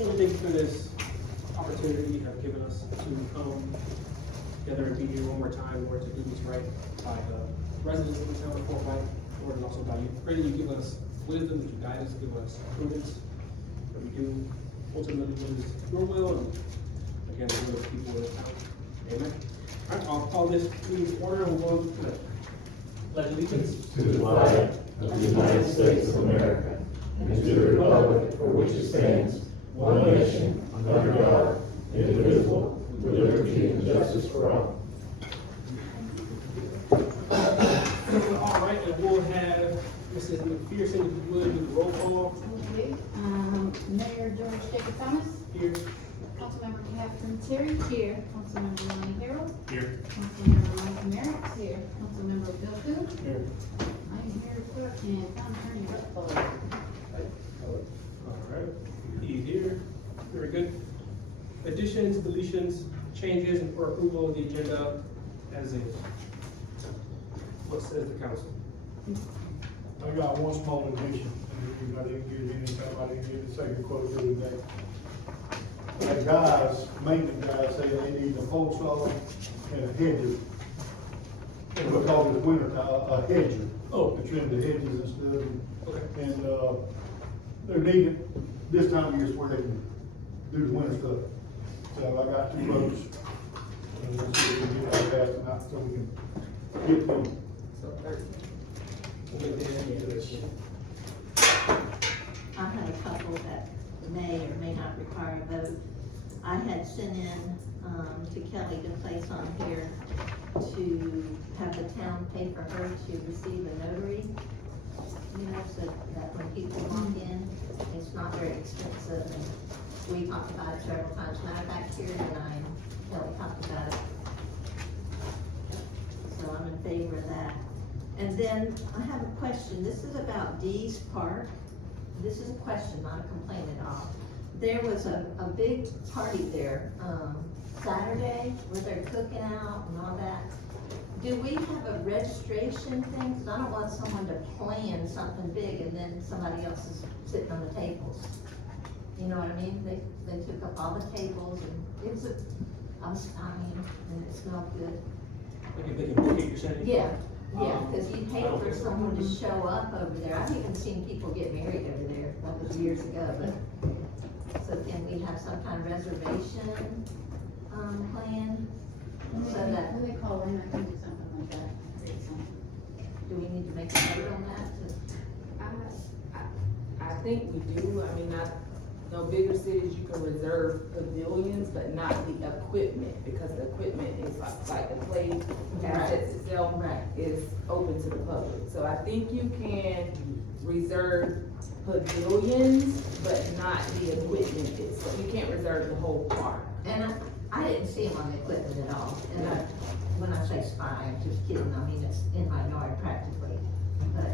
Well, thank you for this opportunity you have given us to come together and be here one more time, Lord, to do what's right by the residents of the town of Fort White, Lord, and also by you. Pray that you give us wisdom, that you guide us, give us prudence, that we do ultimately what is your will, and again, the will of the people of the town. Amen. All right, I'll call this meeting to order, and we'll go to the pledge allegiance. To the flag of the United States of America, and to the republic for which it stands, one nation, under God, indivisible, with liberty and justice for all. All right, and we'll have Mrs. McPherson, if you would, do the roll call Okay, Mayor George Jacob Thomas, here. Councilmember Catherine Terry, here, Councilmember Lonnie Harold, Here. Councilmember Mike Merrick, here, Councilmember Bill Coon, Here. I'm here, clerk, and Town Attorney Brett Fuller. All right, he's here, very good. Additions, deletions, changes, or approval of the agenda as is. What says the council? I got one small addition, and I didn't get anything, I didn't get the second quote the other day. The guys, maintenance guys say they need a pole saw and a hedger. Because it's winter time, a hedger. Oh. To trim the hedges and stuff, Okay. and, they're needed this time of year where they can do the winter stuff. So I got 2 quotes, and we'll see if we can get that fast enough so we can get them. We'll make that. I had a couple that may or may not require a vote. I had sent in, to Kelly to place on here to have the town pay for her to receive a notary. You know, so that when people walk in, it's not very expensive, and we talked about it several times. Matter of fact, here and Kelly talked about it. So I'm in favor of that. And then I have a question. This is about Dee's Park. This is a question, not a complaint at all. There was a big party there, Saturday, where they're cooking out and all that. Do we have a registration thing? 'Cause I don't want someone to plan something big and then somebody else is sitting on the tables. You know what I mean? They took up all the tables, and it was I was fine, and it smelled good. They can book it, you're saying? Yeah, cause you'd hate for someone to show up over there. I've even seen people get married over there, that was years ago, but. So can we have some kind of reservation, plan? So that, When they call in, I can do something like that. Create something. do we need to make a note on that? I think we do, I mean, no bigger cities, you can reserve pavilions, but not the equipment, because the equipment is like the play assets itself Right. is open to the public. So I think you can reserve pavilions, but not the equipment itself. You can't reserve the whole park. And I didn't see them on the equipment at all, and when I say spy, I'm just kidding, I mean, it's in my yard practically. But,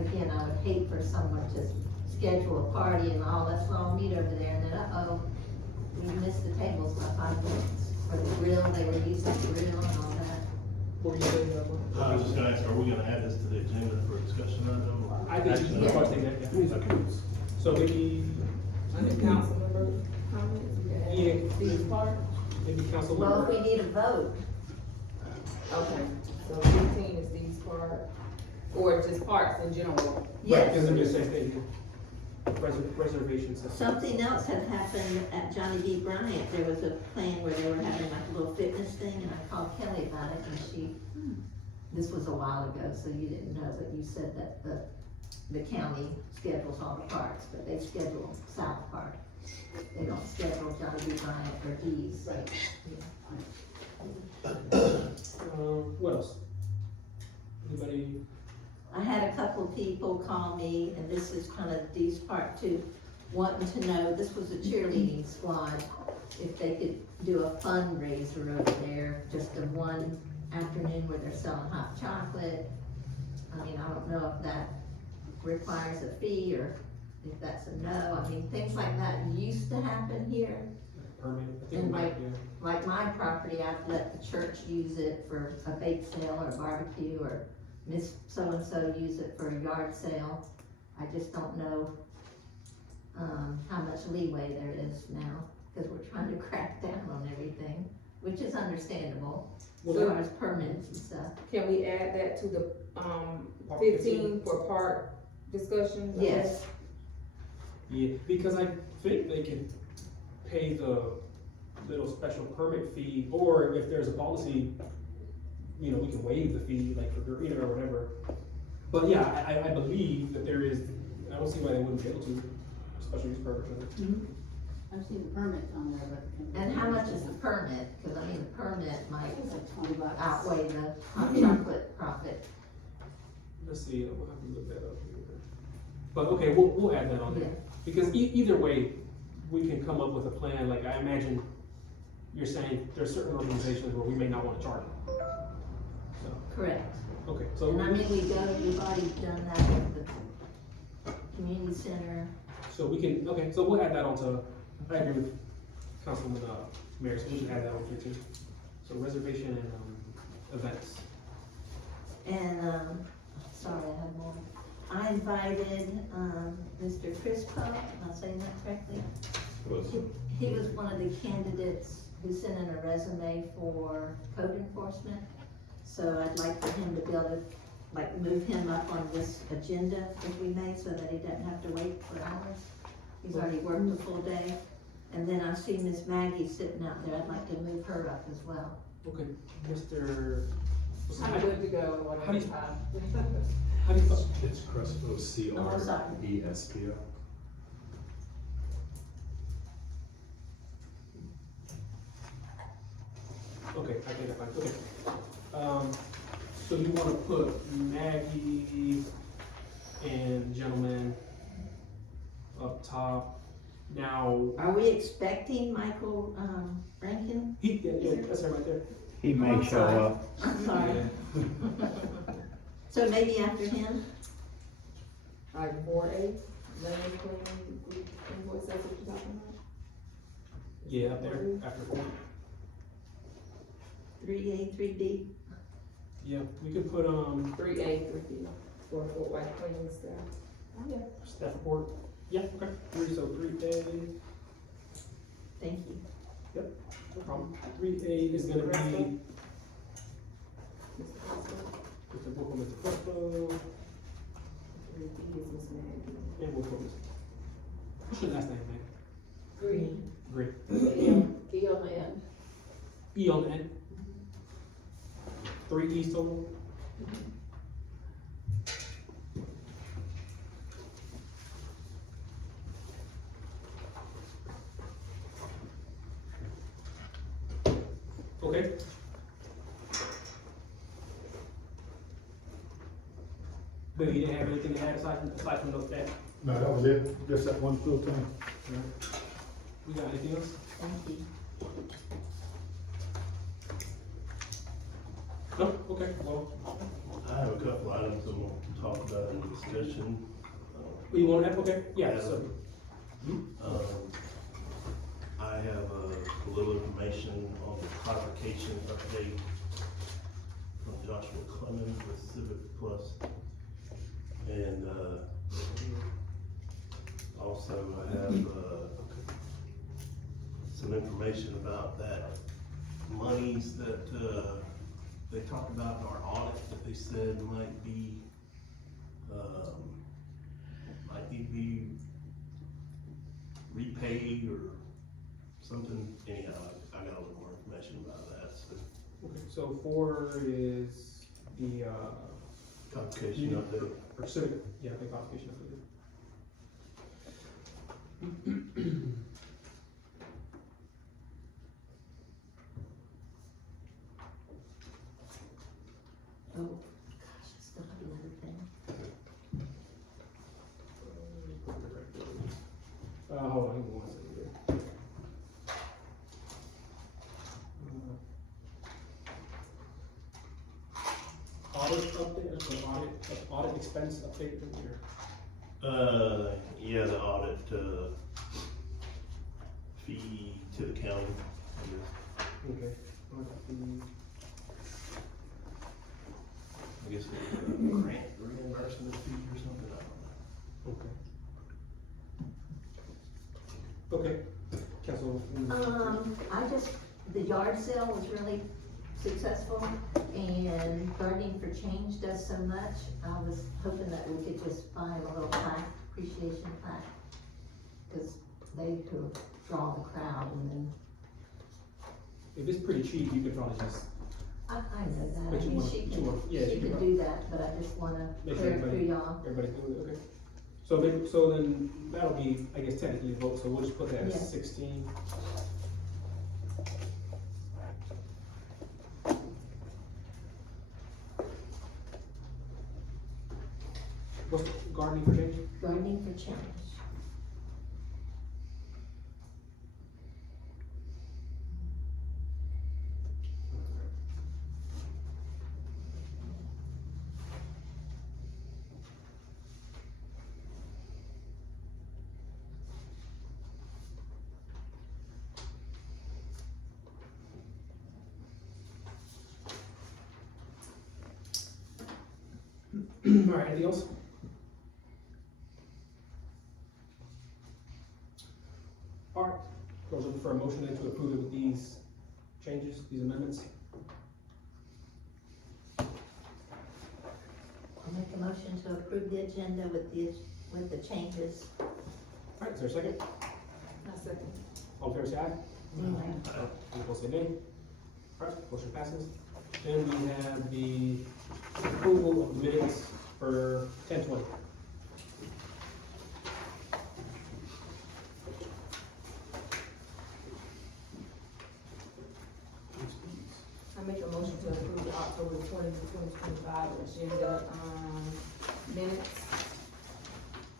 again, I would hate for someone to schedule a party and all, let's all meet over there, and then, uh-oh, we missed the tables by 5 minutes. Or the grill, they were using the grill and all that. What were you saying, Doug? I was just gonna ask, are we gonna add this to the agenda for discussion item? or- I think you should take that, yeah. So maybe, Under council member comments, you can add Yeah. these park. maybe council. Well, if we need a vote, Okay, so 15 is these park, or just parks in general. Right, yes. because I'm just saying, reservations. Something else had happened at Johnny B. Bryant. There was a plan where they were having like a little fitness thing, and I called Kelly about it, and she, this was a while ago, so you didn't know, but you said that the county schedules all the parks, but they schedule South Park. They don't schedule Johnny B. Bryant or Dee's. Right. What else? Anybody? I had a couple people call me, and this is kind of Dee's Park too, wanting to know, this was a cheerleading squad, if they could do a fundraiser over there, just a one afternoon where they're selling hot chocolate. I mean, I don't know if that requires a fee or if that's a no. I mean, things like that used to happen here. Permit, I think And we might, Like my property, I've let the church use it for a bake sale or barbecue, or Miss so-and-so use it for a yard sale. I just don't know how much leeway there is now, because we're trying to crack down on everything, which is understandable, as Well, far as permits and stuff. Can we add that to the, Park 15 for park discussion? Yes, Yeah, because I think they can pay the little special permit fee, or if there's a policy, you know, we can waive the fee, like for green or whatever. But yeah, I believe that there is, I don't see why they wouldn't be able to, special use permit. I've seen the permits on there, but. and how much is the permit? Cause I mean, the permit might It's like $20. outweigh the hot chocolate profit. Let's see, we'll have to look that up here. But okay, we'll add that on there, Yeah. because either way, we can come up with a plan, like I imagine you're saying there's certain organizations where we may not wanna charge them. So, Correct. okay, so. And I mean, we've already done that with the community center. So we can, okay, so we'll add that onto, I agree with Councilman, Mayor, so we can add that on here too. So reservation and, events. And, sorry, I have more. I invited, Mr. Crispo, am I saying that correctly? He was one of the candidates who sent in a resume for code enforcement. So I'd like for him to be able to, like, move him up on this agenda if we may, so that he doesn't have to wait for hours. He's already worked a full day. And then I see Miss Maggie sitting out there, I'd like to move her up as well. Okay, Mr. I'm good to go. How do you- time. How do you, It's Crespo, Oh, I'm sorry. CRESPO. okay, I think I find, okay. So you wanna put Maggie and gentleman up top. Now, Are we expecting Michael, Rankin? yeah, that's her right there. He may I'm show sorry. up. I'm sorry. So maybe after him? Like 4A, land cleaning, invoice, that's what you're talking about? Yeah, up there, after 4. 3A, 3B? Yeah, we could put, 3A, 3B, for white cleaning staff. Oh, yeah. staff report. Yeah, okay, 3A, Thank you. no problem. 3A is gonna be, Mr. Costello. Mr. Wolf, Mr. Crespo, 3B is Ms. Maggie. and Wolf, Mr. What's your last name, man? Green. Great. E on the end. E on the end. 3 E's total. Okay. But you didn't have anything to add aside from those that? No, that was it, just that one full time. We got anything else? Thank you. No? Okay, well, I have a couple items that we'll talk about in discussion. you want to, okay, yeah, so, I have a little information on the clarification update from Joshua Clemens with Civic Plus. And, also I have, some information about that monies that, they talked about in our audit that they said might be, might need to be repaid or something. Anyhow, I got a little more information about that, so. okay, so 4 is the, Complication update. or civic, yeah, the qualification of it. Oh, gosh, it's still another thing. Hold on, give me 1 second here. Audit update, audit expense update from here. Yeah, the audit, fee to the county, I guess. Okay. Audit fee. I guess it's a grant reimbursement fee or something, I don't know. Okay. Okay, Council. The yard sale was really successful, and Gardening for Change does so much. I was hoping that we could just buy them a little plaque, appreciation plaque, because they could draw the crowd, and then, If it's pretty cheap, you could probably just I know that, But I you mean, want- she you want- yeah, can, she she can can do that, but I just wanna Make sure clear it through everybody- y'all. everybody good with it, okay? So maybe, so then that'll be, I guess technically a vote, so we'll just put that Yeah. as 16. What's Gardening for Change? Gardening for Change. All right, anything else? All right, those looking for a motion then to approve it with these changes, these amendments? I'll make a motion to approve the agenda with the changes. All right, is there a second? I second. All in favor, say aye. Anyway. Any opposed, say nay. All right, motion passes. Then we have the approval of minutes for 10/20. I make a motion to approve the October 20, 2025 agenda, minutes.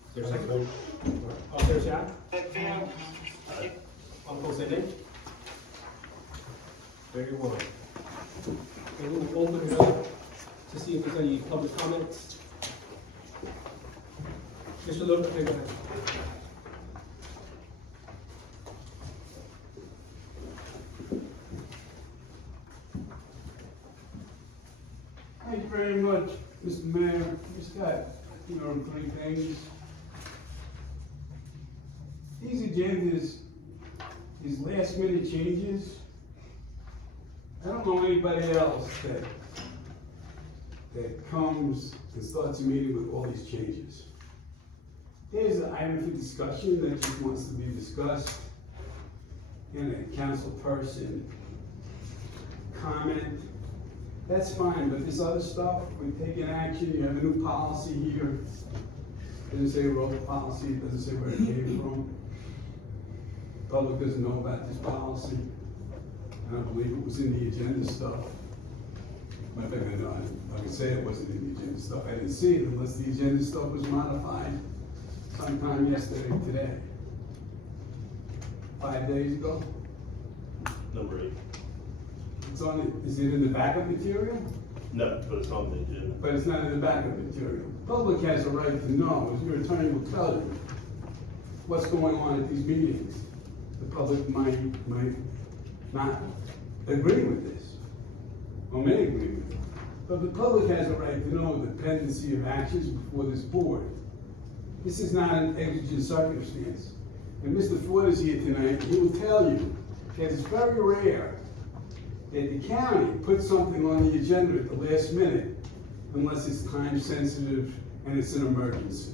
Is there a second? All in favor, say aye. All opposed, say nay. Very well. And we will open it up to see if there's any public comments. Mr. Little, okay, go ahead. Thank you very much, Mr. Mayor. Just got, 3 pages. These agendas, these last minute changes, I don't know anybody else that comes and starts a meeting with all these changes. Here's an item for discussion that just wants to be discussed, and a council person comment. That's fine, but this other stuff, we're taking action, you have a new policy here. Doesn't say road policy, it doesn't say where it came from. Public doesn't know about this policy. I don't believe it was in the agenda stuff. I think I know, I can say it wasn't in the agenda stuff, I didn't see it unless the agenda stuff was modified sometime yesterday, today. 5 days ago. Number 8. It's on it, is it in the backup material? No, but it's on the agenda. But it's not in the backup material. Public has a right to know, as your attorney will tell you, what's going on at these meetings. The public might not agree with this, or may agree with it. But the public has a right to know the pendency of actions before this board. This is not an exigent circumstance. And Mr. Ford is here tonight, he will tell you that it's very rare that the county puts something on the agenda at the last minute unless it's time sensitive and it's an emergency,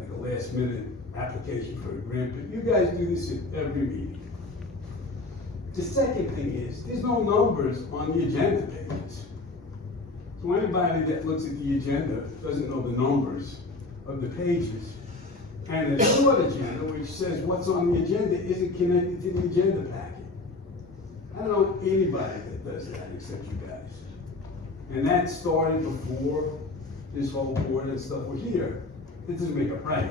like a last minute application for a grant. But you guys do this at every meeting. The second thing is, there's no numbers on the agenda pages. So anybody that looks at the agenda doesn't know the numbers of the pages. And the short agenda, which says what's on the agenda, isn't connected to the agenda packet. I don't know anybody that does that except you guys. And that started before this whole board and stuff were here. It doesn't make it right.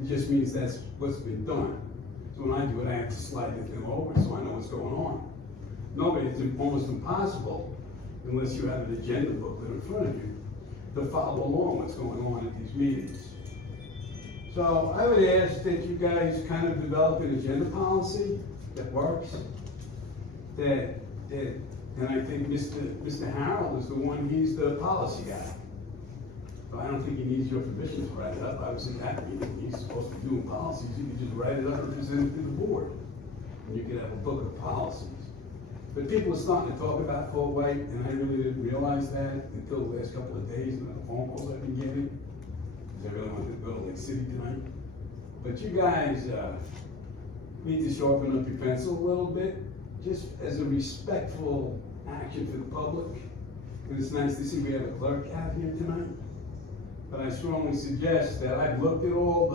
It just means that's what's been done. So when I do it, I have to slide the thing over so I know what's going on. Nobody, it's almost impossible, unless you have an agenda booklet in front of you, to follow along what's going on at these meetings. So I would ask that you guys kind of develop an agenda policy that works. And I think Mr. Harold is the one, he's the policy guy. So I don't think he needs your permission to write it up. Obviously, that meeting, he's supposed to be doing policies, you can just write it up and present it to the board. And you could have a book of policies. But people are starting to talk about Fort White, and I really didn't realize that until the last couple of days and the phone calls I've been getting. Because I really wanted to go to Lake City tonight. But you guys, need to sharpen up your pencil a little bit, just as a respectful action for the public. And it's nice to see we have a clerk out here tonight. But I strongly suggest that I've looked at all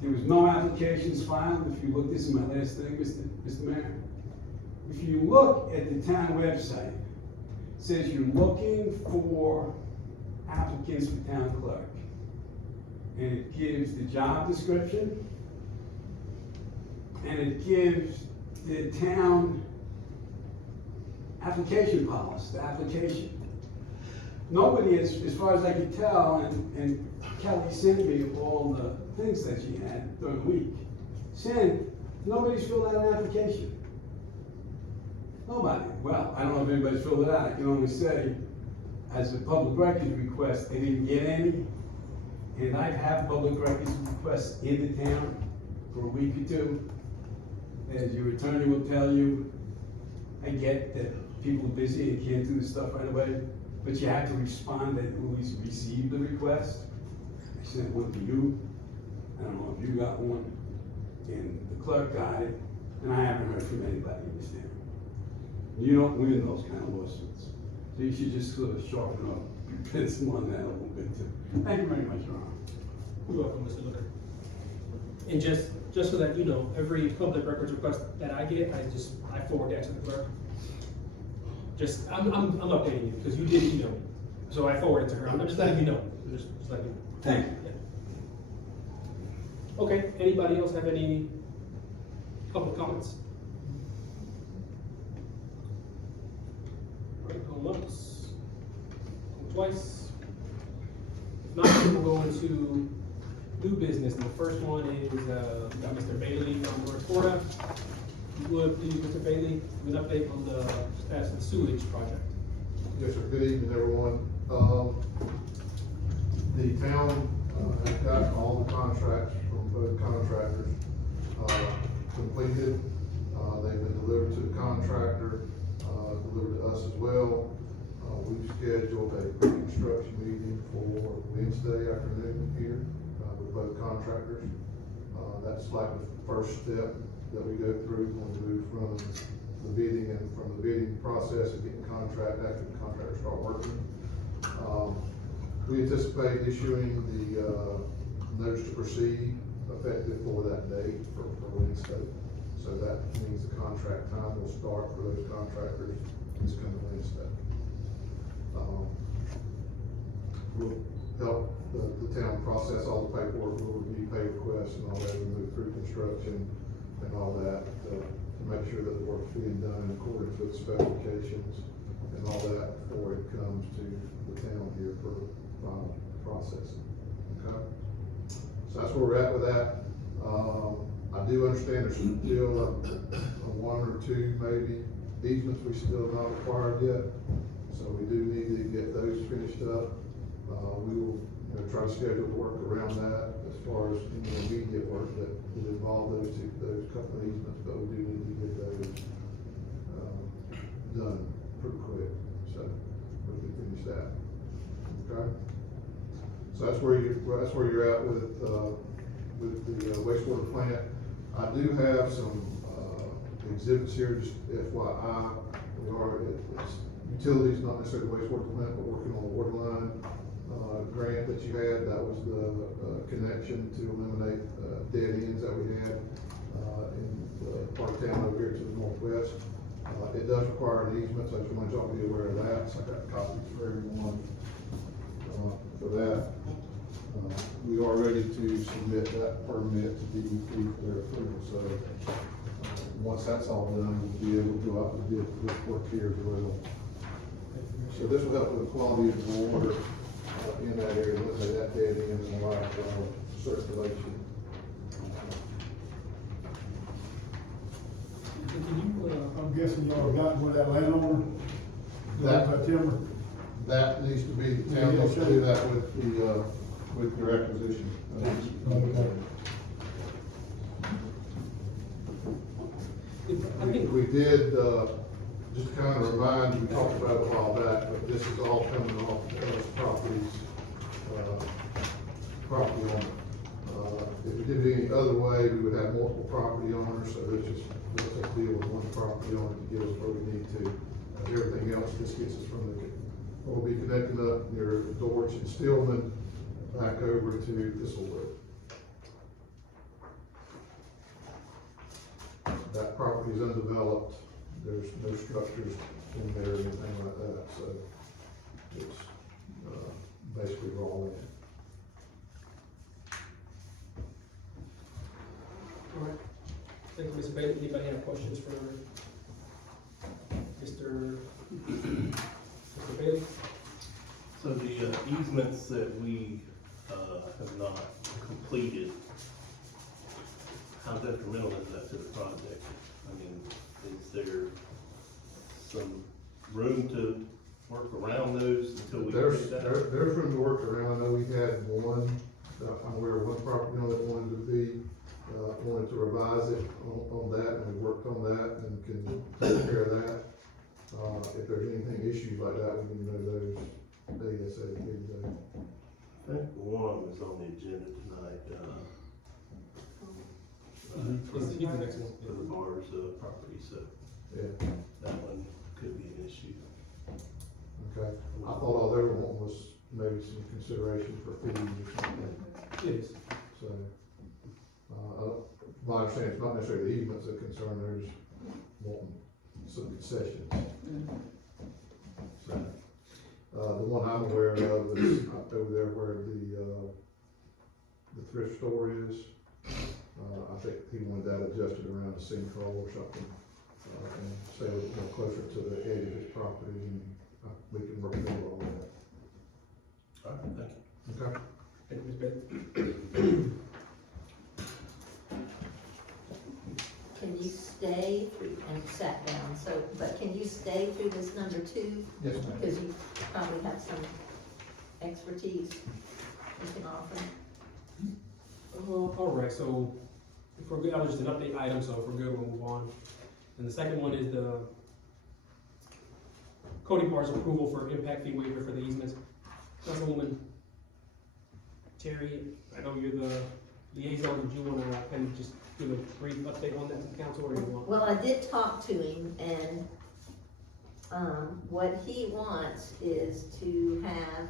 there was no applications filed. If you look, this is my last thing, Mr. Mayor. If you look at the town website, it says you're looking for applicants for town clerk. And it gives the job description, and it gives the town application policy, the application. Nobody, as far as I can tell, and Kelly sent me all the things that she had during the week, nobody's filled out an application. Nobody. Well, I don't know if anybody's filled it out. I can only say, as a public records request, they didn't get any. And I've had public records requests in the town for a week or two. As your attorney will tell you, I get that people are busy and can't do this stuff right away, but you have to respond that at least receive the request. I sent one to you. I don't know if you got one. And the clerk got it, and I haven't heard from anybody in this town. You don't win those kind of lawsuits. So you should just sort of sharpen up your pencil on that a little bit too. Thank you very much, Your Honor. You're welcome, Mr. Looker. And just so that you know, every public records request that I get, I forward that to the clerk. I'm updating you, because you did email me, so I forwarded it to her, I'm just letting you know, just letting you know. Thank you. Yeah. Okay, anybody else have any public comments? All right, going once, going twice. If not, then we'll go into new business, and the first one is, we got Mr. Bailey from North Florida. You would please, Mr. Bailey, give an update on the status of the sewage project. Yes, sir. Good evening, everyone. The town has got all the contracts from both contractors completed. They've been delivered to the contractor, delivered to us as well. We've scheduled a pre-construction meeting for Wednesday afternoon here with both contractors. That's like the first step that we go through when we move from the bidding and from the bidding process of getting contract after the contractors start working. We anticipate issuing the notice to proceed effective for that date for Wednesday. So that means the contract time will start for those contractors this coming Wednesday. We'll help the town process all the paperwork, we'll review pay requests and all that, we move through construction and all that, to make sure that the work's being done in accordance with specifications and all that before it comes to the town here for final processing, okay? So that's where we're at with that. I do understand there's still a one or two maybe easements we still not acquired yet, so we do need to get those finished up. We will, try to schedule work around that as far as any immediate work that would involve those couple of easements, but we do need to get those done pretty quick, so we can finish that. Okay? So that's where you're at with the wastewater plant. I do have some exhibits here, just FYI. It's utilities, not necessarily the wastewater plant, but working on the water line grant that you had. That was the connection to eliminate dead ends that we had in the part of town over here to the northwest. It does require an easement, so I just want y'all to be aware of that. So I got copies for everyone for that. We are ready to submit that permit to DEP for their approval. So once that's all done, we'll be able to go out and bid for this work here as well. So this will help with the quality of the water in that area, eliminate that dead end and allow circulation. Can you, I'm guessing y'all got with that landowner, that timber. that needs to be, the town needs to do that with your acquisition. I think, We did, just to kind of remind you, we talked about it a while back, but this is all coming off those properties, property owner. If we did it any other way, we would have multiple property owners, so let's just deal with one property owner to get us where we need to. Everything else, this gets us from the, we'll be connecting up near Dorch and Stillman, back over to Thistlewood. That property is undeveloped, there's no structures in there or anything like that, so it's, basically raw land. all right. Thank you, Mr. Bailey. Anybody have questions for Mr. Bailey? So the easements that we, have not completed, how detrimental is that to the project? I mean, is there some room to work around those until we get that? There's room to work around. I know we had one, I'm aware of one property owner that wanted to revise it on that, and we worked on that and can take care of that. If there's anything, issues like that, we can know those ASAP. I think one is on the agenda tonight, He's the next one. for the bars, property, so Yeah, that one could be an issue. okay. I thought all they were wanting was maybe some consideration for fees or something, It is. so. My understanding, it's not necessarily the easements that concern, there's wanting some concessions. So, the one I'm aware of is up over there where the thrift store is. I think he wanted that adjusted around the sinkhole or something, and stay a little more closer to the edge of his property, and we can work through all that. All right, thank you. Okay. Thank you, Ms. Bailey. Can you stay through, and you sat down, so, but can you stay through this number 2? Yes, ma'am. Because you probably have some expertise you can offer. All right, so if we're good, that was just an update item, so if we're good, we'll move on. And the second one is the Cody Barr's approval for impact fee waiver for the easements. Councilwoman Terry, I know you're the liaison, did you wanna kind of just give a brief update on that to the council, or you want? Well, I did talk to him, and, what he wants is to have,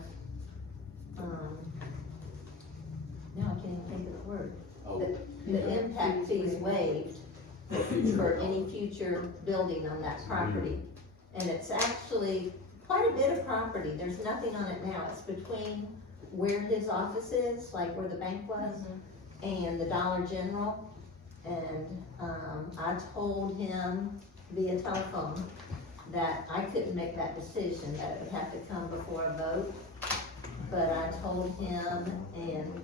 now I can't even think of the word. The impact fees waived for any future building on that property. And it's actually quite a bit of property, there's nothing on it now, it's between where his office is, like where the bank was, and the Dollar General. And, I told him via telephone that I couldn't make that decision, that it would have to come before a vote. But I told him, and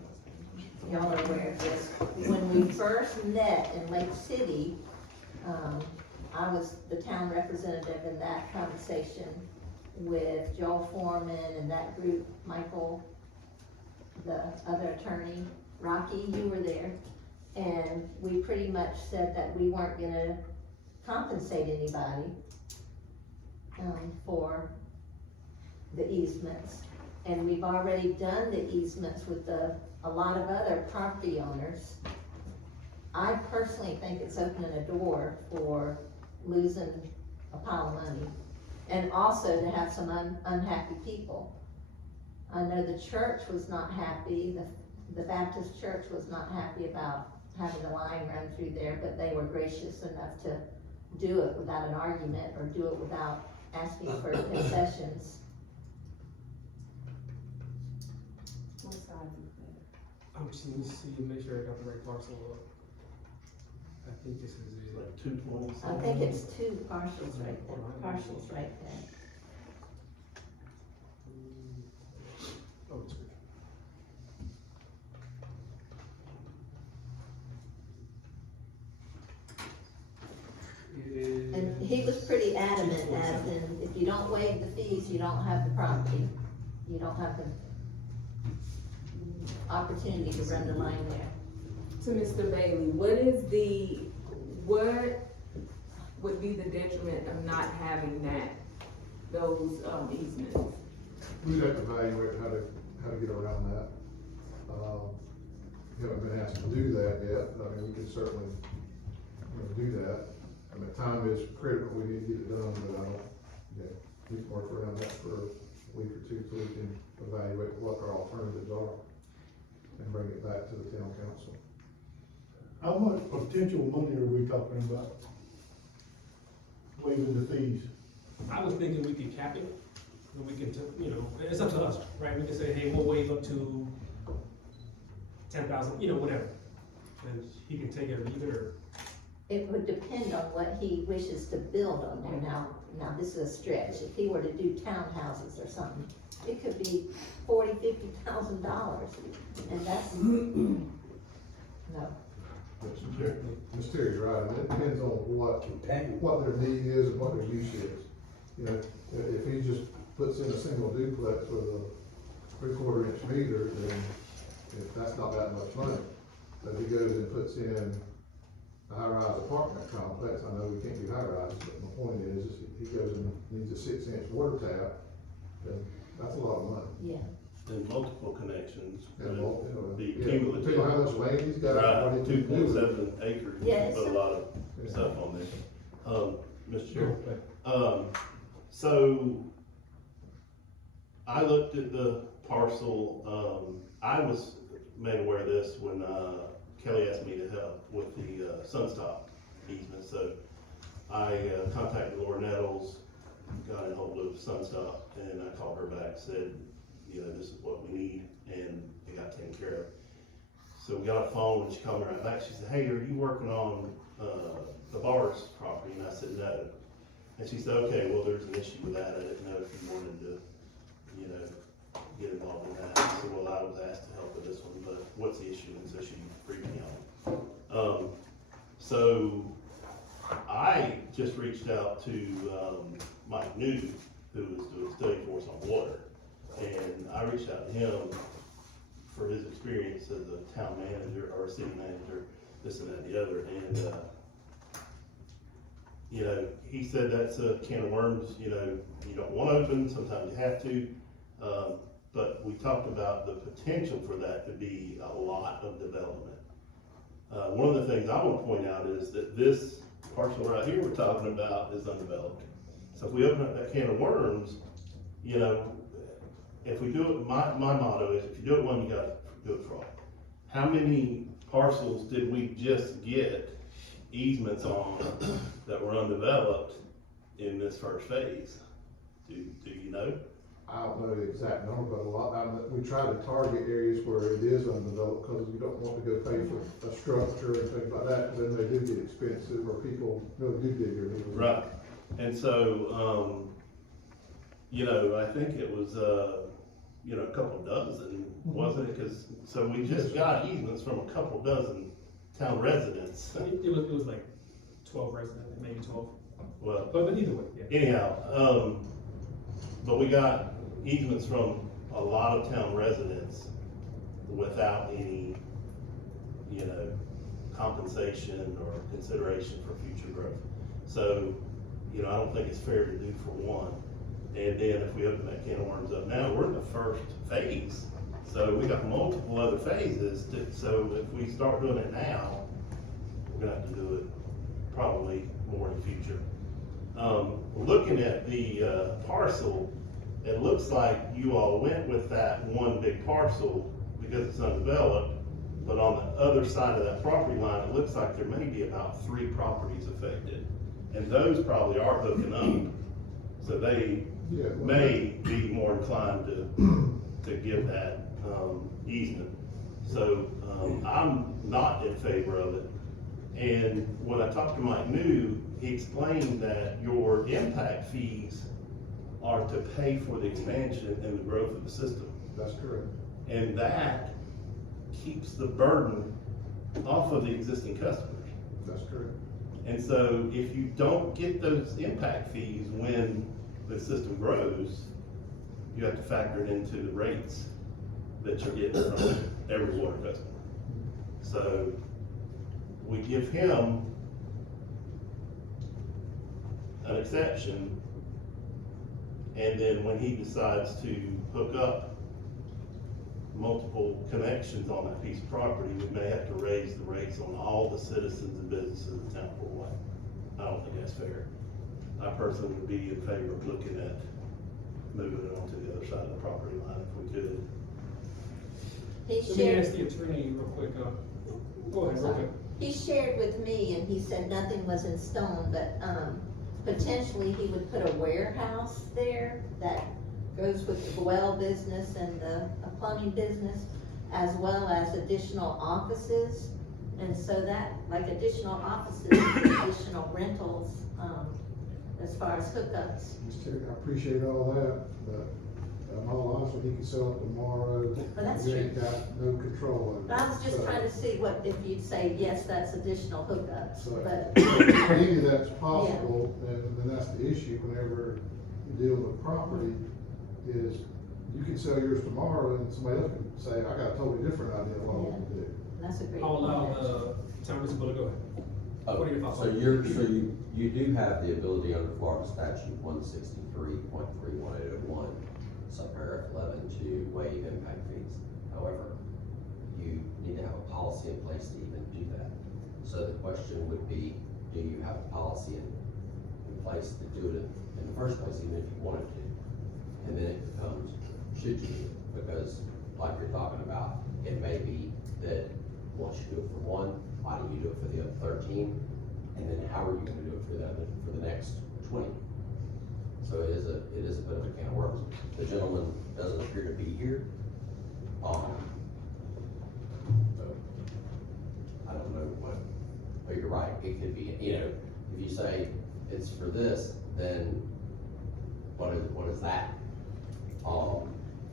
y'all are aware of this, when we first met in Lake City, I was the town representative in that conversation with Joel Foreman and that group, Michael, the other attorney, Rocky, you were there. And we pretty much said that we weren't gonna compensate anybody, for the easements. And we've already done the easements with a lot of other property owners. I personally think it's opening a door for losing a pile of money. And also to have some unhappy people. I know the church was not happy, the Baptist church was not happy about having the line run through there, but they were gracious enough to do it without an argument or do it without asking for concessions. What size is that? I'm just gonna see, make sure I got the right parcel up. I think this is it. Like 220. I think it's 2 parcels right there, parcels right there. Oh, it's good. And he was pretty adamant, as in, if if you don't waive the fees, you don't have the property, you don't have the opportunity to run the line there. To Mr. Bailey, what would be the detriment of not having those easements? We'd have to evaluate how to get around that. We haven't been asked to do that yet, but I mean, we can certainly, do that. I mean, time is critical, we need to get it done, but I don't, we can work around that for a week or two, so we can evaluate what our alternatives are and bring it back to the town council. How much potential money are we talking about? Waiving the fees? I was thinking we could cap it, and we can, it's up to us, right? We can say, hey, we'll waive up to 10,000, whatever. And he can take it or leave it, or, It would depend on what he wishes to build on there. Now this is a stretch. If he were to do townhouses or something, it could be $40,000-$50,000, and that's, no. Ms. Terry's right, I mean, it depends on what their need is and what their use is. If he just puts in a single duplex with a 3/4 inch meter, then if that's not that much money. But if he goes and puts in a high-rise apartment complex, I know we can't do high-rise, but my point is if he goes and needs a 6-inch water tap, then that's a lot of money. Yeah. And multiple connections And would be yeah, cumulative. depending on how much land he's got. what Right, he can do with it. 2.7 acres, you Yes. can put a lot of Yeah. stuff on there. Mr. Chair, but so I looked at the parcel, I was made aware of this when, Kelly asked me to help with the, Sunstop easement, so I, contacted Laura Nettles, got a hold of Sunstop, and I called her back, said, this is what we need, and it got taken care of. So we got a phone, and she called me right back, she said, hey, are you working on, the Bars property? And I said, no. And she said, okay, well, there's an issue with that, I didn't know if you wanted to, get involved in that. I said, well, I was asked to help with this one, but what's the issue? And so she briefed me on it. So I just reached out to, Mike New, who was doing a study for us on water. And I reached out to him for his experience as a town manager or a city manager, this and that and the other, and, he said that's a can of worms, you don't want to open, sometimes you have to, but we talked about the potential for that to be a lot of development. One of the things I want to point out is that this parcel right here we're talking about is undeveloped. So if we open up that can of worms, if we do it, my motto is, if you do it one, you gotta do it for all. How many parcels did we just get easements on that were undeveloped in this first phase? Do you know? I don't know the exact number, but a lot, we try to target areas where it is undeveloped, because you don't want to go pay for a structure and things like that, because then they do get expensive, or people really do dig their heels in. Right, and so, I think it was, a couple dozen, wasn't it? Cause, so we just got easements from a couple dozen town residents. it was like 12 residents, maybe 12, Well, but either way, yeah. anyhow, but we got easements from a lot of town residents without any, compensation or consideration for future growth. So, I don't think it's fair to do for one. And then if we open that can of worms up now, we're in the first phase. So we got multiple other phases so if we start doing it now, we're gonna have to do it probably more in the future. Looking at the, parcel, it looks like you all went with that one big parcel because it's undeveloped, but on the other side of that property line, it looks like there may be about 3 properties affected. And those probably are hooking up, so they may be more inclined to give that, easement. So, I'm not in favor of it. And when I talked to Mike New, he explained that your impact fees are to pay for the expansion and the growth of the system. That's correct. And that keeps the burden off of the existing customers. That's correct. And so if you don't get those impact fees when the system grows, you have to factor it into the rates that you're getting from every water customer. So we give him an exception, and then when he decides to hook up multiple connections on that piece of property, we may have to raise the rates on all the citizens and businesses of the town of Fort Wayne. I don't think that's fair. I personally would be in favor of looking at moving it onto the other side of the property line if we could. He Let me ask shared, the attorney real quick, go ahead, real quick. he shared with me, and he said nothing was in stone, but, potentially he would put a warehouse there that goes with the well business and the plumbing business, as well as additional offices. And so that, like additional offices, additional rentals, as far as hookups. Mr. Terry, I appreciate all that, but I'm all honest with you, he can sell it tomorrow. Well, that's You ain't got no control over it. But I was just So- trying to see what, if you'd say, yes, that's additional hookups, So, but, maybe that's possible, and then that's the issue whenever you deal with property, is you can sell yours tomorrow and somebody else can say, I got a totally different idea of what I want to do. that's a great. I'll allow, point. Town Mr. Bullock, go ahead. What are your thoughts So on it? you do have the ability under Florida statute 163.31801, subparagraph 11, to waive impact fees. However, you need to have a policy in place to even do that. So the question would be, do you have a policy in place to do it in the first place, even if you wanted to? And then it becomes, should you? Because like you're talking about, it may be that once you do it for one, why don't you do it for the other 13? And then how are you gonna do it for the next 20? So it is a bit of a can of worms. The gentleman doesn't appear to be here. So I don't know what, but you're right, it could be, you know, if you say it's for this, then what is that?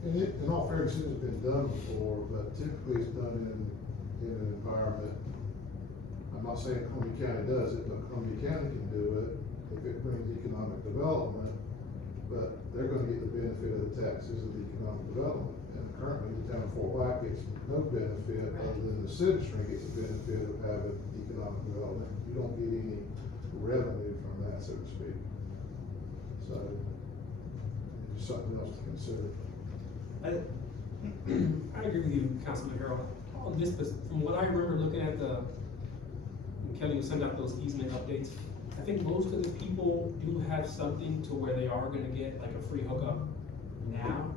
And it, in all fairness, it has been done before, but typically it's done in an environment. I'm not saying Columbia County does it, but Columbia County can do it if it brings economic development, but they're gonna get the benefit of the taxes of the economic development. And currently, the town of Fort White gets no benefit other than the citizenry gets the benefit of having economic development. You don't get any revenue from that, so to speak. So, it's something else to consider. I agree with you, Councilman Harold. On this, but from what I remember looking at when Kelly was sending out those easement updates, I think most of the people do have something to where they are gonna get like a free hookup now.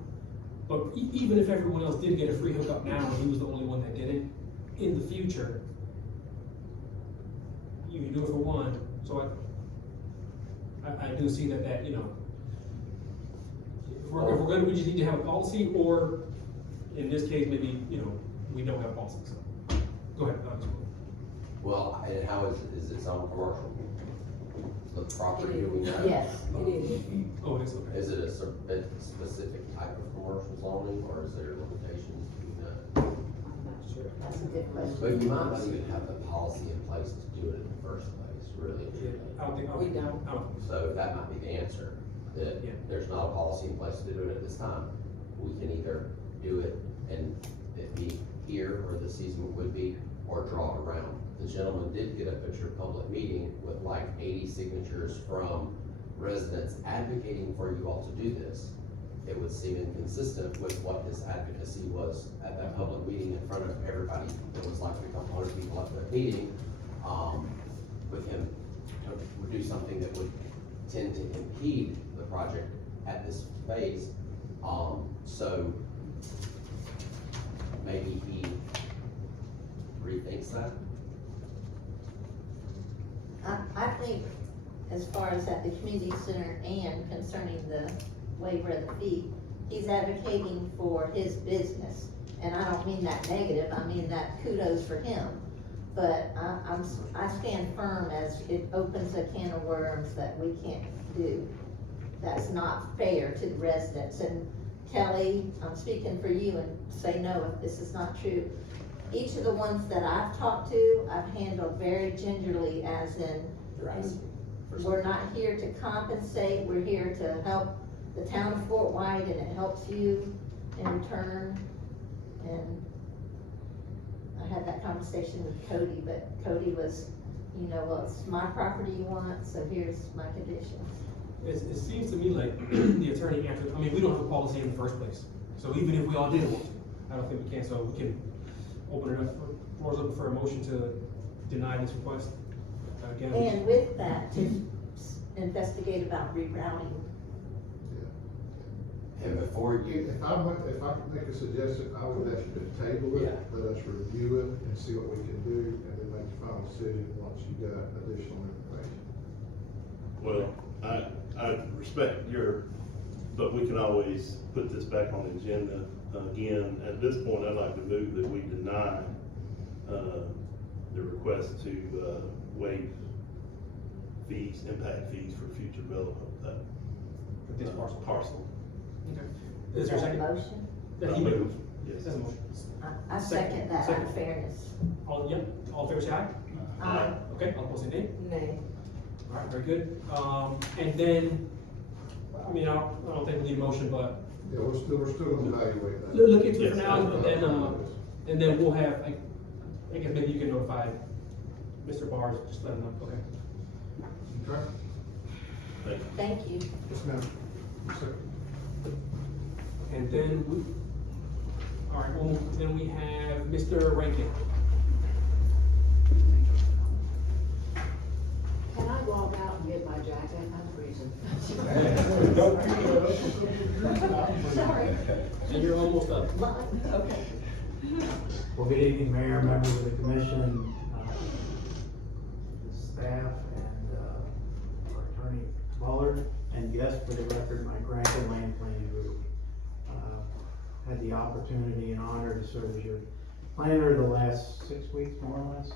But even if everyone else did get a free hookup now, and he was the only one that didn't, in the future, you can do it for one, so I do see that, you know, if we're gonna, we just need to have a policy, or in this case, maybe, you know, we don't have a policy, so. Go ahead, Dr. Sewell. Well, and how is it on commercial? The property, do we know? Yes, It is. Oh, it is, okay. Is it a specific type of commercial zoning, or is there limitations to that? I'm not sure. that's a good question. But you might not even have the policy in place to do it in the first place, really. and Yeah, truly. I don't think, We don't. I don't think so. So that might be the answer, that Yeah. there's not a policy in place to do it at this time. We can either do it and it be here where the season would be, or draw it around. The gentleman did get a picture public meeting with like 80 signatures from residents advocating for you all to do this. It would seem inconsistent with what his advocacy was at that public meeting in front of everybody. It was like a couple hundred people at the meeting, with him to do something that would tend to impede the project at this phase. So maybe he rethinks that. I think as far as at the community center and concerning the waiver of the fee, he's advocating for his business. And I don't mean that negative, I mean that kudos for him. But I stand firm as it opens a can of worms that we can't do. That's not fair to the residents. And Kelly, I'm speaking for you and say no if this is not true. Each of the ones that I've talked to, I've handled very gingerly, as in, we're not here to compensate, we're here to help the town of Fort White, and it helps you in return. And I had that conversation with Cody, but Cody was, you know, well, it's my property you want, so here's my conditions. It seems to me like the attorney answered, I mean, we don't have a policy in the first place. So even if we all did want to, I don't think we can, so we can open it up, floor's open for a motion to deny this request. Again, And with that, to investigate about rerouting. And before you, If I could make a suggestion, I would ask you to table it, let us review it and see what we can do, and then make the final decision once you got additional information. Well, I respect your, but we can always put this back on the agenda. Again, at this point, I'd like to move that we deny, the request to, waive fees, impact fees for future development of that. for this parcel. Parcel. Okay. Is there a that second? motion? Yeah, he moved. Yes. That's a motion. I second that, out Second. of fairness. All, yep, all in favor, say aye. Aye. Okay, all opposed, say nay. Nay. All right, very good. And then, I mean, I don't think we need a motion, but Yeah, we're still gonna evaluate that. look into it for Yes. now, and then we'll have, I guess maybe you can notify Mr. Barrs, just let him know, okay? Okay. Thank you. Yes, ma'am. Yes, sir. And then all right, well, then we have Mr. Rankin. Can I walk out and get my jacket? I'm freezing. Sorry. And you're almost up. Okay. Well, good evening, Mayor, members of the commission, the staff, and our attorney Bullard, and yes, for the record, Mike Rankin, Land Planning Group. Had the opportunity and honor to serve as your planner the last 6 weeks, more or less.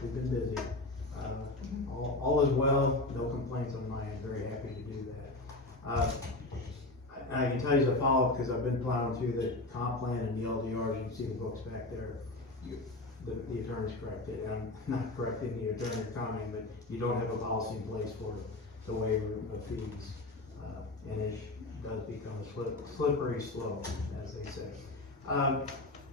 We've been busy. All is well, no complaints on my end, very happy to do that. And I can tell you as a follow-up, because I've been plowing through the comp plan and the LDRs, you can see the books back there. The attorney's corrected, and I'm not correcting the attorney comment, but you don't have a policy in place for the waiver of fees. And it does become a slippery slope, as they say.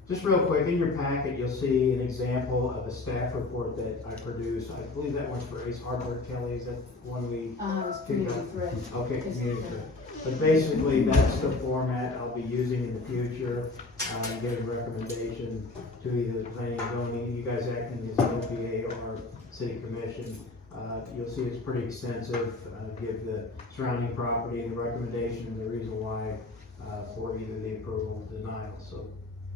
Just real quick, in your packet, you'll see an example of a staff report that I produced. I believe that one's for Ace Hardware. Kelly, is that one we? It's community thread. Okay, community thread. But basically, that's the format I'll be using in the future, giving recommendation to either the planning and zoning, you guys acting as OPA or city commission. You'll see it's pretty extensive, give the surrounding property, the recommendation, and the reason why, for either the approval or denial. So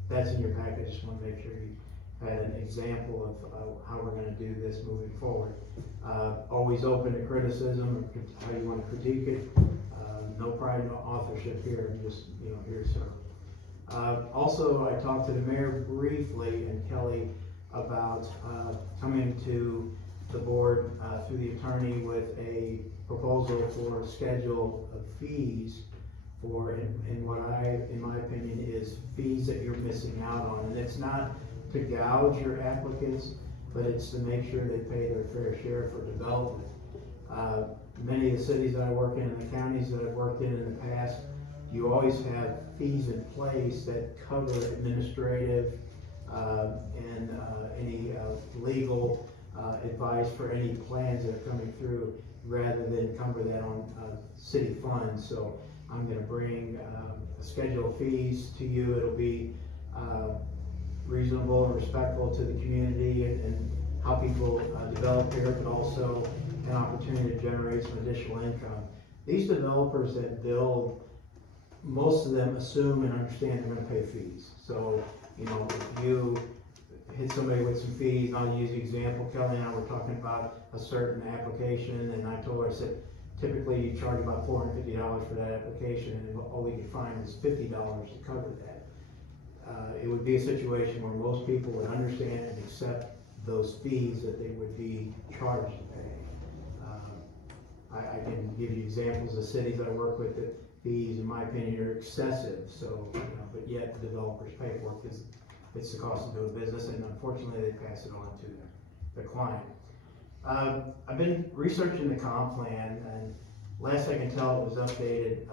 that's in your package. Just want to make sure you had an example of how we're gonna do this moving forward. Always open to criticism, how you wanna critique it. No pride, no authorship here, I'm just, here to serve. Also, I talked to the mayor briefly and Kelly about, coming to the board, through the attorney with a proposal for a schedule of fees for, in what in my opinion, is fees that you're missing out on. And it's not to gouge your applicants, but it's to make sure they pay their fair share for development. Many of the cities that I work in and the counties that I've worked in the past, you always have fees in place that cover administrative, and any legal advice for any plans that are coming through, rather than cover that on city funds. So I'm gonna bring a schedule of fees to you. It'll be reasonable and respectful to the community and how people develop here, but also an opportunity to generate some additional income. These developers that build, most of them assume and understand they're gonna pay fees. So, if you hit somebody with some fees, I'll use the example, Kelly and I were talking about a certain application, and I told her, I said, typically you charge about $450 for that application, and all we could find is $50 to cover that. It would be a situation where most people would understand and accept those fees that they would be charged to pay. I can give you examples of cities I work with that fees, in my opinion, are excessive, so, but yet the developers pay for it because it's the cost of doing business, and unfortunately they pass it on to the client. I've been researching the comp plan, and last I can tell, it was updated,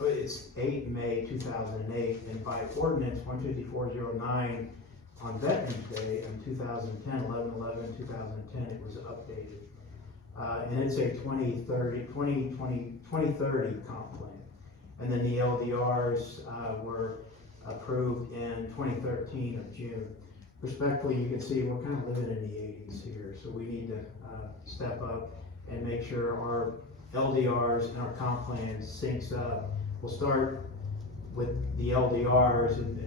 it's 8 May 2008, and by ordinance 15409 on Veterans Day in 2010, 11/11/2010, it was updated. And it's a 2030 comp plan. And then the LDRs, were approved in 2013 of June. Respectfully, you can see we're kind of living in the 80s here, so we need to, step up and make sure our LDRs and our comp plan syncs up. We'll start with the LDRs and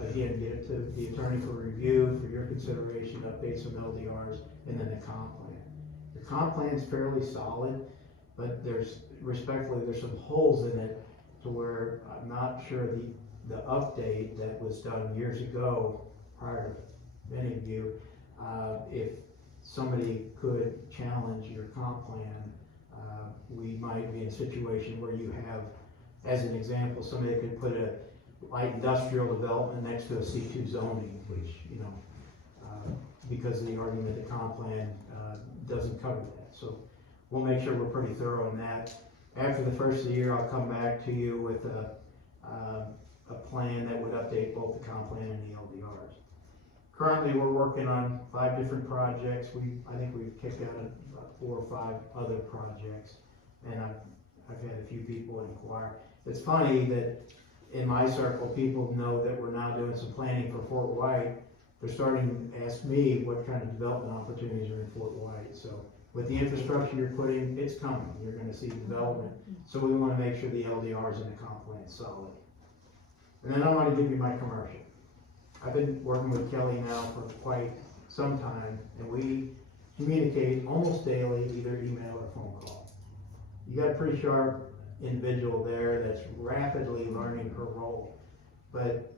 again, get it to the attorney for review, for your consideration, update some LDRs, and then the comp plan. The comp plan is fairly solid, but respectfully, there's some holes in it to where I'm not sure the update that was done years ago, prior to many of you, if somebody could challenge your comp plan, we might be in a situation where you have, as an example, somebody could put a light industrial development next to a C2 zoning, which, because of the argument the comp plan, doesn't cover that. So we'll make sure we're pretty thorough in that. After the first of the year, I'll come back to you with a plan that would update both the comp plan and the LDRs. Currently, we're working on 5 different projects. I think we've kicked out about 4 or 5 other projects, and I've had a few people inquire. It's funny that in my circle, people know that we're now doing some planning for Fort White. They're starting to ask me what kind of development opportunities are in Fort White. So with the infrastructure you're putting, it's coming. You're gonna see development. So we wanna make sure the LDRs and the comp plan is solid. And then I wanna give you my commercial. I've been working with Kelly now for quite some time, and we communicate almost daily, either email or phone call. You got a pretty sharp individual there that's rapidly learning her role. But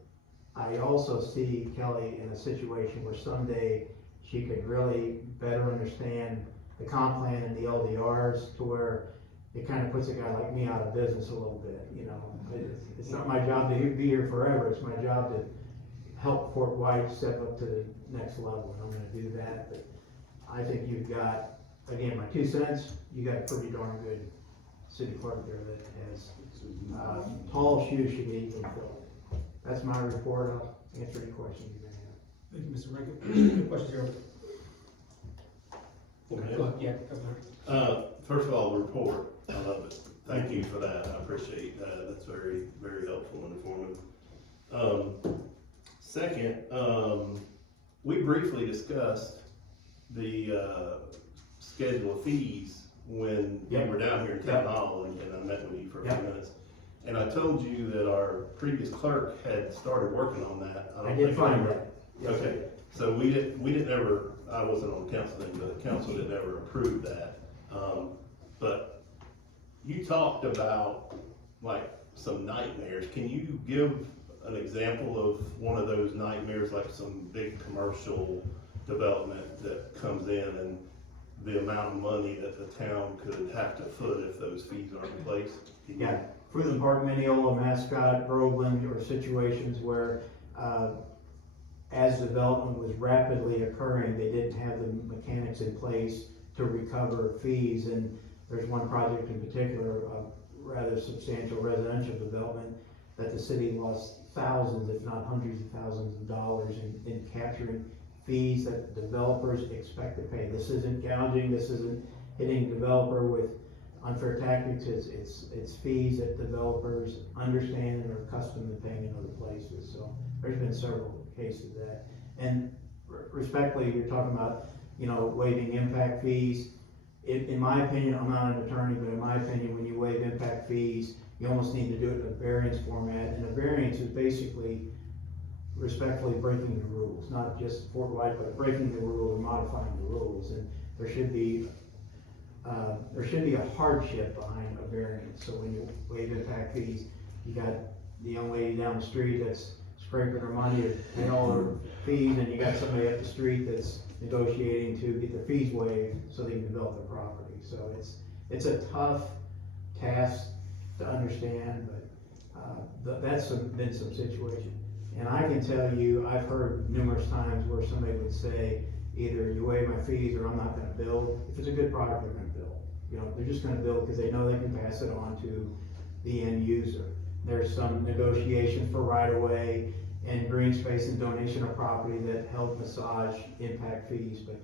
I also see Kelly in a situation where someday she could really better understand the comp plan and the LDRs, to where it kind of puts a guy like me out of business a little bit, It's not my job to be here forever, it's my job to help Fort White step up to the next level, and I'm gonna do that. But I think you've got, again, my 2 cents, you got a pretty darn good city clerk there that has, tall shoes should be filled. That's my report. I'll answer any questions you may have. Thank you, Mr. Rankin. Any questions here? Go ahead. Yeah, Councilman. First of all, report, I love it. Thank you for that, I appreciate that, that's very, very helpful and informative. Second, we briefly discussed the, schedule of fees when you were down here in Town Hall, and I met with you for a few minutes. And I told you that our previous clerk had started working on that. I did find that. Okay, so we didn't ever, I wasn't on the council then, but the council didn't ever approve that. But you talked about like some nightmares. Can you give an example of one of those nightmares, like some big commercial development that comes in and the amount of money that the town could have to foot if those fees aren't in place? Yeah, Fruitland Park, Mineola, Mascot, Groveland, or situations where, as development was rapidly occurring, they didn't have the mechanics in place to recover fees. And there's one project in particular, a rather substantial residential development, that the city lost thousands, if not hundreds of thousands of dollars in capturing fees that developers expect to pay. This isn't gouging, this isn't hitting a developer with unfair tactics, it's fees that developers understand and are accustomed to paying in other places. So there's been several cases of that. And respectfully, you're talking about, waiving impact fees. In my opinion, I'm not an attorney, but in my opinion, when you waive impact fees, you almost need to do it in a variance format. And a variance is basically respectfully breaking the rules, not just Fort White, but breaking the rule and modifying the rules. And there should be a hardship behind a variance. So when you waive impact fees, you got the young lady down the street that's scraping her money to pay all her fees, and you got somebody up the street that's negotiating to get their fees waived so they can develop their property. So it's a tough task to understand, but that's been some situation. And I can tell you, I've heard numerous times where somebody would say, either you waive my fees or I'm not gonna build. If it's a good product, they're gonna build. You know, they're just gonna build because they know they can pass it on to the end user. There's some negotiation for right of way and green space and donation of property that help massage impact fees, but,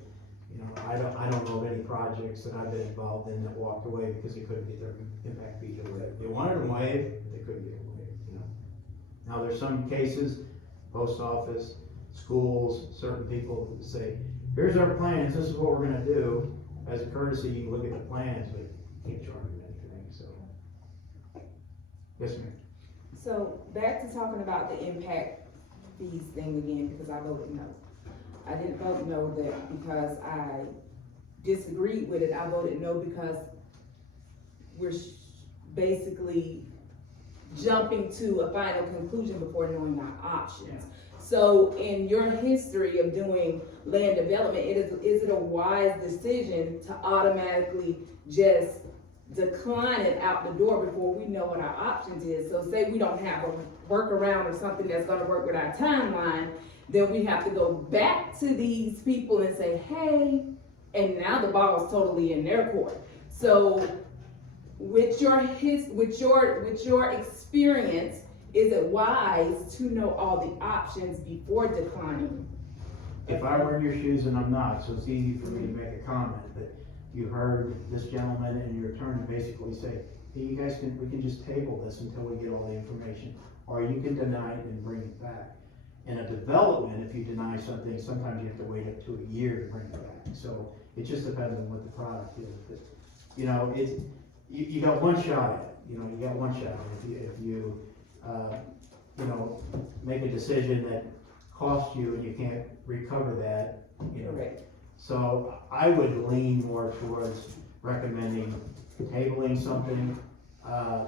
you know, I don't know of any projects that I've been involved in that walked away because they couldn't get their impact fees waived. They wanted them waived, but they couldn't get them waived, you know. Now, there's some cases, post office, schools, certain people that say, here's our plans, this is what we're gonna do. As a courtesy, you can look at the plans, but you can't charge them anything, so. Yes, ma'am. So back to talking about the impact fees thing again, because I voted no. I didn't vote no that because I disagreed with it. I voted no because we're basically jumping to a final conclusion before knowing our options. So in your history of doing land development, is it a wise decision to automatically just decline it out the door before we know what our options is? So say we don't have a workaround or something that's gonna work with our timeline, then we have to go back to these people and say, hey, and now the ball is totally in their court. So with your experience, is it wise to know all the options before declining? If I were in your shoes, and I'm not, so it's easy for me to make a comment, but you heard this gentleman and your attorney basically say, hey, you guys we can just table this until we get all the information, or you can deny it and bring it back. In a development, if you deny something, sometimes you have to wait up to a year to bring it back. So it just depends on what the product is. But, you know, you got one shot at it. You know, you got one shot. If you make a decision that costs you and you can't recover that, you know. Correct. So I would lean more towards recommending tabling something,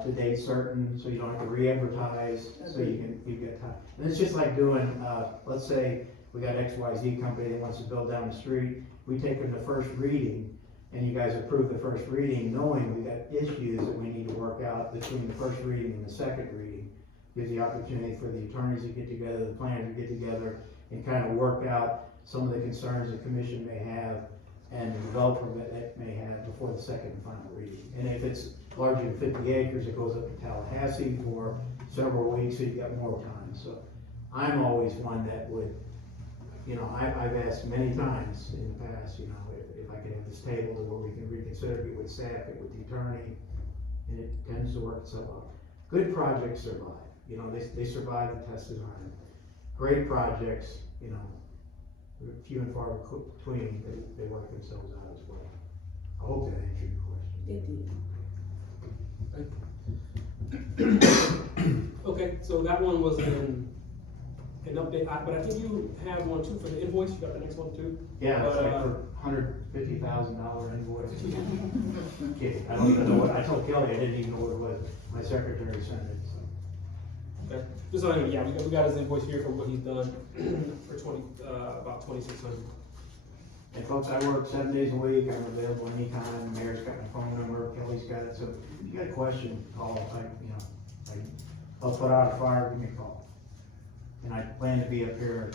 to date certain, so you don't have to re-advertise, so you've got time. And it's just like doing, let's say we got XYZ company that wants to build down the street, we take them to first reading, and you guys approve the first reading, knowing we got issues that we need to work out between the first reading and the second reading. Gives the opportunity for the attorneys to get together, the planners to get together, and kind of work out some of the concerns the commission may have, and the developer that may have before the second and final reading. And if it's larger than 50 acres, it goes up to Tallahassee for several weeks, so you've got more time. So I'm always one that would, you know, I've asked many times in the past, you know, if I could have this table where we can reconsider it with staff, it with the attorney, and it tends to work itself out. Good projects survive, you know, they survive the test of time. Great projects, you know, few and far between, they work themselves out as well. I hope that answered your question. It did. Okay, so that one was an update, but I think you have one too for the invoice, you got the next one too? Yeah, it's like for $150,000 invoice. Kidding, I don't even know what, I told Kelly I didn't even know what it was. My secretary sent it, so. Okay, just so anyway, yeah, we got his invoice here for what he's done for about 2,600. And folks, I work 7 days a week, I'm available anytime, Mayor's got my phone number, Kelly's got it, so if you got a question, call, I'll put out a fire, give me a call. And I plan to be up here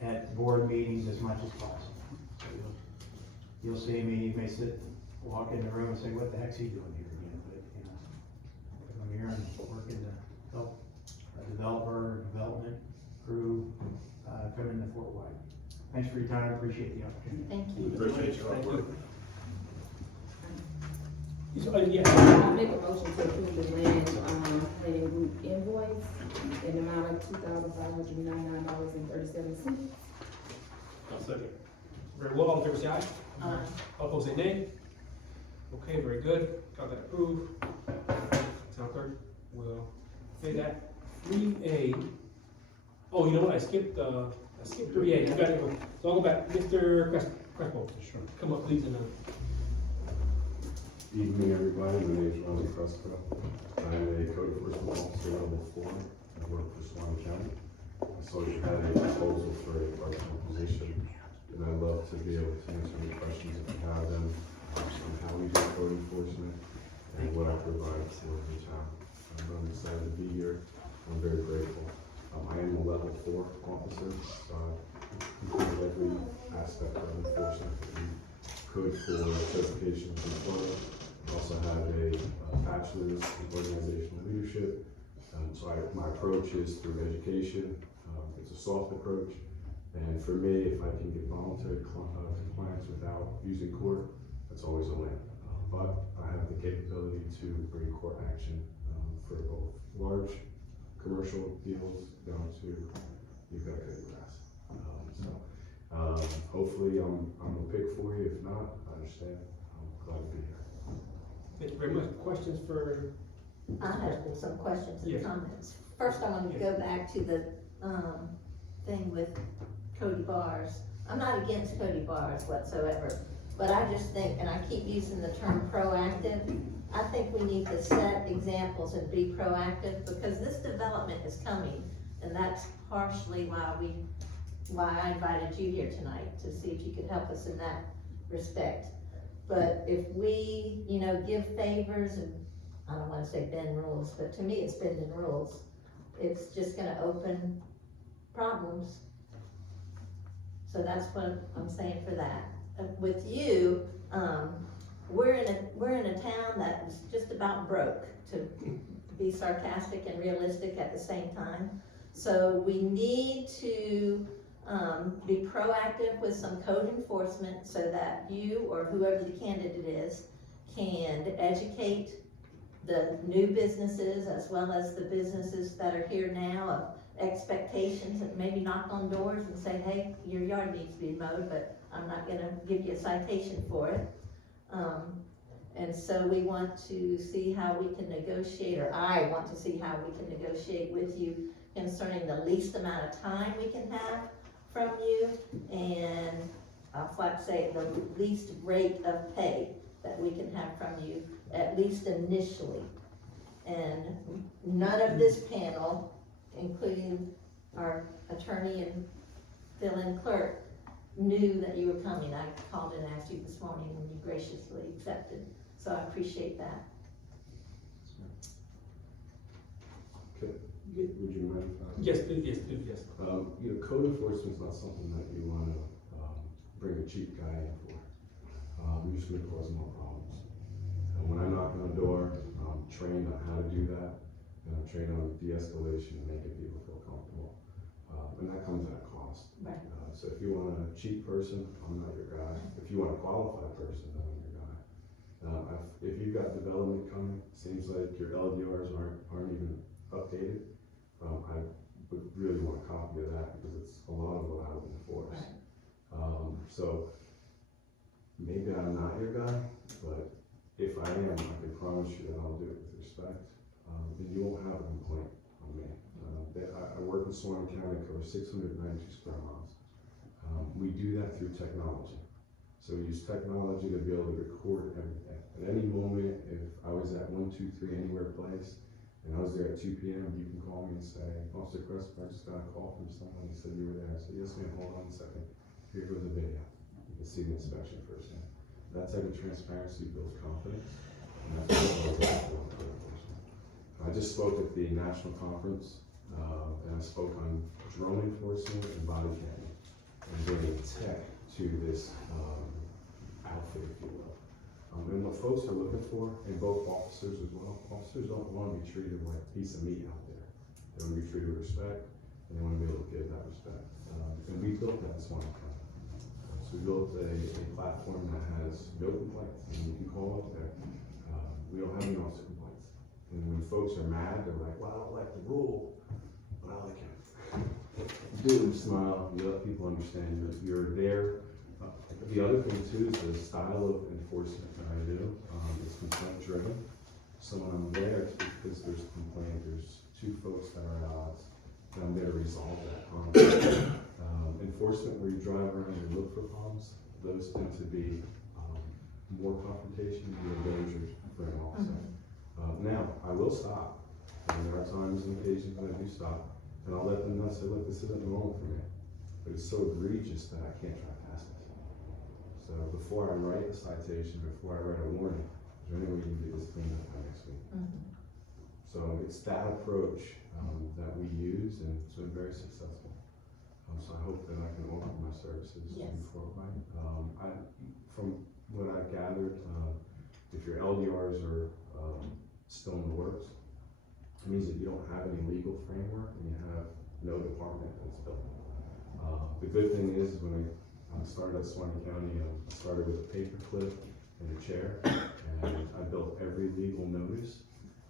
at board meetings as much as possible. So you'll see me, you may walk in the room and say, what the heck's he doing here again? But, you know, I'm here and working to help a development crew, come into Fort White. Thanks for your time, appreciate the opportunity. Thank you. Appreciate your hard work. Yeah. I make a motion to approve the land, planning group invoice in the amount of $2,599.37. I'll second. Very well, all in favor say aye. Aye. All opposed say nay. Okay, very good, got that approved. Town clerk will pay that. 3A, oh, you know what, I skipped 3A, you got it, so I'll go back, Mr. Crespo. Sure. Come up, please, and Evening, everybody. My name is Ronnie Crespo. I'm a code enforcement officer level 4. I work for Swan County. So you had a proposal for a part-time position, and I'd love to be able to answer any questions if you have them on how we do code enforcement and what I provide for the town. I'm excited to be here. I'm very grateful. I am a level 4 officer, so completed every aspect of enforcement. We could for certification and employment. I also have a bachelor's in organizational leadership. So my approach is through education. It's a soft approach. And for me, if I can get voluntary compliance without using court, that's always a win. But I have the capability to bring court action for both large commercial deals down to you've got to cut your grass. Hopefully I'm a pick for you. If not, I understand. I'm glad to be here. Thank you very much. Questions for? I have some questions Yes. and comments. First, I want to go back to the, thing with Cody Bars. I'm not against Cody Bars whatsoever, but I just think, and I keep using the term proactive, I think we need to set examples and be proactive, because this development is coming, and that's partially why I invited you here tonight, to see if you could help us in that respect. But if we, give favors, and I don't wanna say bend rules, but to me it's bending rules, it's just gonna open problems. So that's what I'm saying for that. With you, we're in a town that is just about broke, to be sarcastic and realistic at the same time. So we need to be proactive with some code enforcement, so that you or whoever the candidate is can educate the new businesses as well as the businesses that are here now of expectations, and maybe knock on doors and say, hey, your yard needs to be mowed, but I'm not gonna give you a citation for it. And so we want to see how we can negotiate, or I want to see how we can negotiate with you concerning the least amount of time we can have from you, and I'll flat say the least rate of pay that we can have from you, at least initially. And none of this panel, including our attorney and fill-in clerk, knew that you were coming. I called and asked you this morning, and you graciously accepted, so I appreciate that. Okay. Would you mind? Yes, please, yes. Code enforcement is not something that you want to bring a cheap guy in for. You're just going to cause more problems. And when I knock on a door, I'm trained on how to do that, and I'm trained on de-escalation and making people feel comfortable. And that comes at a cost. Right. So if you want a cheap person, I'm not your guy. If you want a qualified person, then I'm your guy. If you've got development coming, seems like your LDRs aren't even updated. I would really want a copy of that, because it's a lot of what I would enforce. Right. So maybe I'm not your guy, but if I am, I can promise you that I'll do it with respect. And you won't have a complaint on me. I work in Swan County, cover 692 square miles. We do that through technology. So we use technology to be able to record everything. At any moment, if I was at 123 Anywhere Place, and I was there at 2 p.m., you can call me and say, Officer Crespo, I just got a call from someone, he said you were there. I said, yes ma'am, hold on a second. Here goes the video. You can see the inspection firsthand. That type of transparency builds confidence, and that's what I was for enforcement. I just spoke at the national conference, and I spoke on drone enforcement and body cam, and bringing tech to this outfit, if you will. And what folks are looking for, and both officers as well, officers don't want to be treated like a piece of meat out there. They want to be treated with respect, and they want to be able to give that respect. And we built that as one company. So we built a platform that has no complaints, and you can call up there. We don't have any officer complaints. And when folks are mad, they're like, well, I don't like the rule, but I like him. Do smile, you let people understand that you're there. The other thing too is the style of enforcement that I do. It's complaint driven. So when I'm there, it's because there's a complaint, there's two folks that are at odds, and I'm there to resolve that conflict. Enforcement where you drive around and look for problems, those tend to be more confrontation and danger for an officer. Now, I will stop, and there are times and occasions when I do stop, and I'll let them know, say, look, this isn't normal for me, but it's so egregious that I can't drive past it. So before I write a citation, before I write a warning, is there any way you can get this cleaned up by next week? So it's that approach that we use, and it's been very successful. So I hope that I can offer my services Yes. in Fort White. From what I've gathered, if your LDRs are, still in the works, it means that you don't have any legal framework and you have no department that's built. The good thing is when I started at Suwannee County, I started with a paperclip and a chair, and I built every legal notice,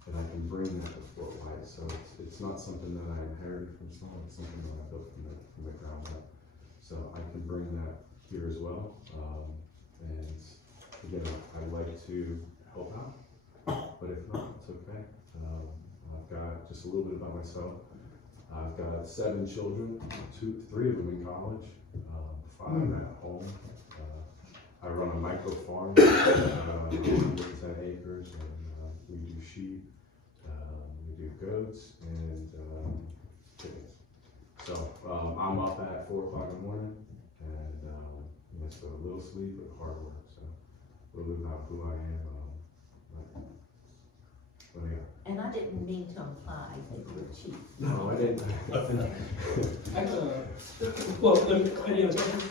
and I can bring that to Fort White. So it's not something that I inherited from someone, it's something that I built from the ground up. So I can bring that here as well. And again, I'd like to help out, but if not, it's okay. I've got just a little bit about myself. I've got 7 children, 3 of them in college, 5 at home. I run a micro farm, 10 acres, and we do sheep, we do goats, and chickens. So I'm up at 4 o'clock in the morning, and so a little sleep but hard work. So a little bit about who I am. But yeah. And I didn't mean to imply that you were cheap. No, I didn't. Any other questions?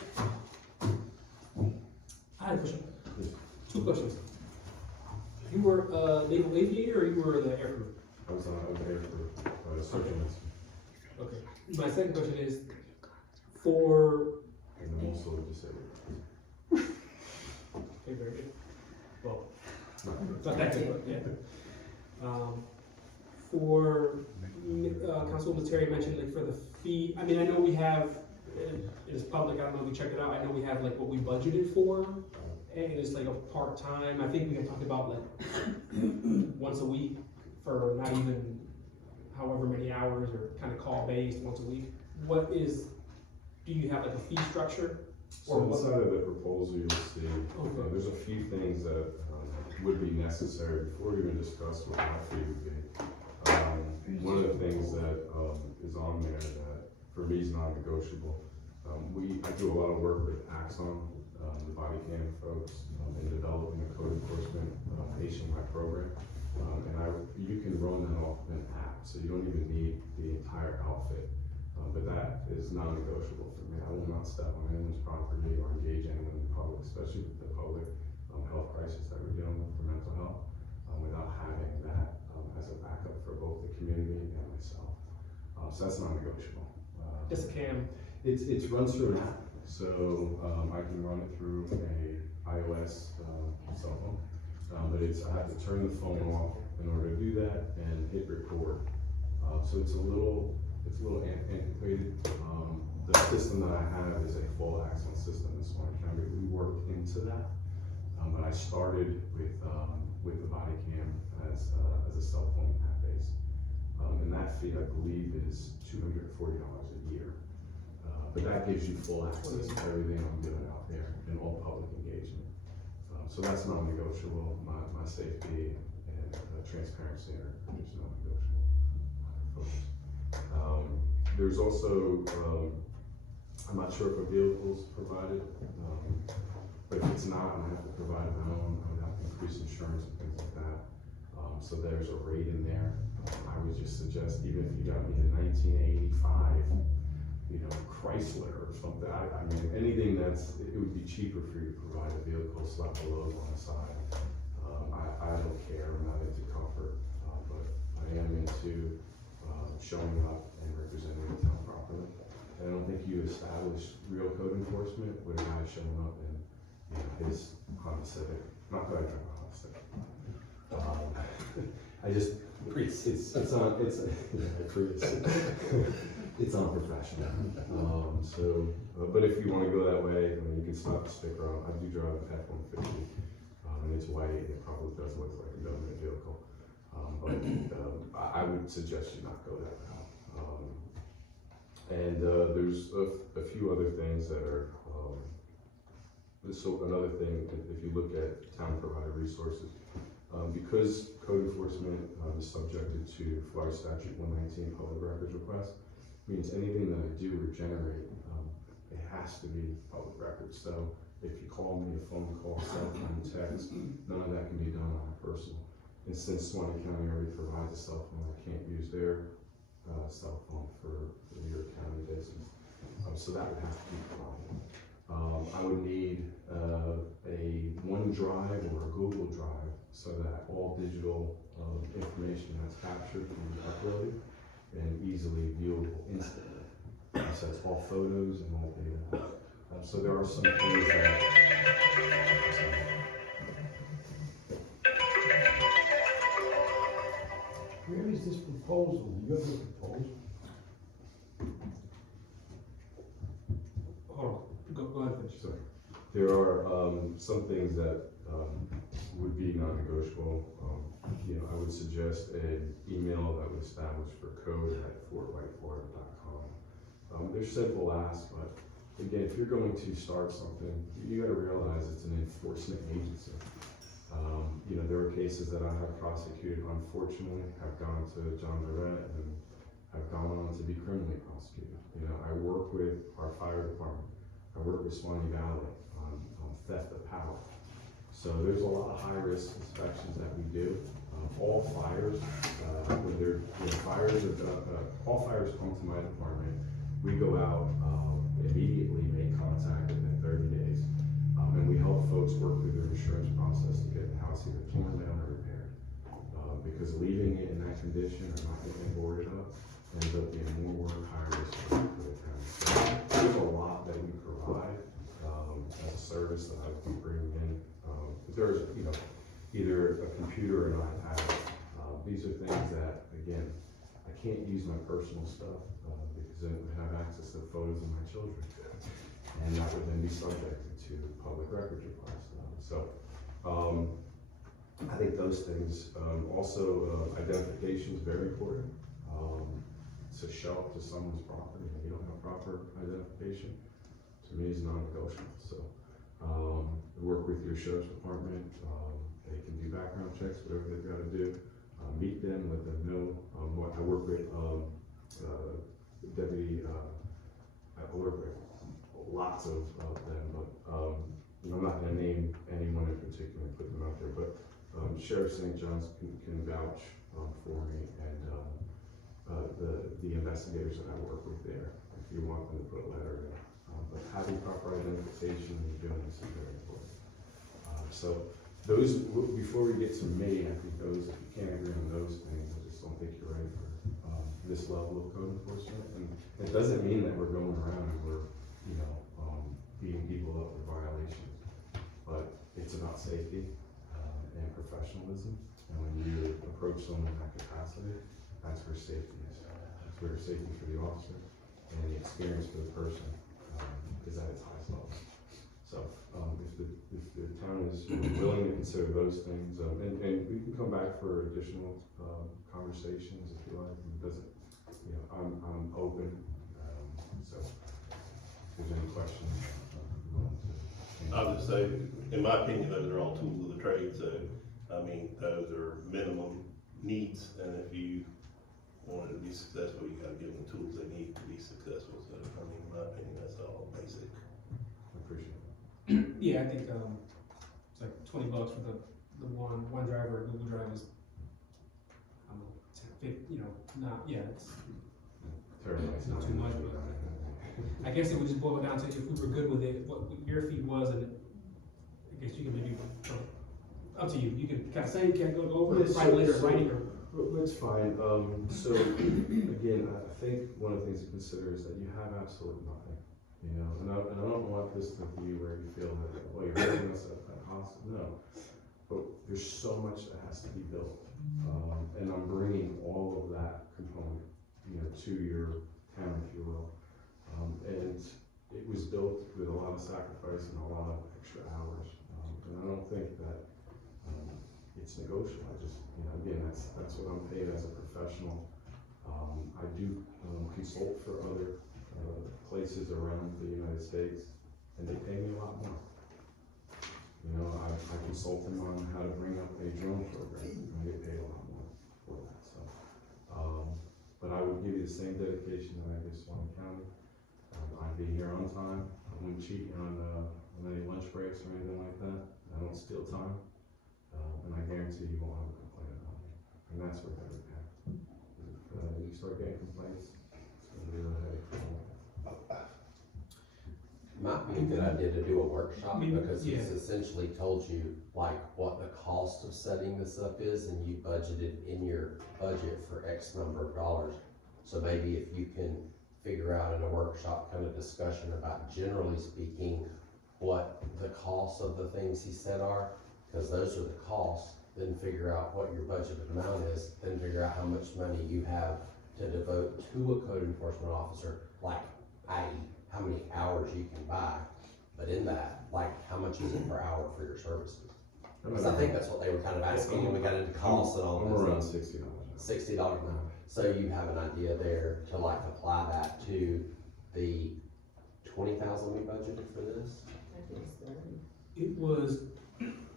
I have a question. 2 questions. You were a naval aviator or you were in the air crew? I was air crew, surgeon. Okay. My second question is, for, And I'm also disabled. okay, very good. Well, not that good, but yeah. For, Councilwoman Terry mentioned like for the fee, I mean, I know we have, it is public, I don't know if you checked it out, I know we have like what we budgeted for, and it's like a part-time, I think we had talked about like once a week for not even however many hours, or kind of call-based once a week. What is, do you have like a fee structure? So inside of the proposal, you'll see, Okay. there's a few things that would be necessary before we even discuss what my fee would be. One of the things that is on there that for me is non-negotiable. I do a lot of work with Axon, the body cam folks, in developing a code enforcement nationwide program. You can run that off an app, so you don't even need the entire outfit. But that is non-negotiable for me. I will not step on anyone's property or engage anyone in public, especially with the public health crisis that we're dealing with for mental health, without having that as a backup for both the community and myself. So that's non-negotiable. Just a cam. It runs through an app, so I can run it through a iOS cell phone. But I have to turn the phone off in order to do that and hit record. So it's a little antiquated. The system that I have is a full Axon system in Suwannee County. We work into that, but I started with the body cam as a cell phone app base, and that fee I believe is $240 a year. But that gives you full access to everything I'm doing out there and all public engagement. So that's non-negotiable. My safety and transparency are just non-negotiable. There's also, I'm not sure if a vehicle is provided, but if it's not, and I have to provide my own, I would have to increase insurance and things like that. So there's a rate in there. I would just suggest, even if you got me a 1985, Chrysler or something, I mean, anything it would be cheaper for you to provide a vehicle, slap a logo on the side. I don't care, I'm not into comfort, but I am into showing up and representing the town properly. And I don't think you establish real code enforcement with a guy showing up in his Honda Civic. Not that I drive a Honda Civic. It's unprofessional. But if you want to go that way, I mean, you can slap the sticker on. I do drive an F-150, and it's white, and it probably does look like a government vehicle. But I would suggest you not go that route. And there's a few other things that are, so another thing, if you look at town provided resources, because code enforcement is subjected to Florida Statute 119 public records request, means anything that I do or generate, it has to be public records. So if you call me, a phone call, cell phone, text, none of that can be done on a personal. And since Suwannee County already provides a cell phone, I can't use their cell phone for your county business. So that would have to be provided. I would need a OneDrive or a Google Drive so that all digital information that's captured can be uploaded and easily viewable instantly. So it's all photos and all data. So there are some things that. Where is this proposal? You have a proposal? Hold on, go ahead and finish. So there are some things that would be non-negotiable. I would suggest an email that would establish for code@fortwhiteflorida.com. They're simple asks, but again, if you're going to start something, you gotta realize it's an enforcement agency. There are cases that I have prosecuted, unfortunately, have gone to John Durrett and have gone on to be criminally prosecuted. I work with our fire department. I work with Swanee Valley on theft of power. So there's a lot of high-risk inspections that we do. All fires, when they're, all fires come to my department. We go out, immediately make contact within 30 days. And we help folks work through their insurance process to get the house either torn down or repaired. Because leaving it in that condition or not getting boarded up ends up being more work, higher risk for the town. So there's a lot that we provide, as a service that I would be bringing in. But there's, either a computer or an iPad. These are things that, again, I can't use my personal stuff, because then I have access to photos of my children. And that would then be subjected to public records requests. I think those things, also, identification is very important. To show up to someone's property and you don't have proper identification, to me is non-negotiable. So, work with your sheriff's department, they can do background checks, whatever they've gotta do. Meet them, let them know, what I work with, Deputy, I work with lots of them, but, I'm not gonna name anyone in particular and put them out there, but, Sheriff St. John's can vouch, for me, and, the investigators that I work with there, if you want them to put a letter in. But having proper identification when you're doing this is very important. So those, before we get to me, I think those, if you can't agree on those things, I just don't think you're ready for this level of code enforcement. And it doesn't mean that we're going around and we're, beating people up for violations. But it's about safety and professionalism. And when you approach someone in that capacity, that's where safety is. That's where safety for the officer and the experience for the person is at its highest level. So, if the town is willing to consider those things, and we can come back for additional, conversations if you like, it doesn't, I'm open, so, if there's any questions. I would say, in my opinion, those are all tools of the trade, so, those are minimum needs, and if you want it to be successful, you gotta give them the tools they need to be successful, so, in my opinion, that's all basic. I appreciate it. Yeah, I think, it's like $20 for the OneDrive or Google Drive is, I don't know, it's Terrible, it's not too much, but I guess it would just boil down to if we were good with it, what your fee was, and I guess you can maybe, up to you, you can kind of say, you can't go over it, write later, writing or. That's fine. So again, I think one of the things to consider is that you have absolutely nothing, and I don't want this to be where you feel that, well, you're holding us at hostage. No, but there's so much that has to be built, and I'm bringing all of that component, to your town, if you will. And it was built with a lot of sacrifice and a lot of extra hours, and I don't think that it's negotiable. I just, again, that's what I'm paid as a professional. I do consult for other places around the United States, and they pay me a lot more. I consult them on how to bring up a drone program, and I get paid a lot more for that. So, but I would give you the same dedication that I give Swanee County. I'd be here on time. I wouldn't cheat on any lunch breaks or anything like that. I don't steal time. And I guarantee you won't have a complaint about me. And that's what that would have. If you start getting complaints, it's going to be a headache for all. be a good idea to do a workshop, Maybe, because he's yeah. essentially told you, like, what the cost of setting this up is, and you budgeted in your budget for X number of dollars. So maybe if you can figure out in a workshop kind of discussion about, generally speaking, what the costs of the things he said are, because those are the costs, then figure out what your budgeted amount is, then figure out how much money you have to devote to a code enforcement officer, like, i.e., how many hours you can buy, but in that, like, how much is it per hour for your services? Because I think that's what they were kind of asking, and we got into costs and all I'm those around things. $60. $60 an hour. So you have an idea there to like apply that to the 20,000 we budgeted for this? I think it's 30. It was,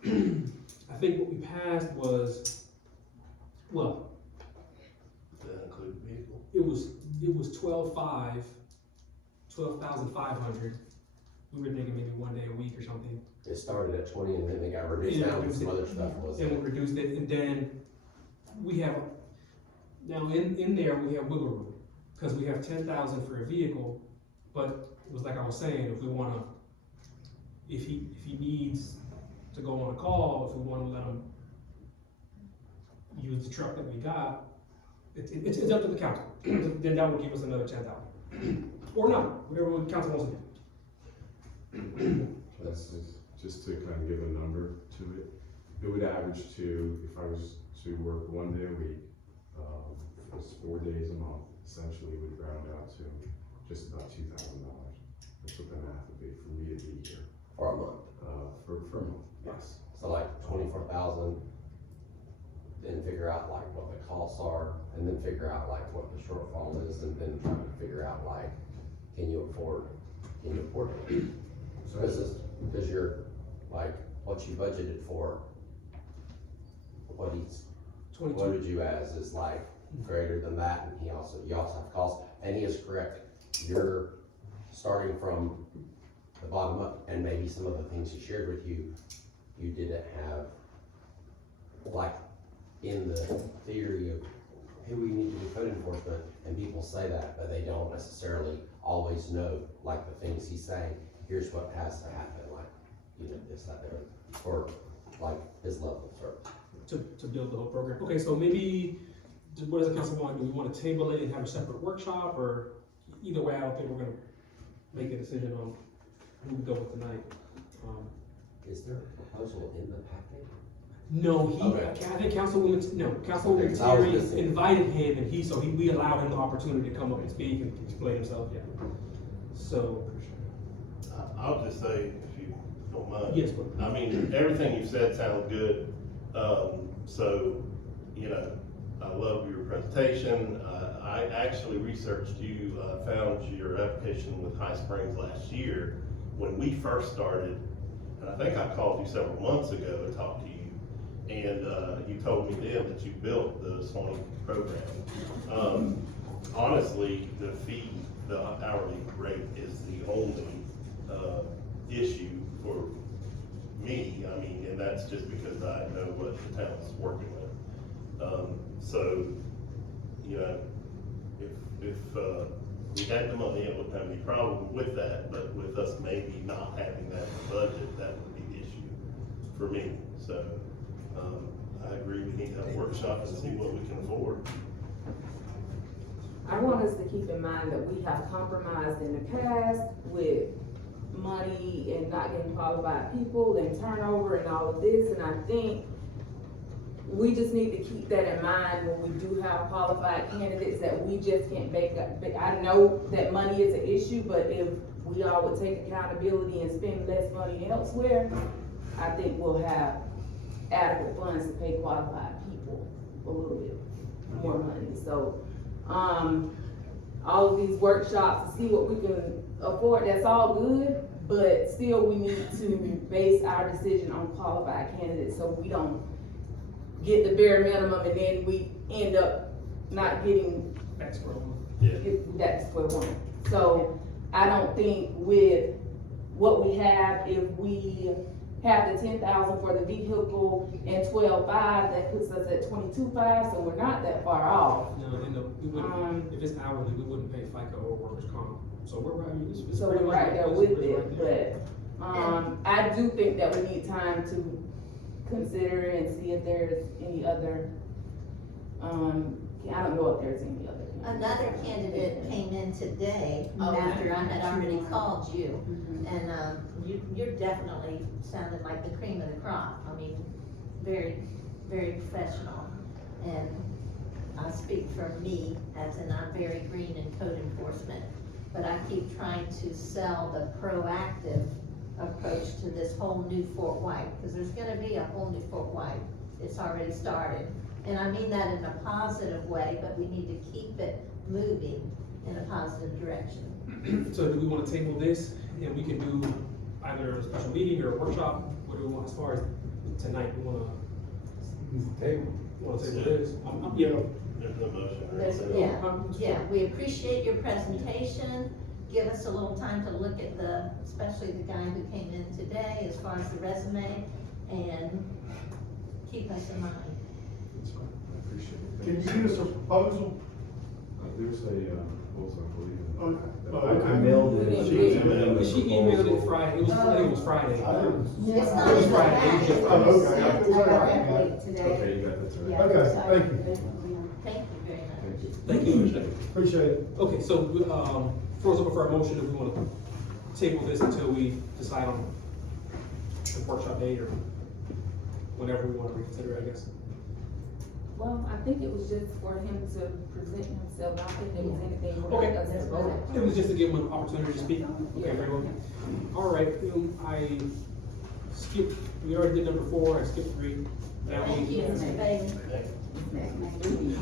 I think what we passed was, well, Does that include vehicle? it was 12,500. We were thinking maybe 1 day a week or something. It started at 20 and then they got reduced Yeah, down to reduced some it. other stuff was. And we reduced it, and then we have, now in there, we have wiggle room, because we have 10,000 for a vehicle, but it was like I was saying, if we wanna, if he needs to go on a call, if we wanna let him use the truck that we got, it's up to the council, then that would give us another 10,000. Or not, whatever the council wants to do. That's just to kind of give a number to it. It would average to, if I was to work 1 day a week, it's 4 days a month, essentially would round out to just about $2,000. That's what the math would be for me to be here. For a month. For a month, yes. So like 24,000, then figure out like what the costs are, and then figure out like what the shortfall is, and then try to figure out like, can you afford it? Because you're, like, what you budgeted for, what he's 22. quoted you as is like greater than that, and you also have costs, and he is correct. You're starting from the bottom up, and maybe some of the things he shared with you, you didn't have, like, in the theory of, hey, we need to do code enforcement, and people say that, but they don't necessarily always know, like, the things he's saying, here's what has to happen, like, you know, this, that, there, or, like, his level of service. To build the whole program. Okay, so maybe, what does the council want? Do we want to table it and have a separate workshop, or either way, I don't think we're gonna make a decision on who we go with tonight. Is there a proposal in the packet? No, Okay. I think Councilwoman Okay, 'cause I was Terry missing. invited him, and we allowed him the opportunity to come up and speak and explain himself, yeah. So, I'll just say, if you don't mind. yes, but, I mean, everything you said sounds good. So, you know, I love your presentation. I actually researched you, found your application with High Springs last year when we first started. And I think I called you several months ago and talked to you. And, you told me then that you built the Swanee program. Honestly, the fee, the hourly rate is the only, issue for me. I mean, and that's just because I know what the town's working with. So, you know, if we had the money, I wouldn't have any problem with that, but with us maybe not having that in the budget, that would be the issue for me. So, I agree, we need to have a workshop and see what we can afford. I want us to keep in mind that we have compromised in the past with money and not getting qualified people and turnover and all of this, and I think we just need to keep that in mind when we do have qualified candidates, that we just can't make up. I know that money is an issue, but if we all would take accountability and spend less money elsewhere, I think we'll have adequate funds to pay qualified people a little bit more money. So, all of these workshops to see what we can afford, that's all good, but still we need to base our decision on qualified candidates, so we don't get the bare minimum and then we end up not getting that's where I'm. that's square one. So I don't think with what we have, if we have the 10,000 for the vehicle and 12,500, that puts us at 22,500, so we're not that far off. No, we wouldn't, if it's hourly, we wouldn't pay FICA or workers' comp. So we're right, it's So pretty we're much right there it's with right it, there. but, I do think that we need time to consider and see if there's any other, I don't know if there's any other. Another candidate came in today Oh, after I had already sure. called you. Mhm. And, you're definitely sounding like the cream of the crop. I mean, very, very professional. And I speak for me, as in I'm very green in code enforcement. But I keep trying to sell the proactive approach to this whole new Fort White, because there's gonna be a whole new Fort White. It's already started. And I mean that in a positive way, but we need to keep it moving in a positive direction. So do we wanna table this, and we can do either a special meeting or a workshop? What do we want as far as tonight? We wanna table this? Yeah. There's no motion. There's, yeah, we appreciate your presentation. Give us a little time to look at especially the guy who came in today, as far as the resume, and keep us in mind. That's fine, I appreciate it. Can you give us a proposal? There's a, proposal, I believe. Okay. I mailed it. She emailed it Friday, it was Friday. I didn't. It's not It was in the Friday. packet. Oh, okay. I got that late today. Okay, you got that today. Yeah. Okay, so- thank you. Thank you very much. Thank you. Thank you, Michelle. Appreciate it. Okay, so, floor's open for a motion if we wanna table this until we decide on the workshop date or whenever we wanna reconsider, I guess. Well, I think it was just for him to present himself, I don't think there was anything for Okay. us to vote. It was just to give them an opportunity to speak. Okay, very well. All right, I skipped, we already did number 4, I skipped 3. Now Thank you, Mr. Bailey.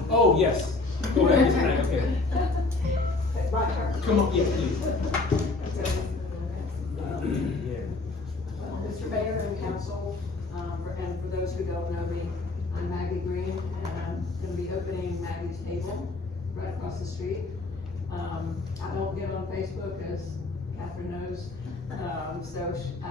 Oh, yes. Go ahead, Ms. Knight, okay. Come on, yes, please. Yeah. Mr. Mayor and council, and for those who don't know me, I'm Maggie Green, and I'm gonna be opening Maggie's Table right across the street. I don't get on Facebook, as Catherine knows, so I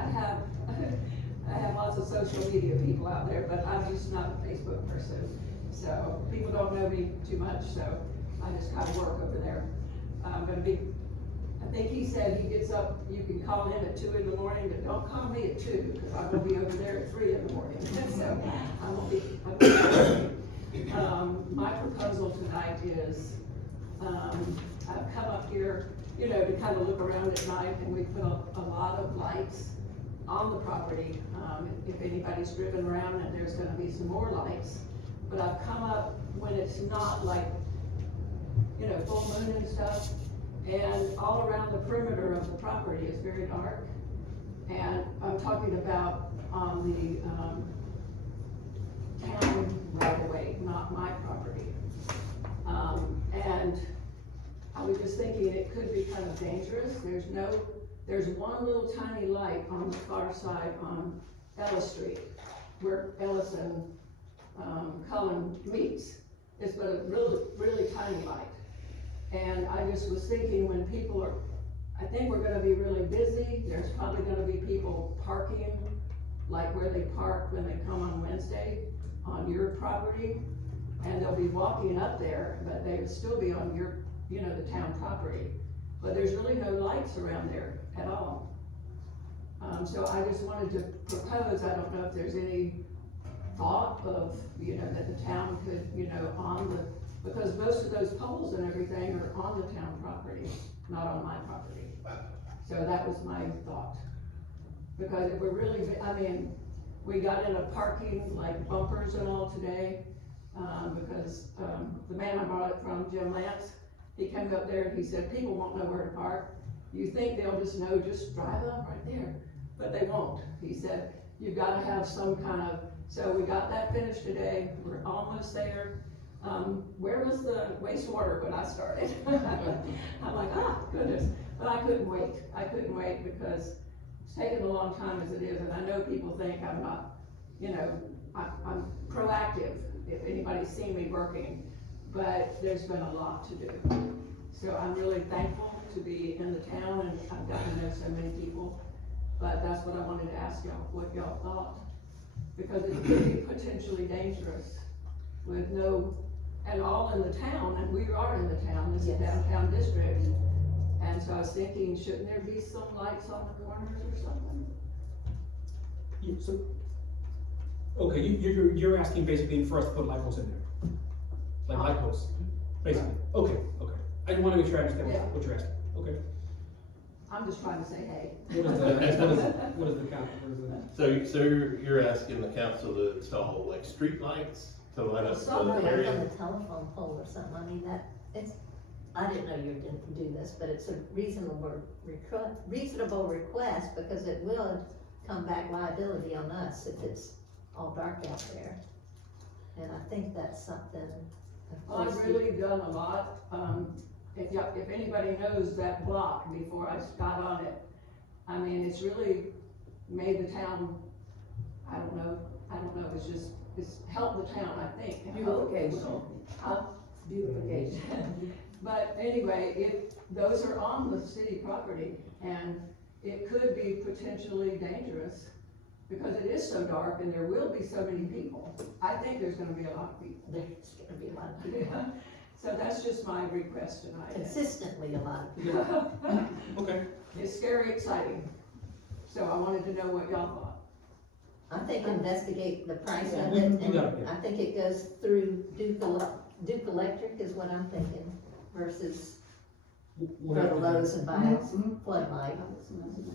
have lots of social media people out there, but I'm just not a Facebook person. So people don't know me too much, so I just kind of work over there. I'm gonna be, I think he said he gets up, you can call him at 2 in the morning, but don't call me at 2, because I'm gonna be over there at 3 in the morning. So I won't be. My proposal tonight is, I've come up here, to kind of look around at night, and we put a lot of lights on the property. If anybody's driven around, and there's gonna be some more lights. But I've come up when it's not like, full moon and stuff, and all around the perimeter of the property is very dark. And I'm talking about on the, town right away, not my property. And I was just thinking it could be kind of dangerous. There's one little tiny light on the far side on Ellis Street, where Ellis and Cullen meets. It's but a really, really tiny light. And I just was thinking when people are, I think we're gonna be really busy. There's probably gonna be people parking, like where they park when they come on Wednesday on your property. And they'll be walking up there, but they'll still be on your, the town property. But there's really no lights around there at all. So I just wanted to propose, I don't know if there's any thought of, that the town could, because most of those poles and everything are on the town property, not on my property. So that was my thought. Because if we're really, we got in a parking, like bumpers and all today, because, the man I bought it from, Jim Lance, he came up there and he said, people won't know where to park. You think they'll just know, just drive up right there, but they won't. He said, you've gotta have some kind of, so we got that finished today, we're almost there. Where was the wastewater when I started? I'm like, goodness, but I couldn't wait because it's taken a long time as it is, and I know people think I'm not, I'm proactive, if anybody's seen me working, but there's been a lot to do. So I'm really thankful to be in the town, and I've gotten to know so many people, but that's what I wanted to ask y'all, what y'all thought. Because it could be potentially dangerous with no, and all in the town, and we are in the town, this is downtown district, And so I was thinking, shouldn't there be some lights on the corners or something? So, okay, you're asking basically for us to put light posts in there? Like light posts, basically? Okay. I just wanna make sure I understand Yeah. what you're asking, okay? I'm just trying to say, hey. What is the count, So you're asking the council to install like street lights to light up Something the like area? on the telephone pole or something, I mean, it's, I didn't know you didn't do this, but it's a reasonable request, because it will come back liability on us if it's all dark out there. And I think that's something. of Well, I've course, really done a lot, if anybody knows that block before I got on it, I mean, it's really made the town, I don't know, it's helped the town, I think. Beautification. Huh? Beautification. But anyway, those are on the city property, and it could be potentially dangerous, because it is so dark and there will be so many people. I think there's gonna be a lot of people. There's gonna be a lot of people, So that's just my request tonight. consistently a lot of people. Okay. It's scary exciting, so I wanted to know what y'all thought. I think investigate the price of We it, got it, and yeah. I think it goes through Duke Electric is what I'm thinking, versus We'll go have to to Lowe's and buy a floodlight.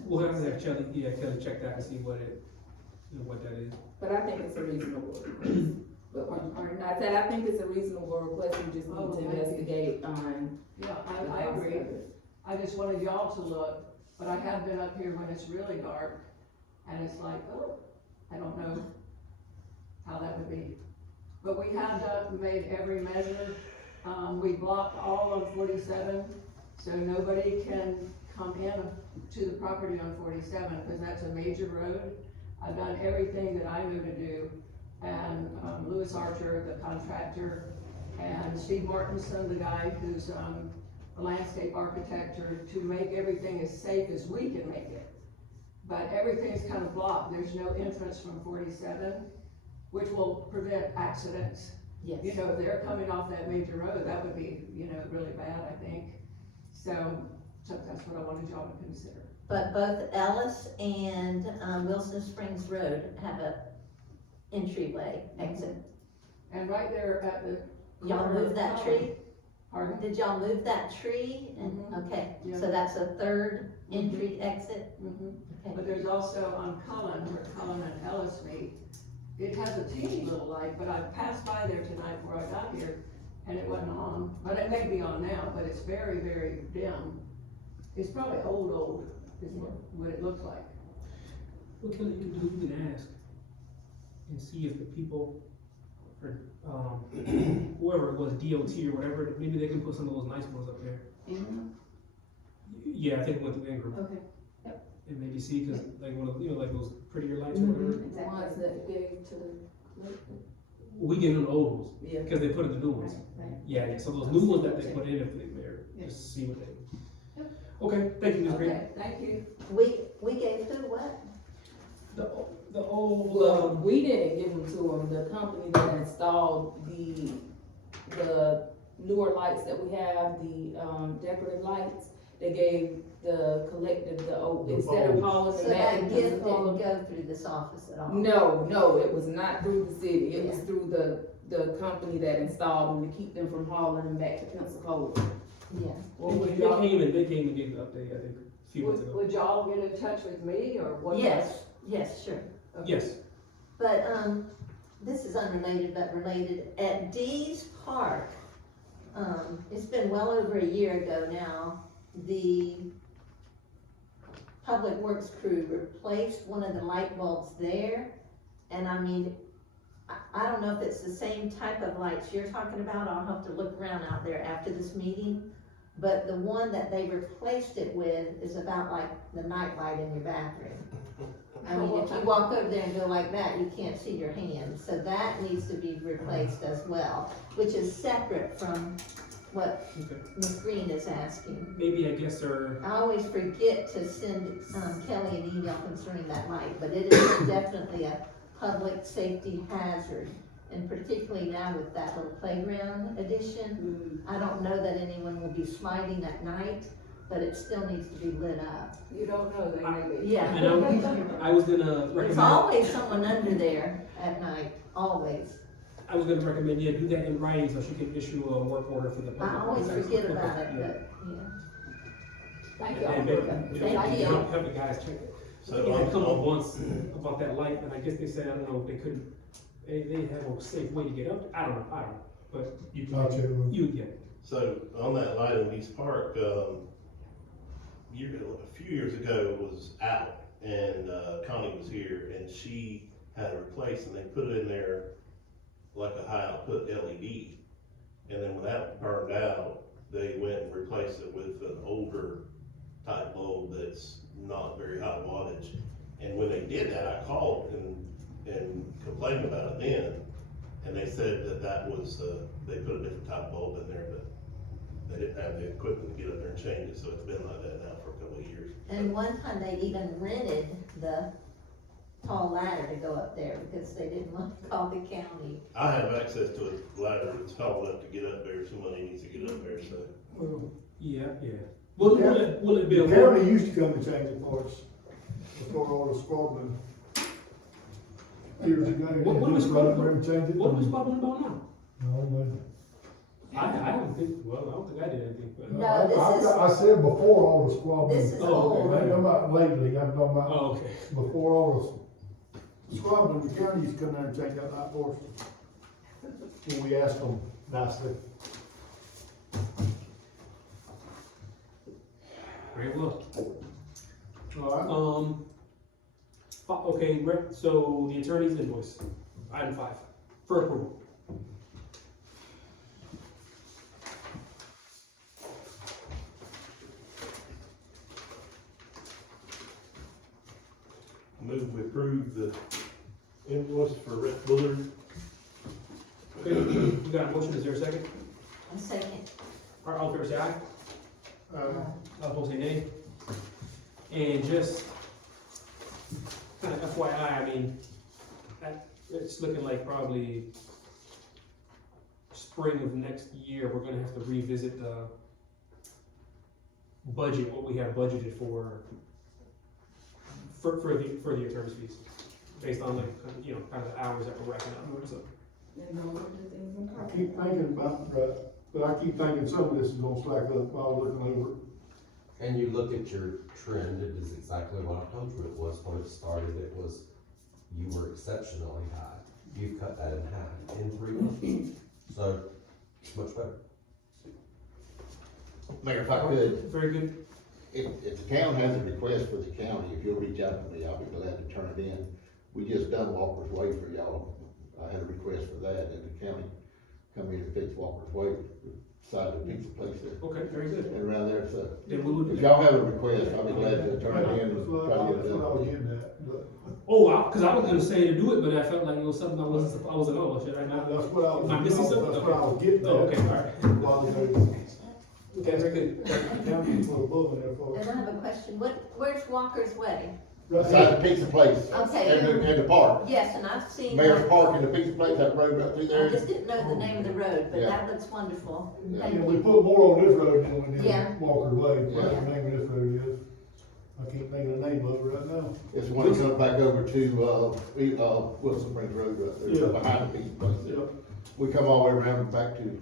We'll have to have Kelly check that and see what that is. But I think it's a reasonable request. But I said, I think it's a reasonable request, we just Oh, need to thank you. investigate on. Yeah, the I cost agree. of it. I just wanted y'all to look, but I have been up here when it's really dark, and it's like, oh, I don't know how that would be. But we have made every measure, we blocked all of 47, so nobody can come in to the property on 47, because that's a major road. I've done everything that I know to do, and Louis Archer, the contractor, and Steve Martinson, the guy who's a landscape architect, to make everything as safe as we can make it. But everything's kind of blocked, there's no entrance from 47, which will prevent accidents. Yes. You know, if they're coming off that major road, that would be, really bad, I think. So that's what I wanted y'all to consider. But both Ellis and, Wilson Springs Road have a entryway exit. And right there at the. Y'all corner move of that Cullen- tree? Pardon? Did y'all move that tree? And, Mhm. okay, Yeah. so that's a third entry exit? Mhm. Okay. But there's also on Cullen, where Cullen and Ellis meet, it has a teeny little light, but I passed by there tonight before I got here, and it wasn't on, but it may be on now, but it's very, very dim. It's probably old, is what it looks like. What Kelly can do, we can ask and see if the people, or, whoever it was, DOT or whatever, maybe they can put some of those nice ones up there. Yeah, I think it went through Ingram. Okay. And maybe see, cause like one of, like those prettier lights or whatever. Ones that gave to the. We get them the old ones, Yeah. cause they put in the new ones. Right. Yeah, so those new ones that they put in, if they're, just see what they. Okay, thank you, Ms. Green. Okay, thank you. We gave who what? The old, Well, we didn't give them to them, the company that installed the newer lights that we have, the, decorative lights, they gave the collective, instead of hauling So them back that and gift putting them didn't go through this office at all? No, it was not through the city, it was Yeah. through the company that installed them to keep them from hauling them back to Pensacola. Yeah. Well, would they y'all, came and gave the update, I think, a few months ago. would y'all get in touch with me, or what? Yes, sure. Okay. Yes, But, this is unrelated but related. At Dee's Park, it's been well over a year ago now, the Public Works crew replaced one of the light bulbs there. And I mean, I don't know if it's the same type of lights you're talking about. I'll have to look around out there after this meeting. But the one that they replaced it with is about like the night light in your bathroom. I mean, if you walk over there and go like that, you can't see your hands, so that needs to be replaced as well, which is separate from what okay. Ms. Green is asking. Maybe, I guess, or, I always forget to send, Kelly an email concerning that light, but it is definitely a public safety hazard. And particularly now with that little playground addition, I don't know that anyone will be sliding at night, but it still needs to be lit up. You don't know, they may be. Yeah. And I was gonna There's recommend, always someone under there at night, always. I was gonna recommend, yeah, do that in writing so she can issue a work order for the public. I always forget about it, Yeah. but, yeah. Thank you. And maybe, Thank you. help the guys check it. So It had come up on- once about that light, and I guess they said, I don't know, they couldn't, they have a safe way to get up, I don't know, but you I'll check with them. you get it. So on that light in East Park, a few years ago it was out and Connie was here and she had it replaced and they put it in there like a high output LED. And then when that burned out, they went and replaced it with an older type bulb that's not very high wattage. And when they did that, I called and complained about it then. And they said that was, they put a different type of bulb in there, but they didn't have the equipment to get up there and change it, so it's been like that now for a couple of years. And one time they even rented the tall ladder to go up there because they didn't want to call the county. I have access to a ladder that's tall enough to get up there, if somebody needs to get up there, so. Well, yeah. Will it be a? The county used to come and change the parts before all the squabbling. Years ago, What they was just run up there and change it. What are we squabbling about now? No, man. I don't think, well, I don't think I did anything, but. No, this is- I said before all the squabbling. This is Oh, okay. old. I ain't talking about lately, I'm talking about Oh, okay. before all the squabbling, the county used to come there and change that light for us. When we asked them nicely. Very well. All right. Okay, so the attorney's invoice, item 5, for approval. Move we approve the invoice for Rick Bullard. Okay, we got a motion, is there a second? A second. All in favor, say aye. Uh, All opposed, say nay. And just kind of FYI, I mean, it's looking like probably spring of next year, we're gonna have to revisit the budget, what we have budgeted for the attorney's fees, based on like, you know, kind of the hours that we're racking up, so. And all of the things in I common. keep thinking about that, but I keep thinking some of this is gonna slack up while looking over it. And you look at your trend, it is exactly what I told you it was when it started, you were exceptionally high. You've cut that in half in 3 months, so much better. Mayor, if I could, Very good. if the town has a request for the county, if you'll reach out to me, I'll be glad to turn it in. We just done Walker's Way for y'all. I had a request for that, and the county come in and fix Walker's Way, side of the pizza place there. Okay, very good. And around there, so Then we would if do y'all have a request, I'll be glad to turn it in and That's what try I to get it was done. getting at, but Oh, cause I was gonna say to do it, but I felt like it was something I was like, oh, should I not? that's what I was. Am I missing something? That's what I was getting at. Oh, okay, all right. While they, Okay, very good. the county put a bulb in there for us. And I have a question. Where's Walker's Way? Right Beside here. the pizza place, Okay. and the park. Yes, and I've seen Mayor's that. Park and the pizza place, that road right through I there. just didn't know the name of the road, but Yeah. that looks wonderful. Yeah. Thank Yeah, we you. put more on this road than we Yeah. did Walker's Way, whatever Yeah. the name of this road is. I can't think of the name of it right now. It's when it comes back over to, Wilson Springs Road right there, Yeah. behind the pizza place there. Yep, We come all the way around and back to,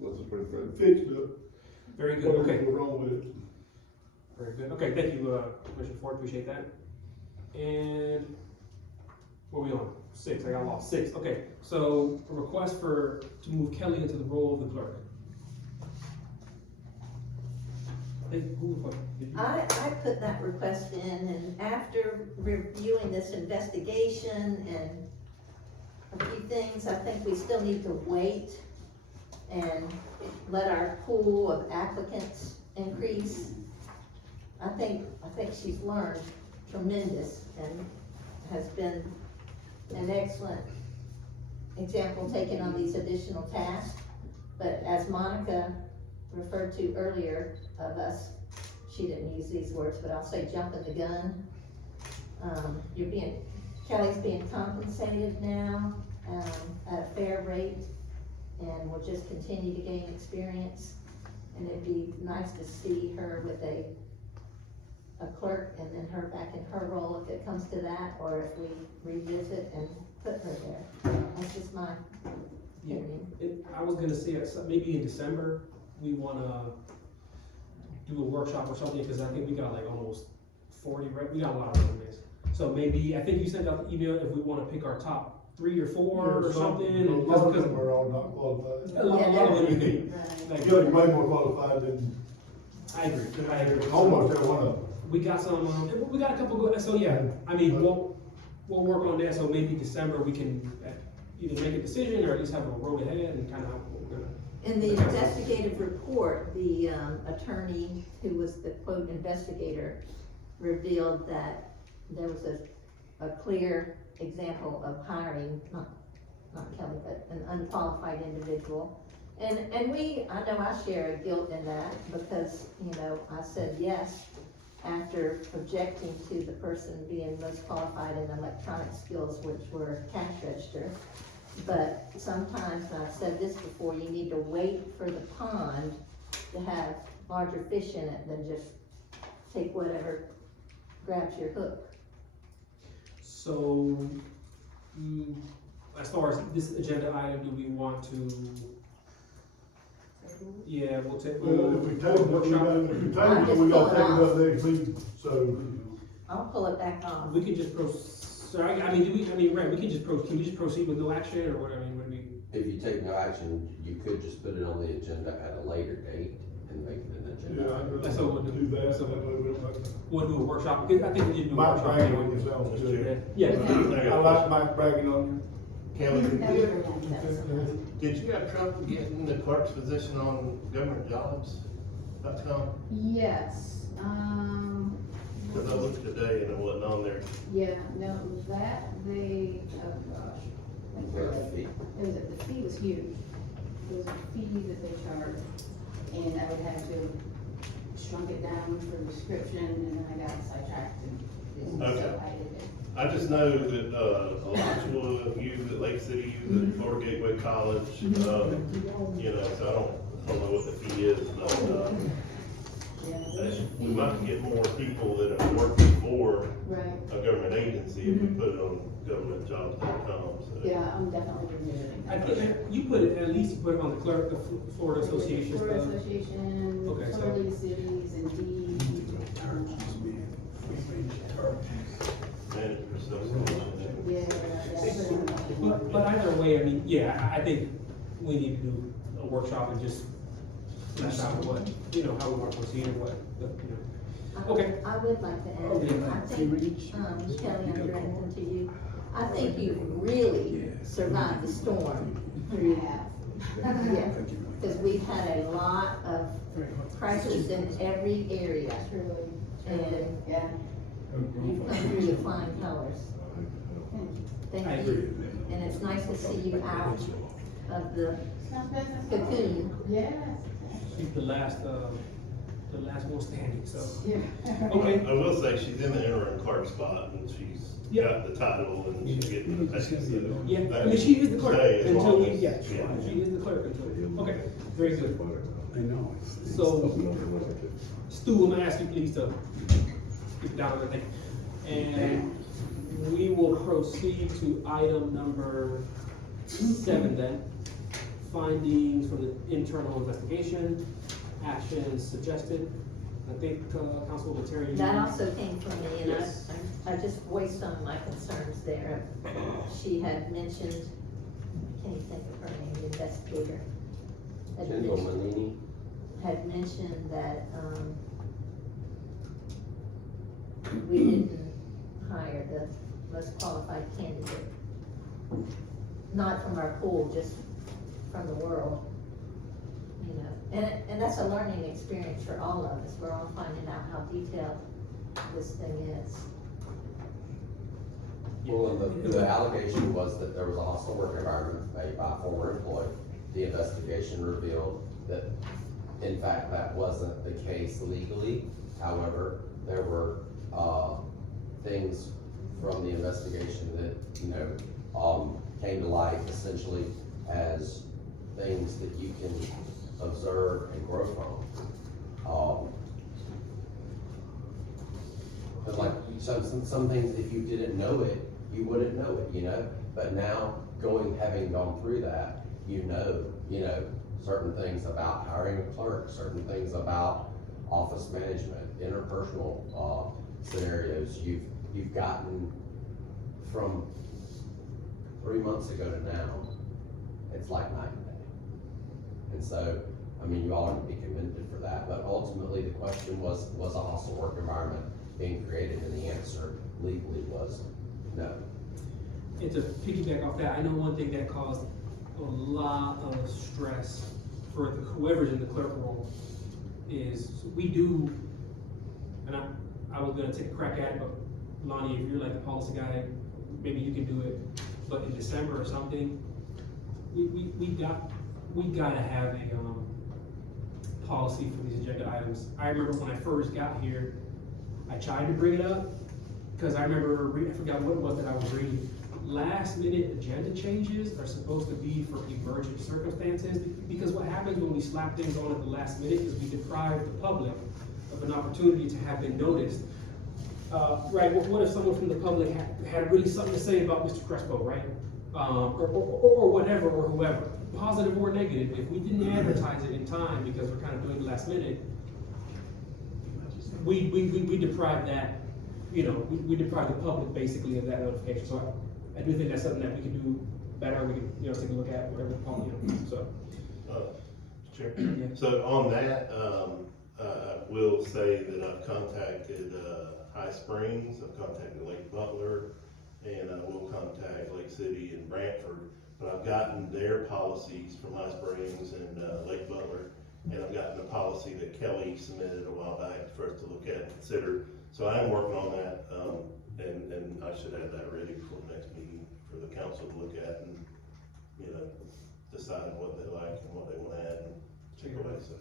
Wilson Springs Road. fixed it. Very good, okay. Whatever was wrong with it. Very good. Okay, thank you, Commissioner Ford, appreciate that. And where we on? 6, I got lost. 6, okay. So a request to move Kelly into the role of the clerk. I put that request in, and after reviewing this investigation and a few things, I think we still need to wait and let our pool of applicants increase. I think she's learned tremendous and has been an excellent example taking on these additional tasks. But as Monica referred to earlier of us, she didn't use these words, but I'll say jumping the gun. Kelly's being compensated now, at a fair rate, and will just continue to gain experience. And it'd be nice to see her with a clerk and then her back in her role if it comes to that, or if we revisit and put her there. That's just my opinion. I was gonna say, maybe in December, we wanna do a workshop or something, because I think we got like almost 40, right? We got a lot of resumes. So maybe, I think you sent out the email if we wanna pick our top 3 or 4 or something. A lot of them are all not qualified. A lot of them, you think, like, You're way more qualified than I agree. almost every one of them. We got some, we got a couple good, so yeah, I mean, we'll work on that, so maybe December we can either make a decision or at least have a road ahead and kind of how we're gonna. In the investigative report, the attorney who was the quote investigator revealed that there was a clear example of hiring, not Kelly, but an unqualified individual. And I know I share a guilt in that, because, you know, I said yes after objecting to the person being most qualified in electronic skills, which were cash register. But sometimes, and I've said this before, you need to wait for the pond to have larger fish in it than just take whatever grabs your hook. So, as far as this agenda item, do we want to? Yeah, we'll take. Well, if we take it, we gotta take it up next week, so. I'll pull it back on. We could just sorry, I mean, can we just proceed with no action, or what, I mean, what do we? If you take no action, you could just put it on the agenda at a later date and make it an agenda. Yeah, I'd rather That's what we'll do that, so that way we don't have to. We'll do a workshop, because I think we need to do a Mike workshop. bragging on yourself, too. Yeah. I like Mike bragging on Kelly, That's- did you have trouble getting the clerk's position on governmentjobs.com? Yes, Cause I looked today and it wasn't on there. yeah, no, that, oh gosh. The fee was huge. It was a fee that they charged, and I would have to shrunk it down for the description, and then I got sidetracked and Okay. so I did it. I just know that, Alachua used it, Lake City used it, Florida Gateway College, you know, so I don't know what the fee is, but, we might get more people that are working for Right, a government agency if we put it on governmentjobs.com, so. yeah, I'm definitely revisiting. I think you put it, at least you put it on the clerk, the Florida Association Florida stuff. Association, Okay, so- Florida Cities, and Manager association. yeah. But either way, I mean, yeah, I think we need to do a workshop and just flesh out what, how we want to proceed and what, Okay. I would like to add, I think, Kelly, I'm directing to you, I think you really survived the storm. We have. Yeah, because we've had a lot of crisis in every area, and Yeah. you've come through with flying colors. Thank I you. agree. And it's nice to see you out of the cocoon. Yes. She's the last one standing, so. Yeah. Okay. I will say she's in the interim clerk spot and she's got the title and she's getting the pay, so. Yeah, I mean, she is the clerk Stay as until long we, as- yeah, she is the clerk until, okay, very good. I know. So, Stu, I'm gonna ask you please to keep it down on the thing. And we will proceed to item number 7 then. Findings from the internal investigation, actions suggested. I think, Councilwoman Terry. That also came from me, and Yes. I just voiced some of my concerns there. She had mentioned, I can't even think of her name, the investigator. Had Kendall mentioned- Manini, Had mentioned that, we didn't hire the most qualified candidate. Not from our pool, just from the world, And that's a learning experience for all of us. We're all finding out how detailed this thing is. well, the allegation was that there was a hostile work environment made by a former employee. The investigation revealed that, in fact, that wasn't the case legally. However, there were, things from the investigation that, came to light essentially as things that you can, observe, and grow from. Cause like, some things, if you didn't know it, you wouldn't know it, you know? But now, having gone through that, you know, certain things about hiring a clerk, certain things about office management, interpersonal, scenarios. You've gotten from 3 months ago to now, it's like night and day. And so, I mean, you all are to be commended for that, but ultimately the question was a hostile work environment being created, and the answer legally was no. And to piggyback off that, I know one thing that caused a lot of stress for whoever's in the clerk role is we do, and I was gonna take a crack at it, but Lonnie, if you're like the policy guy, maybe you can do it, but in December or something, we gotta have a, policy for these agenda items. I remember when I first got here, I tried to bring it up, cause I remember, I forgot what it was that I was reading. Last minute agenda changes are supposed to be for emergent circumstances, because what happens when we slap things on at the last minute is we deprive the public of an opportunity to have been noticed. Right, what if someone from the public had really something to say about Mr. Crespo, right? Or whatever, or whoever, positive or negative. If we didn't advertise it in time because we're kind of doing it last minute, we deprive that, we deprive the public basically of that notification. So I do think that's something that we can do better. We can, take a look at whatever, so. Sure. Yeah. So on that, I will say that I've contacted, High Springs, I've contacted Lake Butler, and I will contact Lake City and Brantford. But I've gotten their policies from High Springs and, Lake Butler, and I've gotten the policy that Kelly submitted a while back for us to look at and consider. So I am working on that, and I should have that ready before the next meeting for the council to look at and, decide what they like and what they wanna add and take away, so.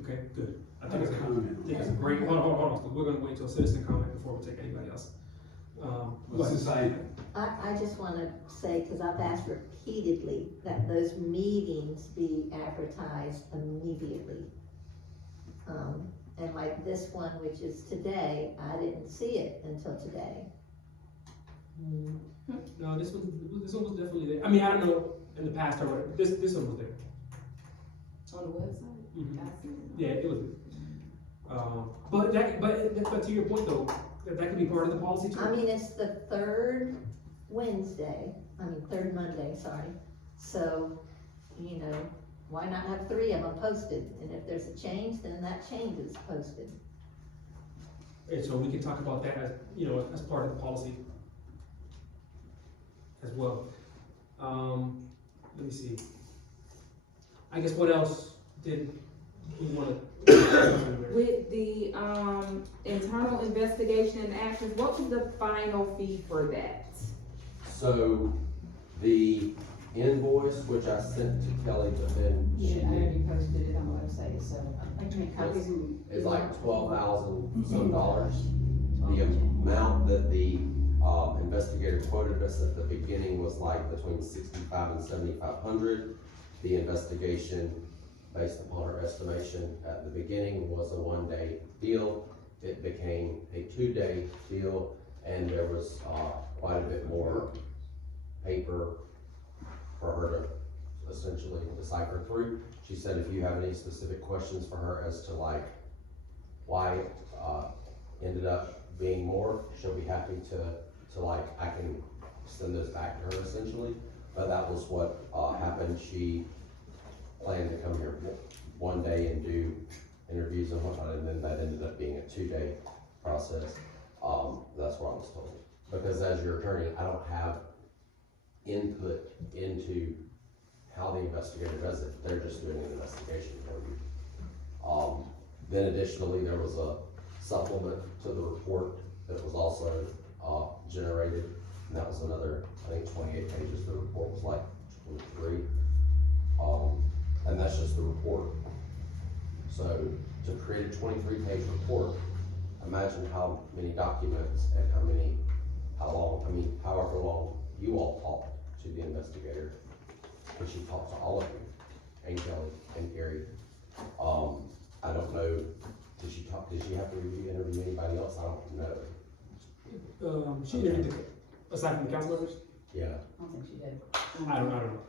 Okay, good. I I think have it's a comment. it's a great, hold on, because we're gonna wait till citizen comment before we take anybody else. What's this item? I just wanna say, cause I've asked repeatedly that those meetings be advertised immediately. And like this one, which is today, I didn't see it until today. No, this one was definitely there. I mean, I don't know in the past or whatever, this one was there. On the website? Mhm. I see it. Yeah, it was. But to your point though, that could be part of the policy too. I mean, it's the third Monday, sorry. So, why not have 3 of them posted? And if there's a change, then that change is posted. And so we can talk about that as, as part of the policy as well. Let me see. I guess what else did we wanna? With the, internal investigation and actions, what was the final fee for that? So, the invoice, which I sent to Kelly, but then she Yeah, I already did, posted it on the website, so I can make copies. is like $12,000 some dollars. The amount that the, investigator quoted us at the beginning was like between $6,500 and $7,500. The investigation, based upon her estimation at the beginning, was a 1-day deal. It became a 2-day deal, and there was, quite a bit more paper for her to essentially decipher through. She said if you have any specific questions for her as to like why it ended up being more, she'll be happy to like, I can send those back to her essentially. But that was what happened. She planned to come here 1 day and do interviews and whatnot, and then that ended up being a 2-day process. That's what I was told. Because as your attorney, I don't have input into how the investigator does it. They're just doing an investigation for you. Then additionally, there was a supplement to the report that was also generated, and that was another, I think, 28 pages. The report was like 23. And that's just the report. So to create a 23-page report, imagine how many documents and however long you all talked to the investigator, but she talked to all of you, and Kelly, and Gary, I don't know, did she have to interview anybody else? I don't know. She interviewed aside from the council members? Yeah, I don't think she did. I don't know.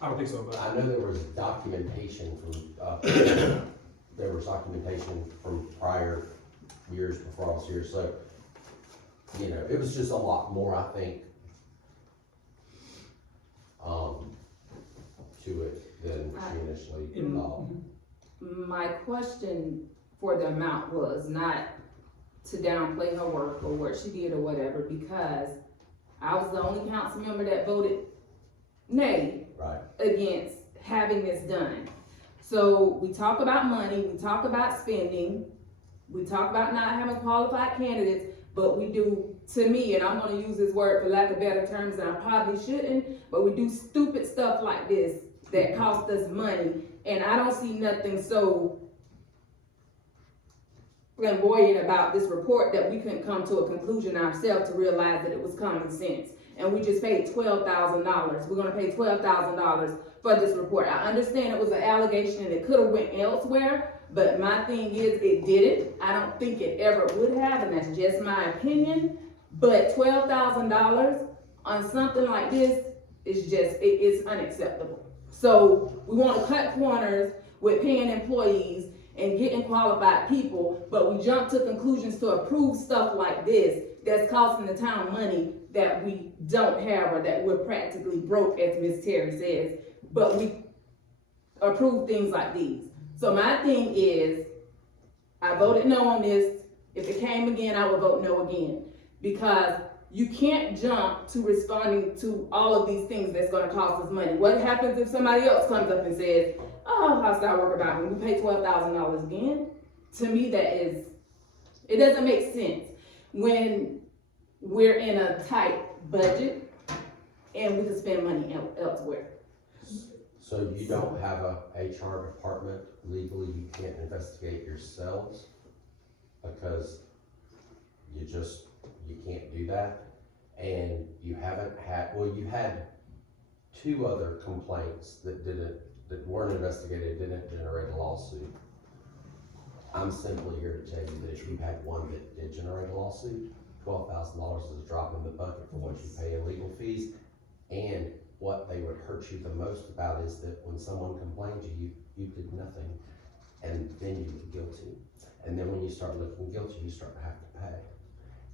I don't think so, but. I know there was documentation from, there was documentation from prior years before I was here, so, you know, it was just a lot more, I think, to it than she initially thought. My question for the amount was not to downplay her work or what she did or whatever, because I was the only council member that voted nay Right. against having this done. So we talk about money, we talk about spending, we talk about not having qualified candidates, but we do, to me, and I'm gonna use this word for lack of better terms, and I probably shouldn't, but we do stupid stuff like this that cost us money, and I don't see nothing so flamboyant about this report that we couldn't come to a conclusion ourselves to realize that it was common sense. And we just paid $12,000. We're gonna pay $12,000 for this report. I understand it was an allegation and it could have went elsewhere, but my thing is it didn't. I don't think it ever would have, and that's just my opinion. But $12,000 on something like this is just, it is unacceptable. So we wanna cut corners with paying employees and getting qualified people, but we jump to conclusions to approve stuff like this that's costing the town money that we don't have or that we're practically broke, as Ms. Terry says, but we approve things like these. So my thing is, I voted no on this. If it came again, I would vote no again, because you can't jump to responding to all of these things that's gonna cost us money. What happens if somebody else comes up and says, oh, hostile work about me, we pay $12,000 again? To me, it doesn't make sense when we're in a tight budget and we can spend money elsewhere. So you don't have a HR department, legally you can't investigate yourselves because you can't do that. And you haven't had, well, you had 2 other complaints that weren't investigated, didn't generate a lawsuit. I'm simply here to tell you that if you had one that did generate a lawsuit, $12,000 is a drop in the bucket for what you pay in legal fees. And what they would hurt you the most about is that when someone complained to you, you did nothing, and then you get guilty. And then when you start looking guilty, you start to have to pay.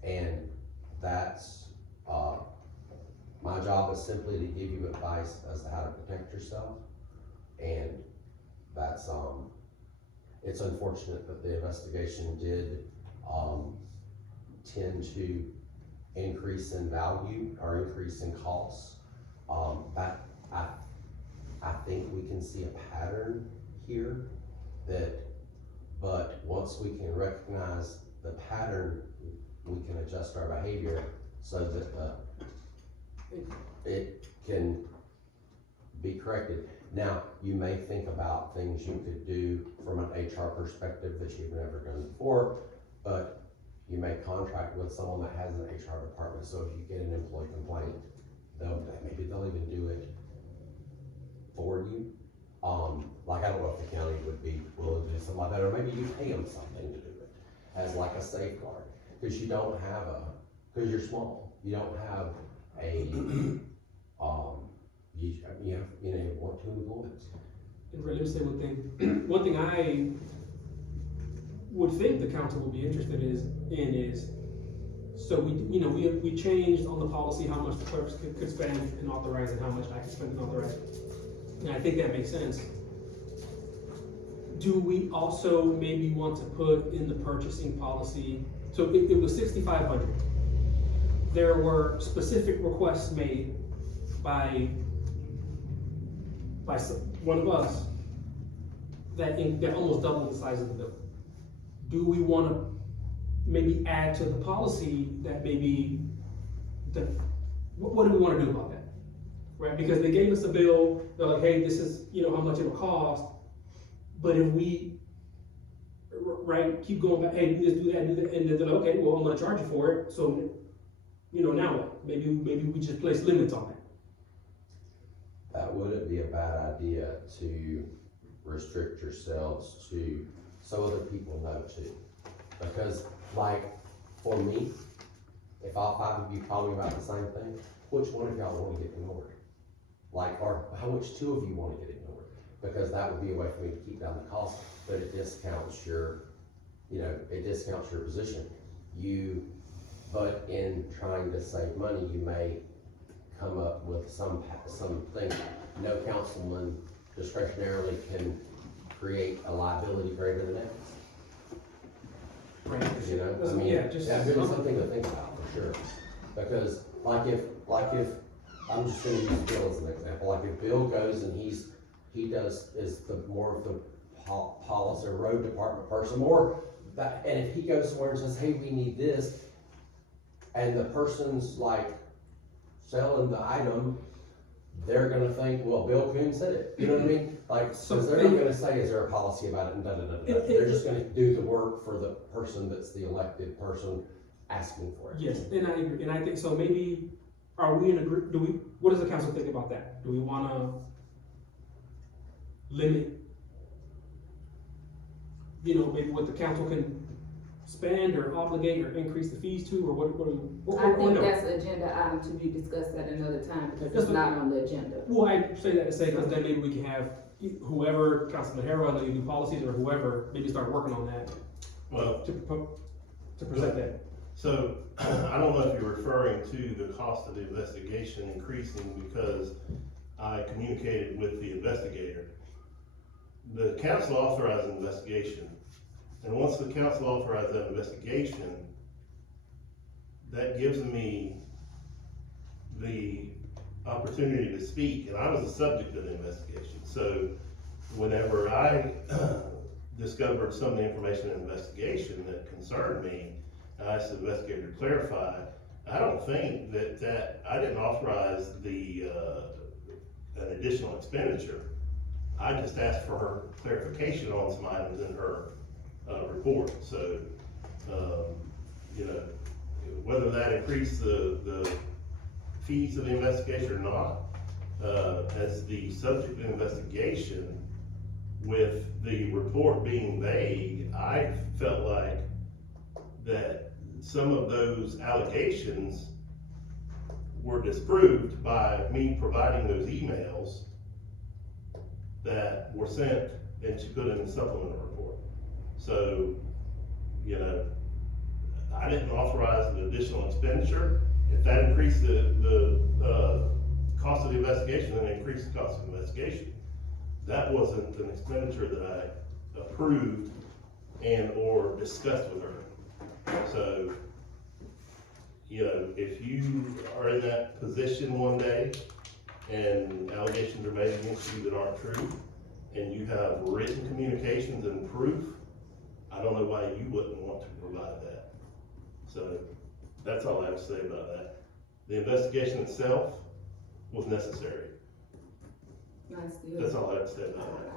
And that's, my job is simply to give you advice as to how to protect yourself. And that's, it's unfortunate that the investigation did, tend to increase in value or increase in costs. I think we can see a pattern here but once we can recognize the pattern, we can adjust our behavior so that it can be corrected. Now, you may think about things you could do from an HR perspective that you've never done before, but you may contract with someone that has an HR department, so if you get an employee complaint, maybe they'll even do it for you. Like, I don't know if the county would be willing to do something like that, or maybe you pay them something to do it as like a safeguard, because you don't have because you're small, you don't have you have 1 or 2 employees. And let me say one thing. One thing I would think the council would be interested is, so we changed on the policy how much the clerks could spend and authorize and how much I could spend and authorize. And I think that makes sense. Do we also maybe want to put in the purchasing policy, so it was $6,500. There were specific requests made by one of us that almost doubled the size of the bill. Do we want to maybe add to the policy that maybe, what do we want to do about that? Right, because they gave us a bill, they're like, hey, this is, how much it'll cost, but if we, keep going back, hey, do this, do that, and then they're like, okay, well, I'm gonna charge you for it, so, now what? Maybe we just place limits on it. That wouldn't be a bad idea to restrict yourselves to, so other people know too. Because like, for me, if all 5 of you call me about the same thing, which one of y'all wanna get ignored? Like, or which 2 of you wanna get ignored? Because that would be a way for me to keep down the cost, but it discounts your, it discounts your position. But in trying to save money, you may come up with something. No councilman discretionarily can create a liability greater than X. Yeah, just. That would be something to think about, for sure. Because, like if, I'm just gonna use Bill as an example, like if Bill goes and is more of the policy or road department person, and if he goes somewhere and says, hey, we need this, and the person's like selling the item, they're gonna think, well, Bill Coon said it, you know what I mean? Like, cause they're not gonna say, is there a policy about it, and da-da-da-da. They're just gonna do the work for the person that's the elected person asking for it. Yes, and I agree, and I think, so maybe, are we in a group, what does the council think about that? Do we wanna limit, maybe what the council can spend or obligate or increase the fees to, or what? I think that's an agenda item to be discussed at another time, because it's not on the agenda. Well, I say that to say, because then maybe we can have whoever, Councilman Harrell, the new policies, or whoever, maybe start working on that. Well, To present that. so, I don't know if you're referring to the cost of the investigation increasing because I communicated with the investigator. The council authorized an investigation, and once the council authorized that investigation, that gives me the opportunity to speak, and I was the subject of the investigation. So whenever I discovered some of the information in the investigation that concerned me, I asked the investigator to clarify. I don't think that I didn't authorize an additional expenditure. I just asked for her clarification on some items in her report. So, whether that increased the fees of the investigation or not, as the subject of the investigation, with the report being vague, I felt like that some of those allegations were disproved by me providing those emails that were sent and she put in the supplemental report. So, I didn't authorize an additional expenditure. If that increased the cost of the investigation, then it increased the cost of the investigation. That wasn't an expenditure that I approved and or discussed with her. So, if you are in that position one day and allegations are made against you that aren't true, and you have written communications and proof, I don't know why you wouldn't want to provide that. So that's all I have to say about that. The investigation itself was necessary. That's all I have to say about that.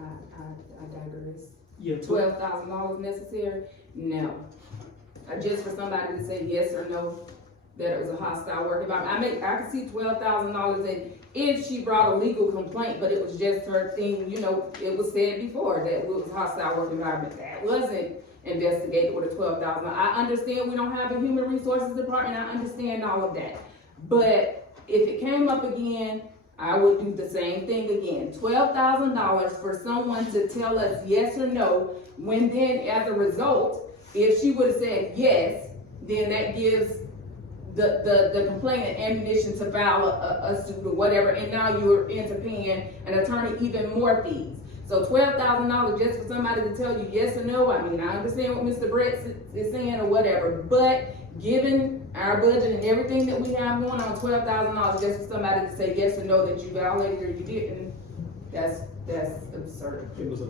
I digress. Yeah. $12,000 necessary? No. Just for somebody to say yes or no, that it was a hostile work environment. I could see $12,000 in if she brought a legal complaint, but it was just her thing, it was said before that it was a hostile work environment. That wasn't investigated with a $12,000. I understand we don't have a human resources department, I understand all of that. But if it came up again, I would do the same thing again. $12,000 for someone to tell us yes or no, when then as a result, if she would have said yes, then that gives the complainant ammunition to file a suit or whatever, and now you're into paying an attorney even more fees. So $12,000 just for somebody to tell you yes or no, I mean, I understand what Mr. Brett is saying or whatever, but given our budget and everything that we have going on, $12,000 just for somebody to say yes or no that you violated or you didn't, that's absurd. It was I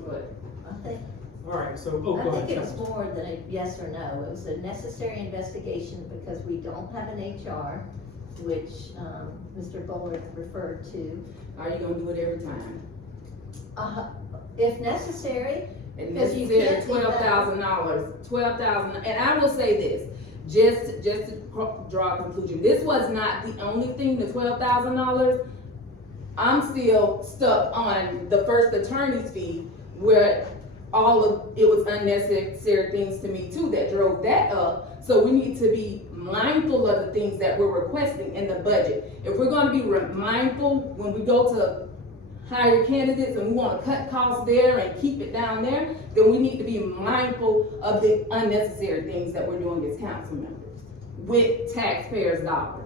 think, all right, so, go I ahead. think it was more than a yes or no. It was a necessary investigation because we don't have an HR, which, Mr. Bullard referred to. Are you gonna do it every time? If necessary. And Because you necessary, can't do that. $12,000, and I will say this, just to draw a conclusion, this was not the only thing, the $12,000. I'm still stuck on the first attorney's fee, where all of it was unnecessary things to me too that drove that up. So we need to be mindful of the things that we're requesting in the budget. If we're gonna be mindful when we go to hire candidates and we wanna cut costs there and keep it down there, then we need to be mindful of the unnecessary things that we're doing as council members with taxpayers' dollars.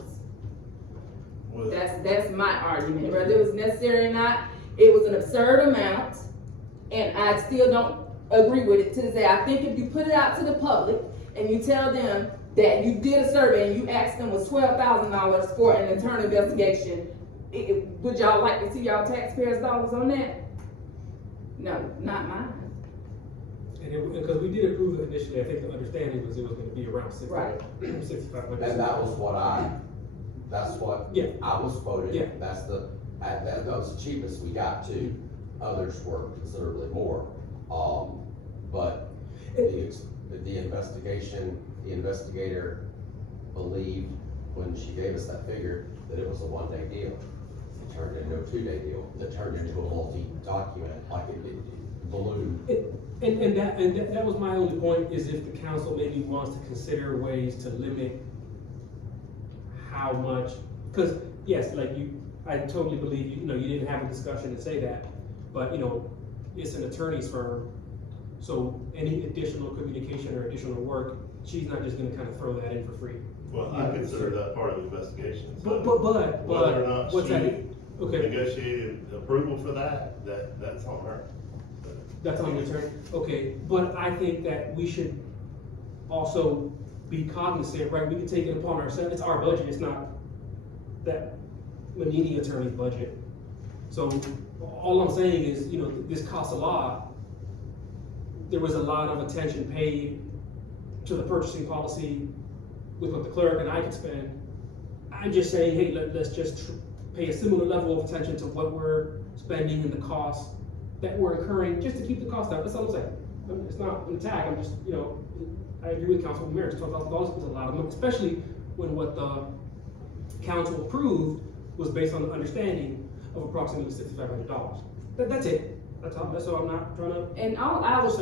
That's my argument, whether it was necessary or not, it was an absurd amount, and I still don't agree with it to this day. I think if you put it out to the public and you tell them that you did a survey and you asked them was $12,000 for an internal investigation, would y'all like to see y'all taxpayers' dollars on that? No, not mine. And because we did approve it initially, I think the understanding was it was gonna be around Right. $6,500. And that was what that's what Yeah. I was quoted. Yeah. That was the cheapest we got to. Others were considerably more. But the investigator believed when she gave us that figure that it was a 1-day deal. It turned into a 2-day deal. That turned into a multi-document, like it ballooned. And that was my only point, is if the council maybe wants to consider ways to limit how much, because yes, like I totally believe you didn't have a discussion and say that, but it's an attorney's firm, so any additional communication or additional work, she's not just gonna kind of throw that in for free. Well, I consider that part of the investigation. So But whether or not what's that? she Okay, negotiated approval for that's on her. that's on the attorney. Okay, but I think that we should also be cognizant, right? We can take it upon ourselves. It's our budget. It's not that Manini attorney's budget. So all I'm saying is, this costs a lot. There was a lot of attention paid to the purchasing policy with what the clerk and I could spend. I'm just saying, hey, let's just pay a similar level of attention to what we're spending and the costs that we're incurring just to keep the cost down. That's all I'm saying. It's not an attack. I'm just, I agree with Councilman Maris. $12,000 is a lot of money, especially when what the council approved was based on the understanding of approximately $6,500. That's it. That's all. I'm not trying to. And all I was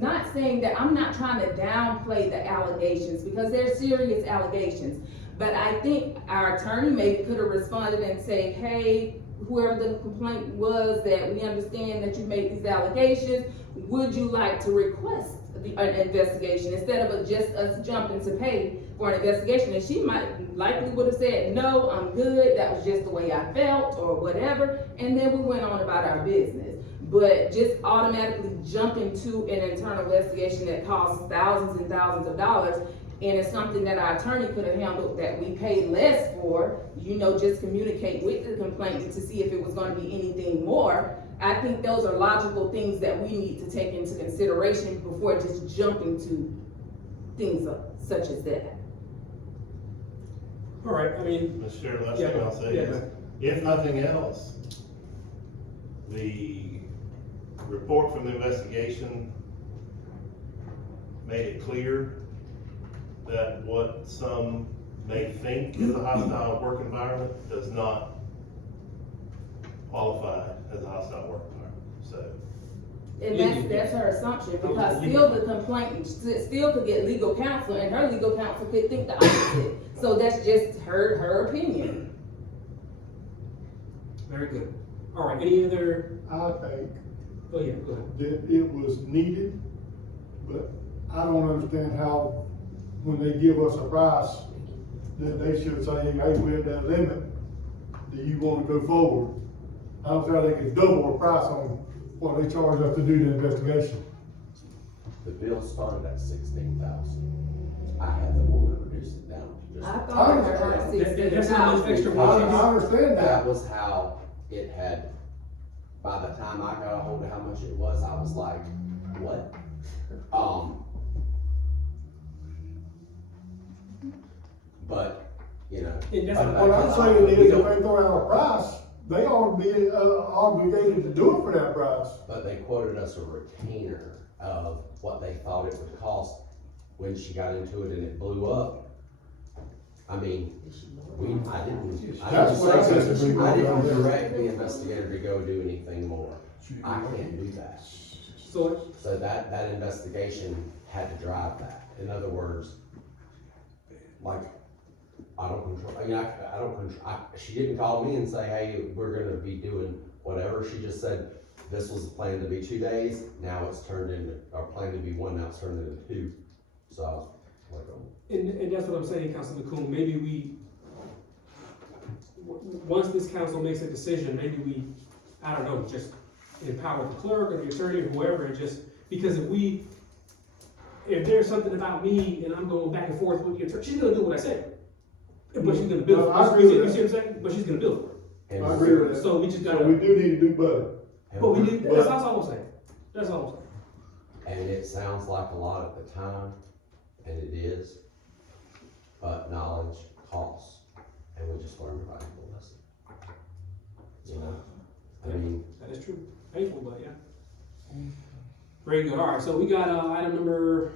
not saying that, I'm not trying to downplay the allegations, because they're serious allegations. But I think our attorney maybe could have responded and say, hey, whoever the complaint was, that we understand that you made these allegations, would you like to request an investigation instead of just us jumping to pay for an investigation? And she likely would have said, no, I'm good, that was just the way I felt, or whatever, and then we went on about our business. But just automatically jumping to an internal investigation that costs thousands and thousands of dollars, and it's something that our attorney could have handled that we paid less for, just communicate with the complainant to see if it was gonna be anything more. I think those are logical things that we need to take into consideration before just jumping to things such as that. All right, Mr. Chair, last thing I'll say is, if nothing else, the report from the investigation made it clear that what some may think is a hostile work environment does not qualify as a hostile work environment, so. And that's her assumption, because still the complainant still could get legal counsel, and her legal counsel could think the opposite. So that's just her opinion. Very good. All right, any other? I think Oh, yeah, go ahead. that it was needed, but I don't understand how, when they give us a price, that they should say, hey, we're at that limit, do you want to go forward? I don't think they could double the price on what they charge us to do the investigation. The bill started at 16,000. I had them want to reduce it down to just. I thought I heard That's not much extra I money. understand That that. was how it had, by the time I got a hold of how much it was, I was like, what? But, And that's What I'm saying is, if they throw out a price, they ought to be obligated to do it for that price. But they quoted us a retainer of what they thought it would cost when she got into it and it blew up. I mean, I didn't direct the investigator to go do anything more. I can't do that. So, So that investigation had to drive that. In other words, like, I don't control, I mean, I don't control, she didn't call me and say, hey, we're gonna be doing whatever. She just said, this was planned to be 2 days, now it's turned into, or planned to be 1, now it's turned into 2. So I was like, and that's what I'm saying, Councilman Coon, maybe we, once this council makes a decision, maybe we, I don't know, just empower the clerk or the attorney or whoever, and just, because if there's something about me and I'm going back and forth with the attorney, she's gonna do what I say. But she's gonna bill No, for I it. agree with You that. see what I'm saying? But she's gonna bill for it. and I agree with that. So we just So gotta, we do need to do better. but we need, But- that's all I'm saying. That's all I'm saying. and it sounds like a lot at the time, and it is, but knowledge costs, and we just want everybody to listen. You know, I mean, That is true. Painful, but yeah. Very good. All right, so we got, item number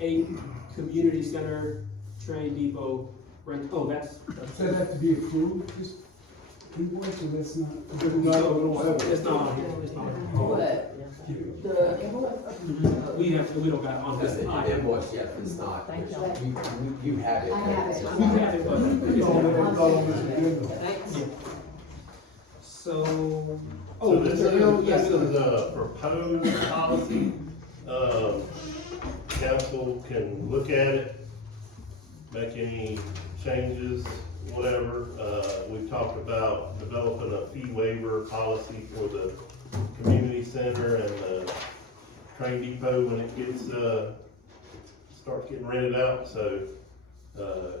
8, community center, train depot, rent, oh, that's. Does that have to be approved, this invoice, or that's not? No, we don't have it. It's not on here, it's not on here. What? The invoice? We don't got it on because this. the invoice, yeah, it's not, Thank you. you have it. I have it. It's We just- have it, but It's it's on, not. it's on this agenda. Yeah. So, So oh, this Mr. Hill, is, yes, this is sir. a proposed policy. Council can look at it, make any changes, whatever. We've talked about developing a fee waiver policy for the community center and the train depot when it gets, starts getting rented out. So,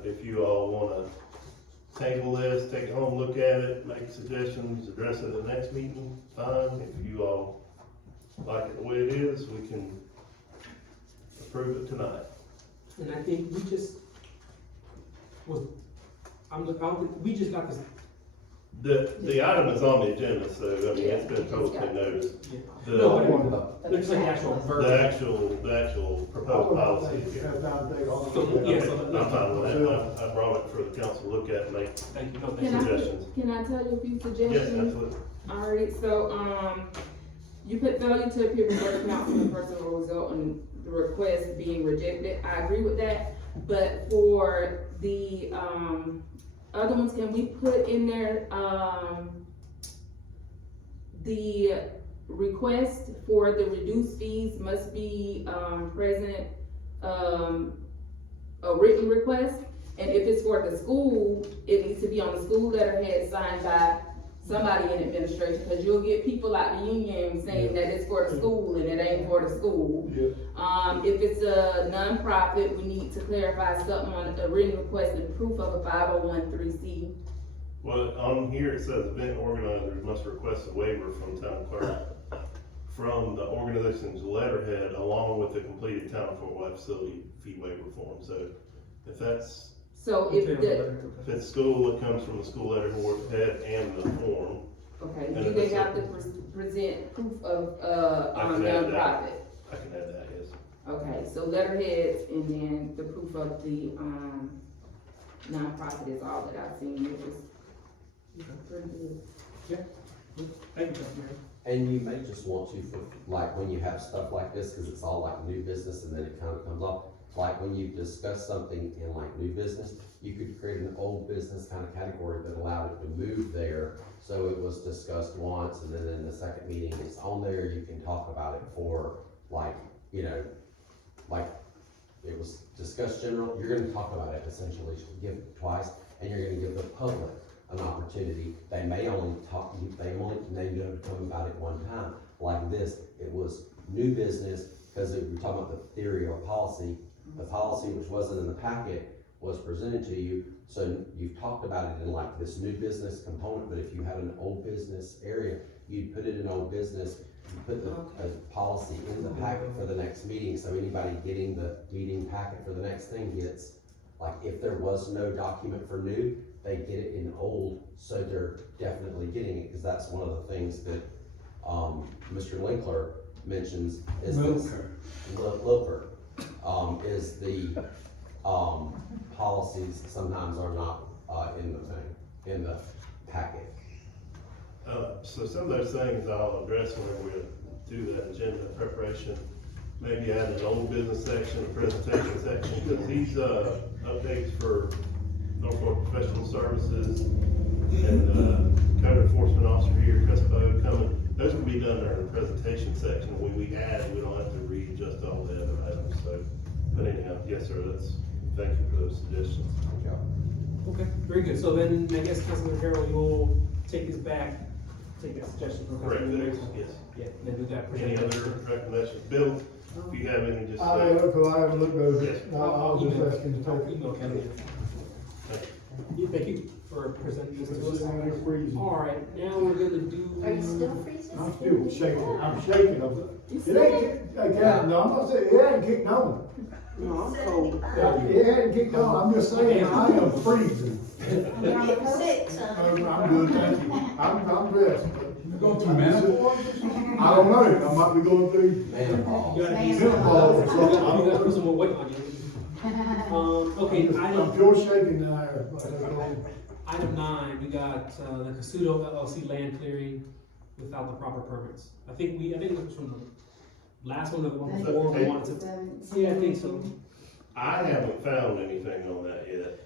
if you all wanna table this, take it home, look at it, make suggestions, address it at the next meeting, fine. If you all like it the way it is, we can approve it tonight. And I think we just we just got this. The item is on the agenda, so, I mean, it's been publicly noticed. No, but it's like the actual version. The actual proposed policy. Have time to take all of So, it. yeah, I'm fine with that. I brought it for the council to look at and make Thank you, no, thank Can you. I, suggestions. can I tell you a few Yes, suggestions? absolutely. Alright, so, you put failure to appear before the council in person will result in the request being rejected. I agree with that, but for the, other ones, can we put in there, the request for the reduced fees must be, present, a written request? And if it's for the school, it needs to be on the school letterhead signed by somebody in administration, cause you'll get people out the union saying that it's for the school and it ain't for the school. Yeah. If it's a nonprofit, we need to clarify something on a written request and proof of a 501(c)(3). Well, on here it says event organizers must request a waiver from town clerk from the organization's letterhead along with the completed town of Fort White facility fee waiver form. So if that's, So if the, if it's school, it comes from the school letterhead and the form. okay, And do if they it's have a- to present proof of, I can add that. nonprofit? I can add that, yes. Okay, so letterheads and then the proof of the, nonprofit is all that I've seen, which is pretty good. Thank you, Councilman. and you may just want to, for, like, when you have stuff like this, cause it's all like new business and then it kind of comes off. Like when you discuss something in like new business, you could create an old business kind of category that allowed it to move there. So it was discussed once and then in the second meeting it's on there, you can talk about it for like, you know, like it was discussed general, you're gonna talk about it essentially, give it twice, and you're gonna give the public an opportunity. They may only talk, they only know to come about it one time. Like this, it was new business, because we're talking about the theory of policy. The policy, which wasn't in the packet, was presented to you, so you've talked about it in like this new business component, but if you had an old business area, you'd put it in old business, you put the policy in the packet for the next meeting, so anybody getting the meeting packet for the next thing gets, like, if there was no document for new, they get it in old, so they're definitely getting it, because that's one of the things that, Mr. Linkler mentions, is this. Lilker, is the, policies sometimes are not, in the thing, in the packet. So some of those things I'll address whenever we do that agenda preparation, maybe add an old business section, a presentation section, because these, updates for Norfolk Professional Services and, code enforcement officer here, Cuspo coming, those can be done during the presentation section. When we add, we don't have to read just all the other items, so, but anyhow, yes, sir, thank you for those suggestions. Okay, very good. So then, I guess Councilman Harrell, you'll take this back, take that suggestion from Correct, Councilman Riggs. yes. Yeah, then do that. Any present other recommendations? Bill, if you have any, just I say. haven't looked over Yes. it, I was just asking to I'll take. email Kelly. Thank you for presenting this to us. Sitting there freezing. All right, now we're gonna do. Are you still freezing? I'm still shaking, I'm shaking, You it still- ain't, hey, Captain, no, I'm not saying, it ain't kicked on. No, I'm cold. It hadn't kicked on, I'm just saying, I am freezing. Getting sick, son. I'm good, thank you, I'm blessed. You go through menopause? I don't know, I might be going through You gotta be. menopause or You something, I gotta don't put some know. more weight on you. Okay, I'm pure shaking now. Item 9, we got, the Casuto LLC land clearing without the proper permits. I think it was from the last one or the one before, we wanted to. Yeah, I think so. I haven't found anything on that yet.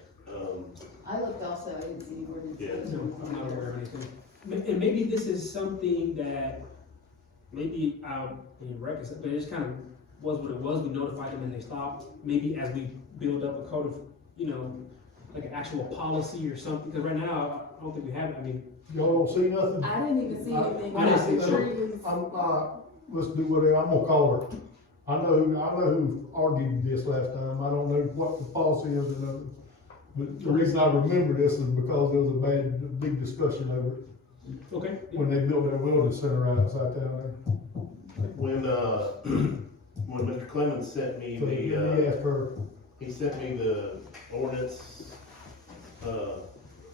I looked also, I didn't see any ordinance. Yeah. No, I'm not aware of anything. And maybe this is something that, maybe, but it just kind of was what it was, we notified them and they stopped. Maybe as we build up a code of, like an actual policy or something, because right now, I don't think we have it, I mean. Y'all don't see nothing? I didn't even see anything. I didn't see about the trees. Let's do whatever, I'm gonna call her. I know who argued this last time, I don't know what the policy is, but the reason I remember this is because there was a big discussion over it, Okay. when they built their wellness center outside down there. When Mr. Clemens sent me So let me ask her, he sent me the ordinance,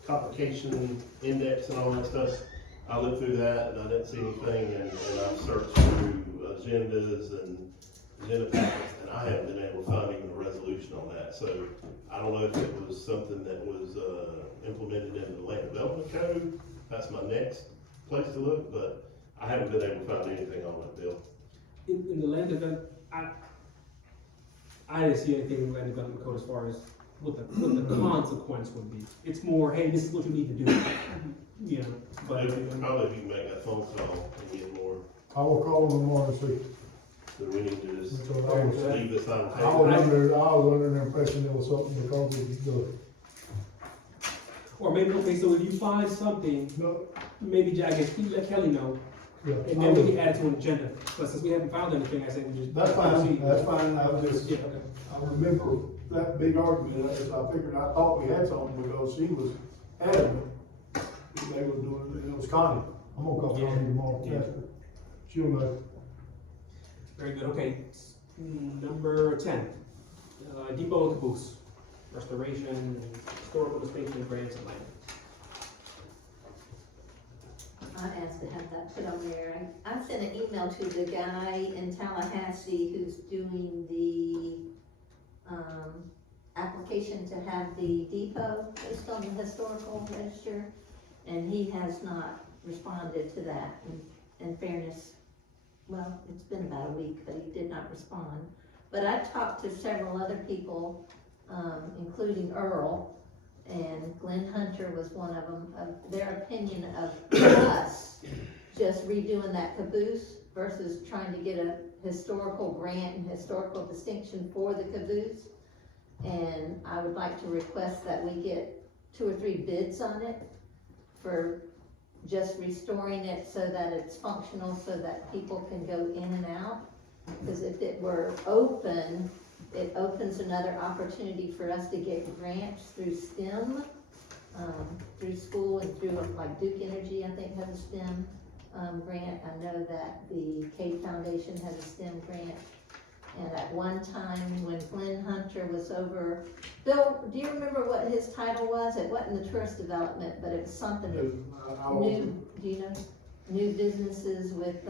complication index and all that stuff. I looked through that and I didn't see anything, and I searched through agendas and agenda packets, and I haven't been able to find even a resolution on that. So I don't know if it was something that was, implemented in the land development code. That's my next place to look, but I haven't been able to find anything on that bill. In the land development, I didn't see anything in the land development code as far as what the consequence would be. It's more, hey, this is what you need to do, but. Probably if you can make that phone call and get more, I will call them tomorrow and see. so we need to just Because I was- leave this on the I table. was under the impression there was something because of the, Or maybe, okay, so if you find something, no, maybe, I guess, let Kelly know, yeah. and then we can add it to an agenda. But since we haven't found anything, I say we just. That's fine, proceed. that's fine, I was just, Yeah, okay. I remember that big argument, I figured, I thought we had something because she was adamant. They were doing, it was Connie, I'm gonna call Connie tomorrow, Yeah. ask her. She'll know. Very good, okay. Number 10, Depot and Caboose, restoration and historical distinction grants and land. I asked to have that put on there. I sent an email to the guy in Tallahassee who's doing the, application to have the depot placed on the historical register, and he has not responded to that. In fairness, well, it's been about a week, but he did not respond. But I talked to several other people, including Earl, and Glenn Hunter was one of them, of their opinion of us just redoing that caboose versus trying to get a historical grant and historical distinction for the caboose. And I would like to request that we get 2 or 3 bids on it for just restoring it so that it's functional, so that people can go in and out. Because if it were open, it opens another opportunity for us to get grants through STEM, through school and through, like Duke Energy, I think, has a STEM, grant. I know that the K Foundation has a STEM grant. And at one time, when Glenn Hunter was over, Bill, do you remember what his title was? It wasn't the tourist development, but it was something new, do you know? New businesses with,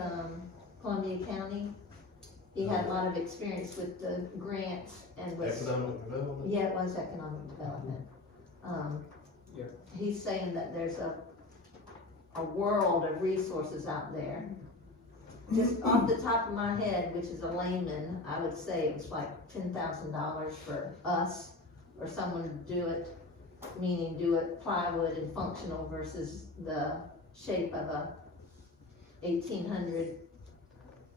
Columbia County. He had a lot of experience with the grants and was. Economic development? Yeah, it was economic development. Yeah. He's saying that there's a world of resources out there just off the top of my head, which is a layman, I would say it was like $10,000 for us or someone to do it, meaning do it plywood and functional versus the shape of a 1800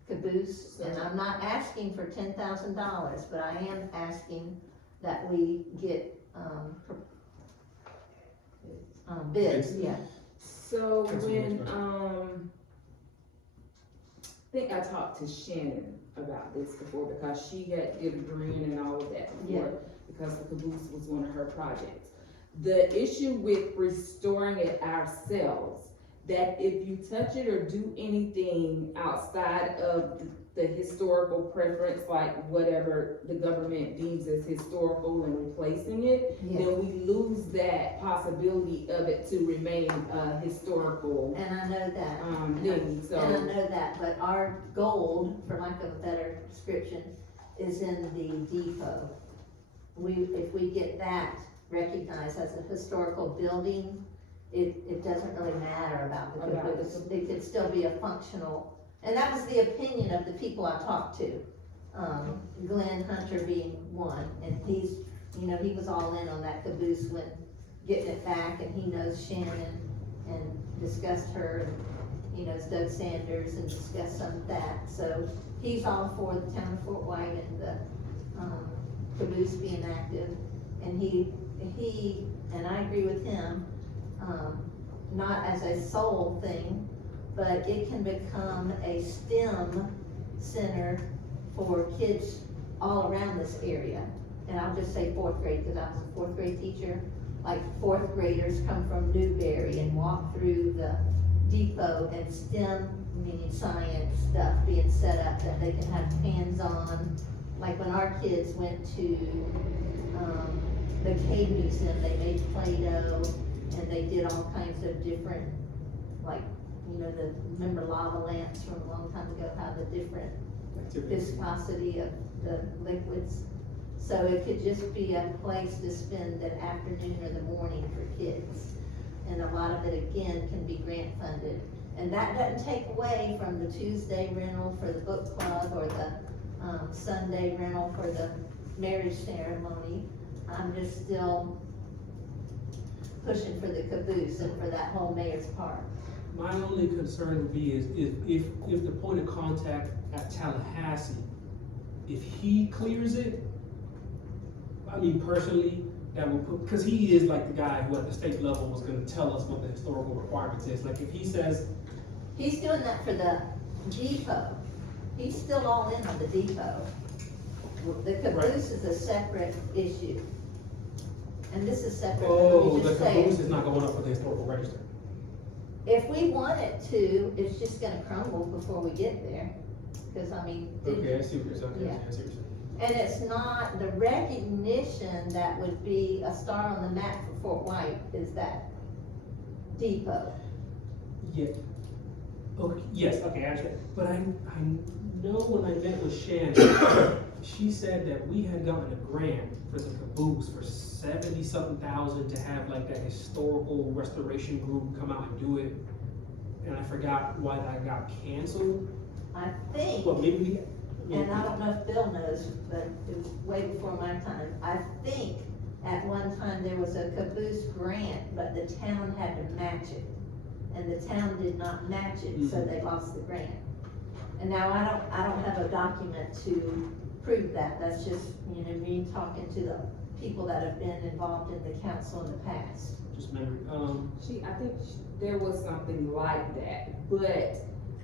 caboose. And I'm not asking for $10,000, but I am asking that we get, bids, yeah. So Councilwoman when, I think I talked to Shannon about this before, because she had did a green and all of that before, because the caboose was one of her projects. The issue with restoring it ourselves, that if you touch it or do anything outside of the historical preference, like whatever the government deems as historical and replacing it, Yeah. then we lose that possibility of it to remain historical, And I know that. thing, so. And I know that, but our gold, for lack of a better description, is in the depot. If we get that recognized as a historical building, it doesn't really matter about the caboose. It could still be a functional, and that was the opinion of the people I talked to. Glenn Hunter being one, and he's, he was all in on that caboose when getting it back, and he knows Shannon and discussed her, and he knows Doug Sanders and discussed some of that. So he's all for the town of Fort White and the caboose being active, and he, and I agree with him, not as a sole thing, but it can become a STEM center for kids all around this area. And I'll just say fourth grade, because I was a fourth grade teacher. Like fourth graders come from Newberry and walk through the depot, and STEM, meaning science stuff, being set up that they can have hands-on. Like when our kids went to the Cave Museum, they made Play-Doh, and they did all kinds of different, like, remember lava lamps from a long time ago, how the different viscosity of the liquids. So it could just be a place to spend an afternoon or the morning for kids. And a lot of it, again, can be grant funded. And that doesn't take away from the Tuesday rental for the book club or the Sunday rental for the marriage ceremony. I'm just still pushing for the caboose and for that whole Mayor's Park. My only concern would be is if the point of contact at Tallahassee, if he clears it, I mean, personally, that would put, because he is like the guy who at the state level was gonna tell us what the historical requirements is. Like if he says, He's doing that for the depot. He's still all in on the depot. The caboose is a separate issue. And this is separate, but let oh, me the just say, caboose is not going up for the historical register. if we want it to, it's just gonna crumble before we get there. Cause I mean. Okay, I see what you're saying. Yeah. I see what you're saying. And it's not, the recognition that would be a star on the map for Fort White is that depot. Yeah. Okay, yes, okay, I understand. But I know when I met with Shannon, she said that we had gotten a grant for the caboose for 70-something thousand to have like that historical restoration group come out and do it. And I forgot why that got canceled. I think, Well, maybe. and I don't know if Bill knows, but it was way before my time. I think at one time there was a caboose grant, but the town had to match it. And the town did not match it, so they lost the grant. And now I don't have a document to prove that. That's just, me talking to the people that have been involved in the council in the past. Just memory. I think there was something like that, but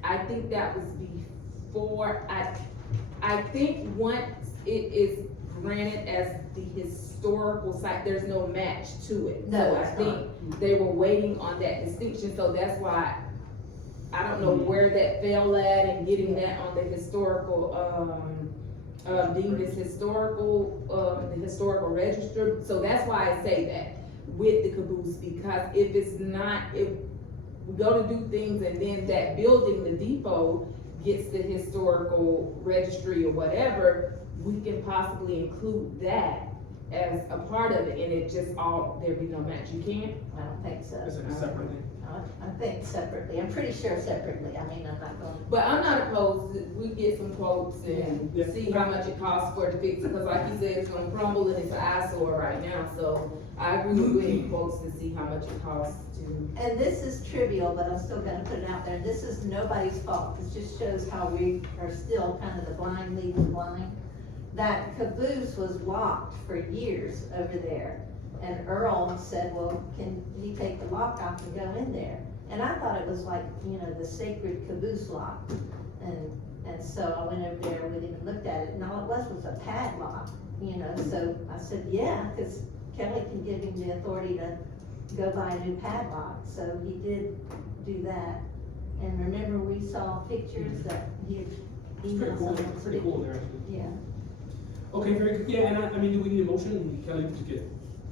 I think that was before, I think once it is granted as the historical site, there's no match to it. No, So I it's think they were waiting on that distinction, so that's why, I don't know where that fell at and getting that on the historical, deemed as historical, the historical register. So that's why I say that with the caboose, because if it's not, if we go to do things and then that building, the depot, gets the historical registry or whatever, we can possibly include that as a part of it, and it just all, there be no match. You can't? I don't think so. It's a separate thing. I I think separately, I'm pretty sure separately, I mean, I'm not going. But I'm not opposed, we get some quotes and Yeah. see how much it costs for it to fix it, cause like you said, it's gonna crumble and it's an eyesore right now, so I agree with getting quotes to see how much it costs to. And this is trivial, but I'm still gonna put it out there, this is nobody's fault, this just shows how we are still kind of the blind leading the blind. That caboose was locked for years over there, and Earl said, well, can you take the lock off and go in there? And I thought it was like, you know, the sacred caboose lock, and so I went over there with him and looked at it, and all it was a padlock, you know, so I said, yeah, cause Kelly can give him the authority to go buy a new padlock, so he did do that. And remember, we saw pictures that he had It's pretty emailed cool, someone. pretty cool there, actually. Yeah. Okay, very good, yeah, and I mean, do we need a motion, Kelly, to get,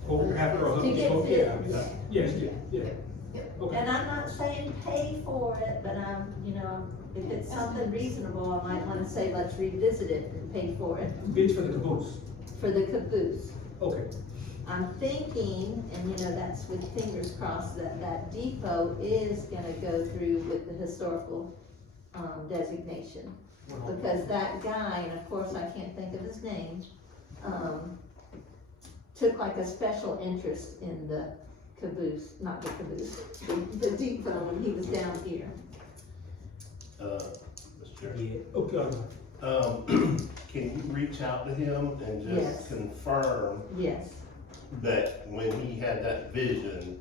or have her help? To get us? bids. Yes, yeah, okay. And I'm not saying pay for it, but I'm, you know, if it's something reasonable, I might wanna say, let's revisit it and pay for it, Bids for the caboose, for the caboose. okay. I'm thinking, and you know, that's with fingers crossed, that depot is gonna go through with the historical, designation. Because that guy, and of course I can't think of his name, took like a special interest in the caboose, not the caboose, the depot when he was down here. Mr. Chair. Yeah, okay, Can you reach out to him and Yes. just confirm Yes, that when he had that vision,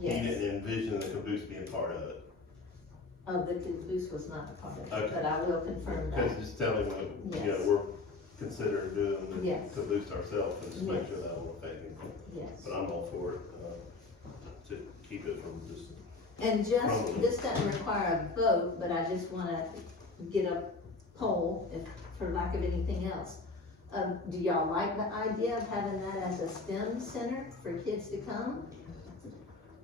he yes, didn't envision the caboose being part of it? the caboose was not a part of it, Okay. but I will confirm that. Because just tell him that, you know, Yes. we're considering doing the Yes. caboose ourselves and just make Yes. sure that won't affect anything. Yes. But I'm all for it, to keep it from just, And just, this doesn't require a vote, but I just wanna get a poll, if, for lack of anything else. Do y'all like the idea of having that as a STEM center for kids to come?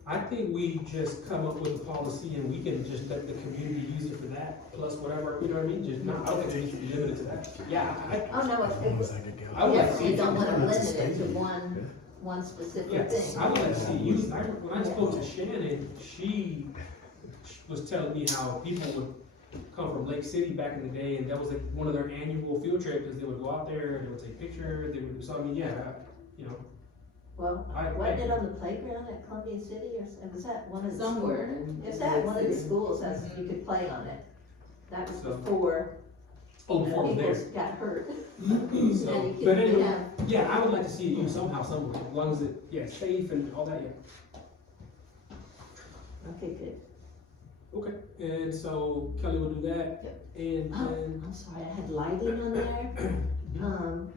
I think we just come up with a policy and we can just let the community use it for that, plus whatever, you know what I mean, just not, I don't think it should be limited to that. Yeah, Oh, no, it's, I would like to see. definitely don't wanna limit it to one specific Yes, thing. I would like to see use, when I spoke to Shannon, she was telling me how people would come from Lake City back in the day, and that was like one of their annual field trips, is they would go out there, they would take pictures, they would do something, yeah, you know. Well, wasn't it on the playground at Columbia City, or, was that one of the? Somewhere. Is that one of the schools, as you could play on it? That was So- before, Oh, before it was people there. got hurt. So, And you but could, anyway, yeah, yeah, I would like to see it used somehow, somewhere, as long as it, yeah, safe and all that, yeah. okay, good. Okay, and so Kelly will do that, and Oh, then, I'm sorry, I had lighting on there.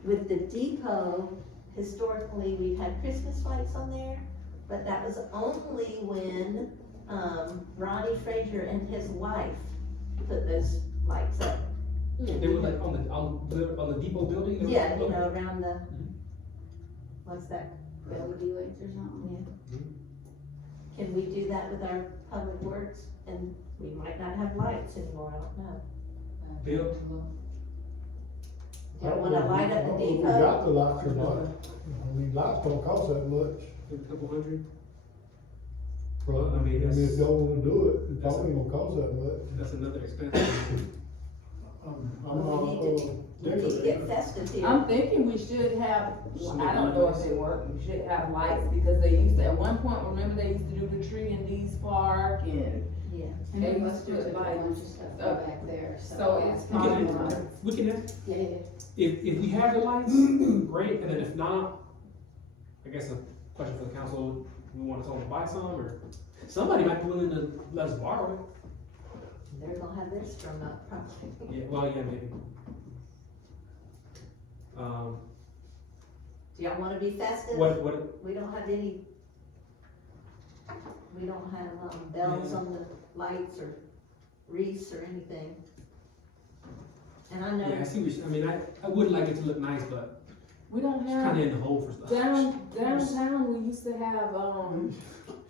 With the depot, historically, we've had Christmas lights on there, but that was only when, Ronnie Frazier and his wife put those lights up. they were like on the depot building? they were- Yeah, you know, around the, what's that? LED lights or something. Yeah. Can we do that with our public works? And we might not have lights anymore, I don't know. Bill? Y'all wanna light up the We depot? got the lights or not, I mean, lights don't cost that much, A couple hundred? but, I I mean, mean, that's- if y'all wanna do it, it that's probably won't cost that much. That's another expense. I'm Well, we not, need to get festive here. I'm thinking we should have, I don't know if they work, we should have lights, because they used to, at one point, remember they used to do the tree in Dees Park and. Yeah. And They we must must do do it a by- bunch of stuff back there, so. So it's We can, possible. we can ask, Yeah, yeah. if we have the lights, great, and then if not, I guess a question for the council, we want someone to buy some, or somebody might be willing to let us borrow it. They're gonna have this from up, probably. Yeah, well, yeah, maybe. Do y'all wanna be festive? What, We don't have any, we don't have, bells on the lights or wreaths or anything. And I yeah, I know, see what you, I mean, I would like it to look nice, but We don't it's have, kinda in the hole for stuff. downtown, we used to have,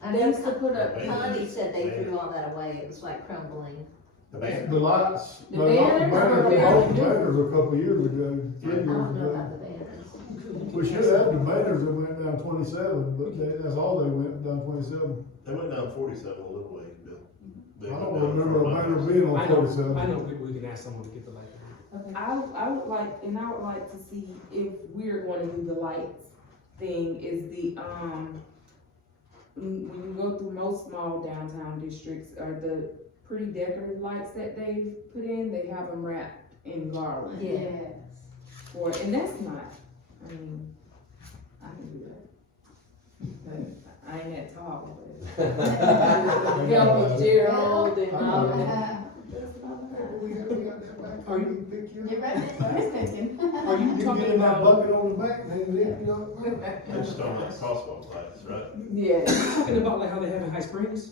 I they know used to put up, Connie said they threw all that away, it was like crumbling. the banner. the lights, The the banners were very banners good. a couple of years ago, 10 I years don't know ago. about the banners. We should have the banners that went went down 27, but that's all they went, down 27. They went down 47 a little ways, Bill. They I went don't down remember a from banner miles. being I on know, 47. I know, we can ask someone to get the light. Okay. I would like to see if we're gonna do the lights thing, is when you go through most small downtown districts, are the pretty decorative lights that they put in, they have them wrapped in garland. Yeah. Yes. And that's not, I mean, I can do that. But I ain't that tall, but. Help with Gerald and all that. Are you, You're right, that's what I was thinking. are you You talking get in that about, bucket on the back, and then lift you up. They just don't like crosswalk lights, right? Yeah. talking about like how they have in High Springs?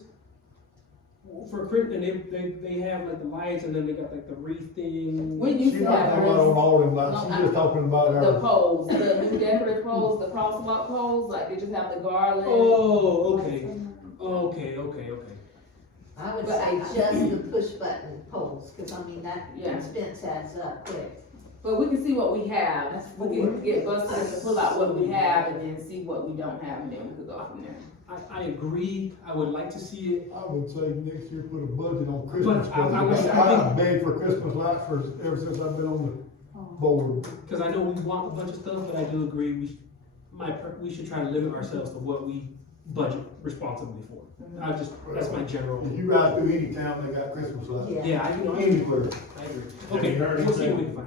For Crit, and they have like the lights, and then they got like the wreath thing. We She's used to not have talking about on those, all them lights, she's just talking about the our, poles, the new decorative poles, the crosswalk poles, like they just have the garland. Oh, okay, okay. I would But say just the push button poles, cause I mean, that Yeah. expense adds up quick. But we can see what we have, That's we can get busted and pull out what we have and then see what we don't have, and then we could go from there. I agree, I would like to see it, I would say next year put a budget on Christmas. But I was- I've begged for Christmas lights ever since I've been on the board. because I know we want a bunch of stuff, but I do agree, we should try to limit ourselves to what we budget responsibly for. That's my general, If you ride through any town, they got Christmas lights. yeah, I agree, Anywhere. I agree. Have you Okay, heard we'll see what we anything? can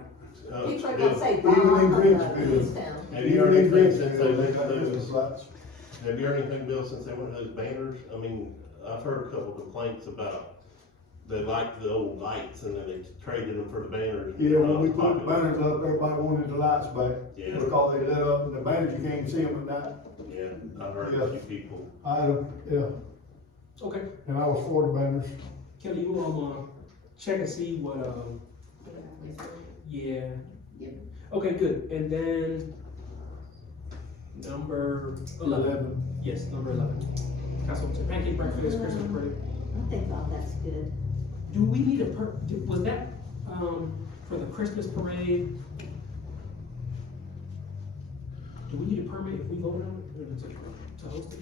find. People are Bill, gonna say Even in bomb on Grinchville. this town. Have you heard Even in anything since they Grinchville, they went got to Christmas those, lights. have you heard anything, Bill, since they went to those banners? I mean, I've heard a couple complaints about they liked the old lights and then they traded them for the banners. and Yeah, they're when not we as put the popular. banners up, everybody wanted the lights back. Yeah. Because they lit up, and the banners, you can't see them at night. Yeah, I've heard Yeah. a few people. Yeah, Okay, and I was for the banners. Kelly, you check and see what, yeah. Yep. Okay, good, and then number 11. Yes, number 11. Council, pancake breakfast, Christmas parade. I think all that's good. Do we need was that, for the Christmas parade? Do we need a permit if we voted on it, or to host it?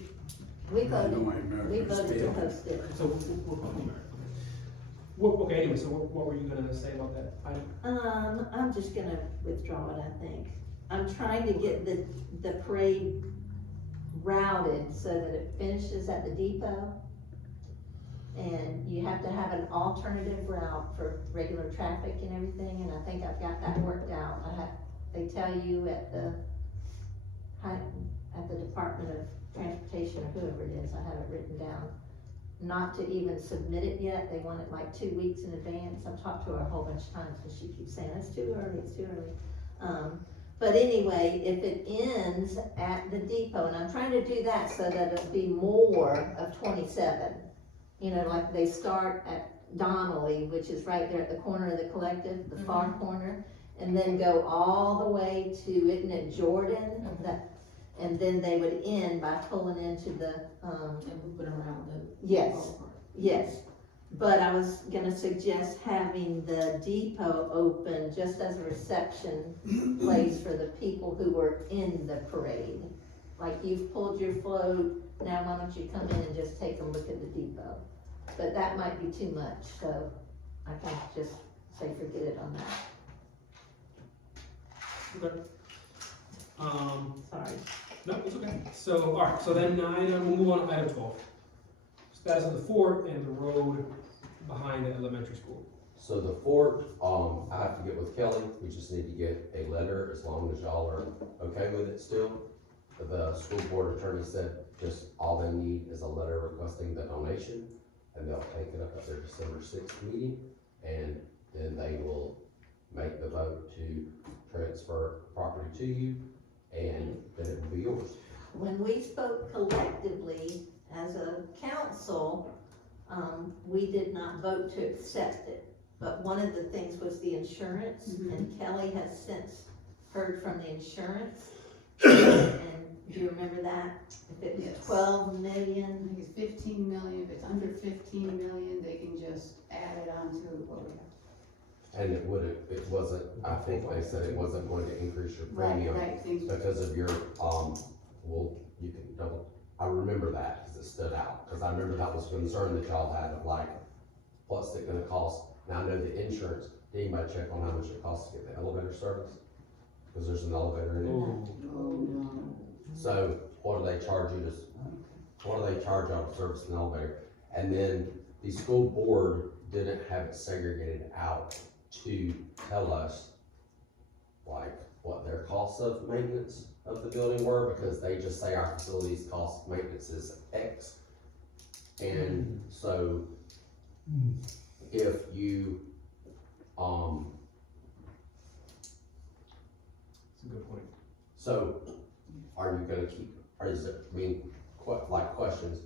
We voted to host it. So we're probably not. Okay, anyway, so what were you gonna say about that item? I'm just gonna withdraw it, I think. I'm trying to get the parade routed so that it finishes at the depot. And you have to have an alternative route for regular traffic and everything, and I think I've got that worked out. They tell you at the Department of Transportation, or whoever it is, I have it written down, not to even submit it yet. They want it like 2 weeks in advance. I've talked to her a whole bunch of times, and she keeps saying, it's too early. But anyway, if it ends at the depot, and I'm trying to do that so that it'll be more of 27. You know, like they start at Donnelly, which is right there at the corner of the Collective, the far corner, and then go all the way to, isn't it Jordan? And then they would end by pulling into the, And we put around the. yes, yes. But I was gonna suggest having the depot open just as a reception place for the people who were in the parade. Like, you've pulled your float, now why don't you come in and just take a look at the depot? But that might be too much, so I can just say forget it on that. Okay. Sorry. No, it's okay. So, all right, so then we'll move on to item 12. Status of the fort and the road behind the elementary school. So the fort, I have to get with Kelly, we just need to get a letter, as long as y'all are okay with it still. The school board attorney said just all they need is a letter requesting the donation, and they'll take it up at their December 6th meeting, and then they will make the vote to transfer property to you, and then it will be yours. When we spoke collectively as a council, we did not vote to accept it. But one of the things was the insurance, and Kelly has since heard from the insurance. And do you remember that? If it was Yes. 12 I million, think it's 15 million, if it's under 15 million, they can just add it on to what we have. And it wasn't, I think they said it wasn't going to increase your premium Right, things. because of your, well, you can double, I remember that, cause it stood out, cause I remember that was a concern that y'all had of like, what's it gonna cost? Now, I know the insurance, did anybody check on how much it costs to get the elevator service? Cause there's an elevator in it. So, what do they charge you what do they charge y'all to service an elevator? And then, the school board didn't have it segregated out to tell us, like, what their costs of maintenance of the building were, because they just say our facilities cost maintenance is X. And so, if you, That's a good point. so, are you gonna keep, or is it, I mean, like questions,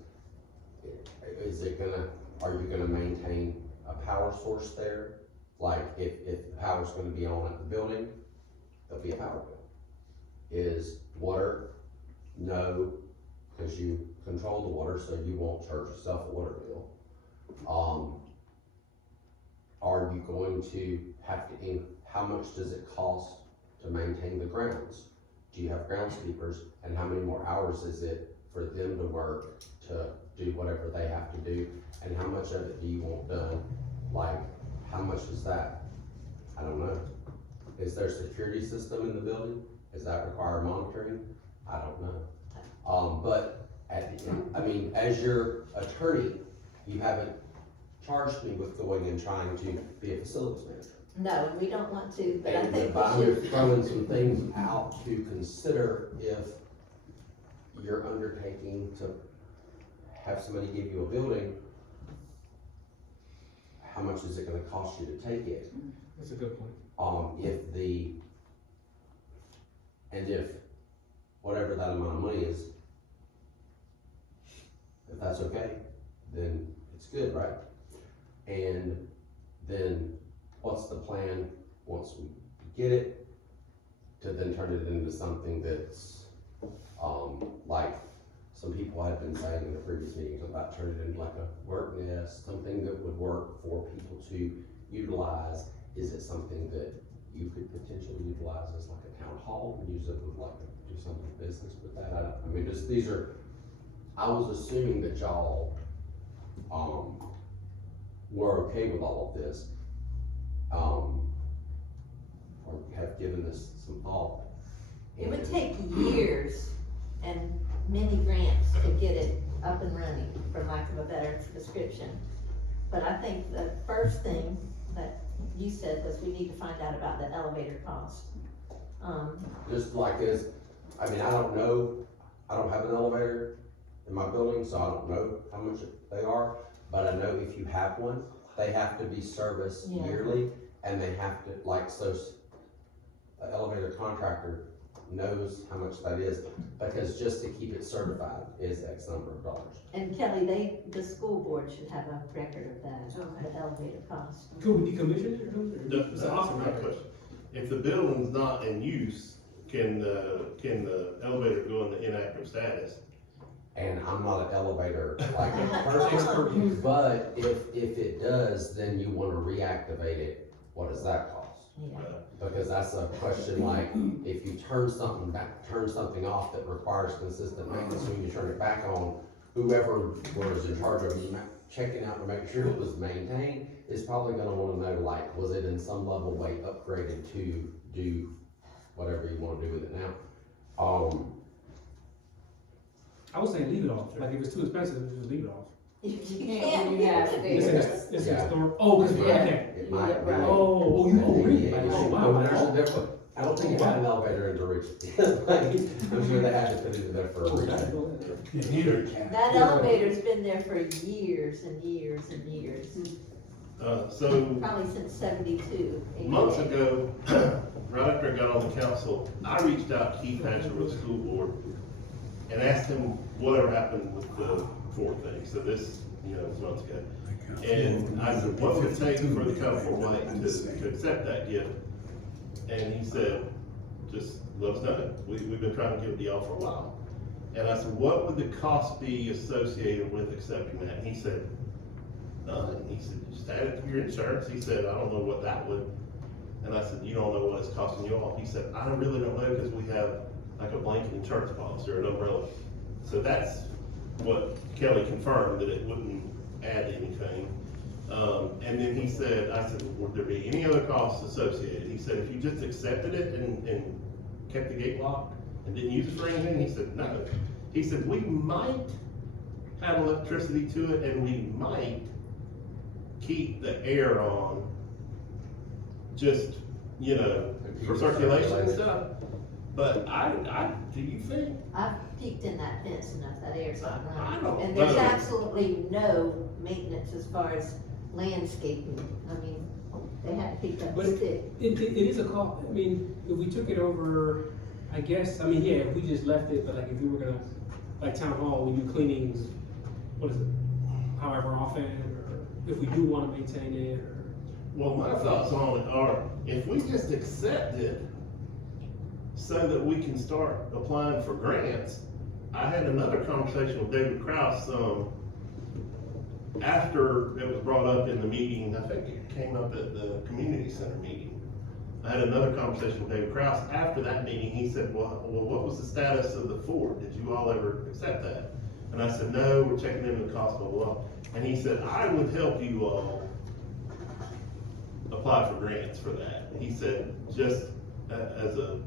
is it gonna, are you gonna maintain a power source there? Like, if the power's gonna be on at the building, there'll be a power bill. Is water? No, cause you control the water, so you won't charge yourself a water bill. Are you going to have to, how much does it cost to maintain the grounds? Do you have groundskeepers, and how many more hours is it for them to work to do whatever they have to do? And how much of it do you want done? Like, how much is that? I don't know. Is there a security system in the building? Does that require monitoring? I don't know. But at the end, I mean, as your attorney, you haven't charged me with going and trying to be a facilities manager. No, we don't want to, but I And think if we I'm should. throwing some things out to consider if you're undertaking to have somebody give you a building, how much is it gonna cost you to take it? That's a good point. If whatever that amount of money is, if that's okay, then it's good, right? And then what's the plan once we get it to then turn it into something that's, like some people had been saying in the previous meetings about turning it into like a work nest, something that would work for people to utilize. Is it something that you could potentially utilize as like a town hall and use it with like, do something business with that? I mean, just, these are, I was assuming that y'all, were okay with all of this, or have given this some thought. It would take years and many grants to get it up and running, for lack of a better description. But I think the first thing that you said was we need to find out about the elevator cost. Just like this, I mean, I don't know, I don't have an elevator in my building, so I don't know how much they are, but I know if you have one, they have to be serviced Yeah. yearly, and they have to, like, so an elevator contractor knows how much that is, because just to keep it certified is X number of dollars. And Kelly, the school board should have a record of that, the elevator cost. Could we decommission it or something? That's It's awesome, my right? question. If the building's not in use, can the elevator go into inactive status? And I'm not an elevator, like, person, but if it does, then you wanna reactivate it, what does that cost? Yeah. Because that's a question, like, if you turn something off that requires consistent maintenance, when you turn it back on, whoever was in charge of checking out to make sure it was maintained is probably gonna wanna know, like, was it in some level way upgraded to do whatever you wanna do with it now? I was saying leave it off, like if it's too expensive, just leave it off. You can't when you have It's stairs. in, it's Yeah. in store, oh, cause we Yeah. okay. It might be. Oh, you agree, like, oh, Oh, wow. there's a different, I don't think you had an elevator in Richmond. Like, I'm sure they had to put it in there for a reason. That elevator's been there for years and years and years, So probably since 72. months ago, right after I got on the council, I reached out to Keith Hatcher with the school board and asked him whatever happened with the Ford thing. So this, was months ago. And I said, what would it take for the town of Fort White to accept that gift? And he said, just let us know. We've been trying to give it to y'all for a while. And I said, what would the cost be associated with accepting that? And he said, none. He said, just add it to your insurance. He said, I don't know what that would. And I said, you don't know what it's costing you all? He said, I really don't know, because we have like a blanket insurance policy or an umbrella. So that's what Kelly confirmed, that it wouldn't add anything. And then he said, I said, would there be any other costs associated? He said, if you just accepted it and kept the gate locked and didn't use it for anything, he said, no. He said, we might have electricity to it and we might keep the air on, just, you know, for circulation and stuff. But do you think? I've peeked in that fence enough, that air's not I running. don't And there's know. absolutely no maintenance as far as landscaping. I mean, they had to pick up But the stick. it is a call, I mean, if we took it over, I guess, I mean, yeah, if we just left it, but like if we were gonna, like town hall, we do cleanings, what is it, however often, or if we do wanna maintain it, or. Well, my thoughts on it are, if we just accept it so that we can start applying for grants. I had another conversation with David Kraus, after it was brought up in the meeting, I think it came up at the community center meeting. I had another conversation with David Kraus after that meeting. He said, well, what was the status of the fort? Did you all ever accept that? And I said, no, we're checking into the cost, blah, blah, blah. And he said, I would help you all apply for grants for that. He said, just as a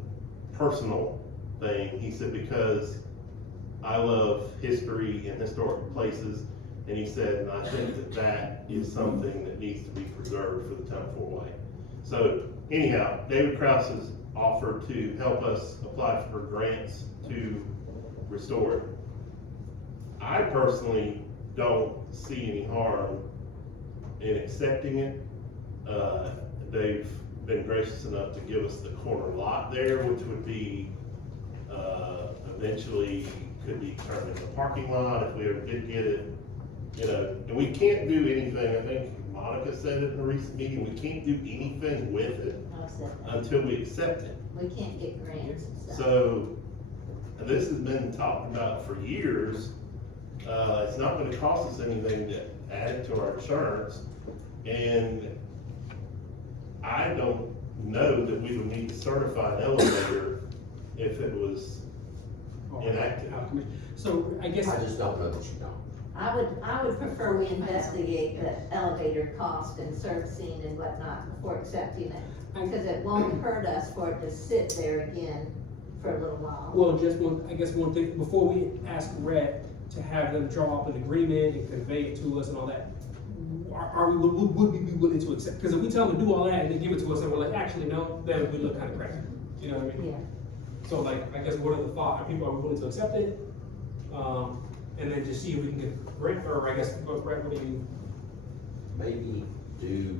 personal thing, he said, because I love history and historic places, and he said, and I think that that is something that needs to be preserved for the town of Fort White. So anyhow, David Kraus has offered to help us apply for grants to restore it. I personally don't see any harm in accepting it. They've been gracious enough to give us the corner lot there, which would be, eventually could be turned into a parking lot if we ever did get it. You know, and we can't do anything, I think Monica said it in a recent meeting, we can't do anything with it until we accept it. We can't get grants and stuff. So, this has been talked about for years. It's not gonna cost us anything to add it to our insurance. And I don't know that we would need to certify an elevator if it was inactive. So I guess. I just don't know that you don't. I would prefer we investigate the elevator cost and servicing and whatnot before accepting it. Because it won't hurt us for it to sit there again for a little while. Well, just one thing, before we ask Rhett to have them draw up an agreement and convey it to us and all that, would we be willing to accept? Because if we tell them to do all that and then give it to us and we're like, actually, no, then we look kind of crazy. You know what I mean? Yeah. So like, I guess what are the thoughts? Are people willing to accept it? And then just see if we can get Brett, or I guess, Brett, what do you? Maybe do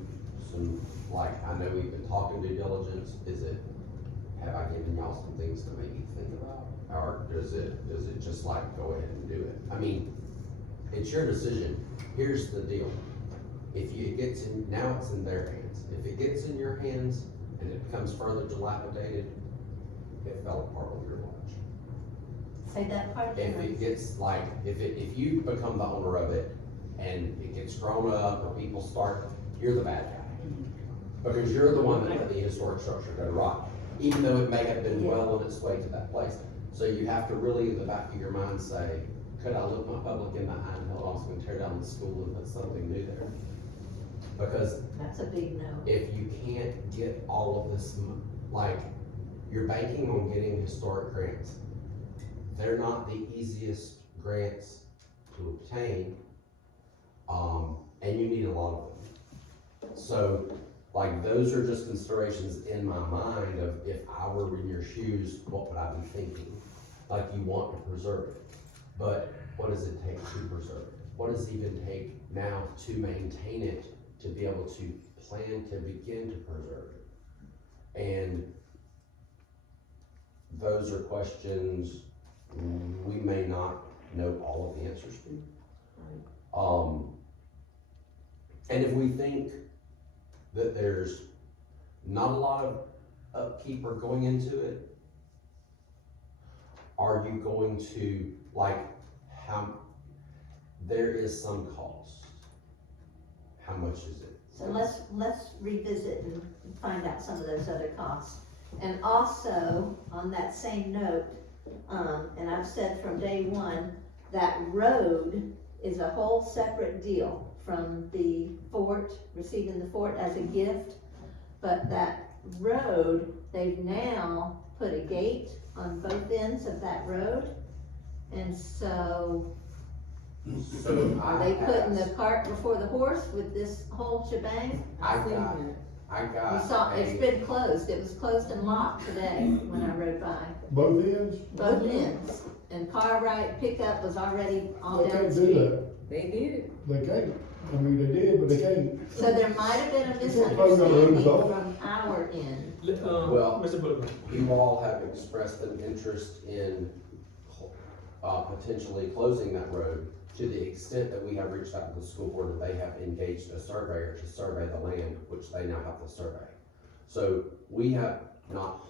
some, like, I know we've been talking due diligence, have I given y'all some things to maybe think about? Or does it just like go ahead and do it? I mean, it's your decision. Here's the deal. If it gets in, now it's in their hands. If it gets in your hands and it becomes further dilapidated, it fell apart with your watch. Say that part If again. it gets like, if you become the owner of it and it gets grown up or people start, you're the bad guy. Because you're the one that let the historic structure go to rot, even though it may have been well on its way to that place. So you have to really, in the back of your mind, say, could I look my public in the eye and tell them I was gonna tear down the school and put something new there? Because That's a big no. if you can't get all of this, like, you're banking on getting historic grants. They're not the easiest grants to obtain, and you need a lot of them. So, like, those are just considerations in my mind of if I were in your shoes, what would I be thinking? Like, you want to preserve it, but what does it take to preserve it? What does it even take now to maintain it, to be able to plan to begin to preserve it? And those are questions we may not know all of the answers to. And if we think that there's not a lot of upkeep or going into it, are you going to, like, there is some cost. How much is it? So let's revisit and find out some of those other costs. And also, on that same note, and I've said from day one, that road is a whole separate deal from the fort, receiving the fort as a gift. But that road, they've now put a gate on both ends of that road. And so, So are they putting the cart before the horse with this whole shebang? I Seen got, that. I You got saw, it's a, been closed, it was closed and locked today when I rode by, Both ends? both ends. And car ride pickup was already all They down can't the do street. that. They did it. They can't. I mean, they did, but they can't. So there might have been a can't close our roads misunderstanding off. from our end. Well- Mr. Booker. you all have expressed an interest in, potentially closing that road to the extent that we have reached out to the school board and they have engaged a surveyor to survey the land, which they now have to survey. So we have not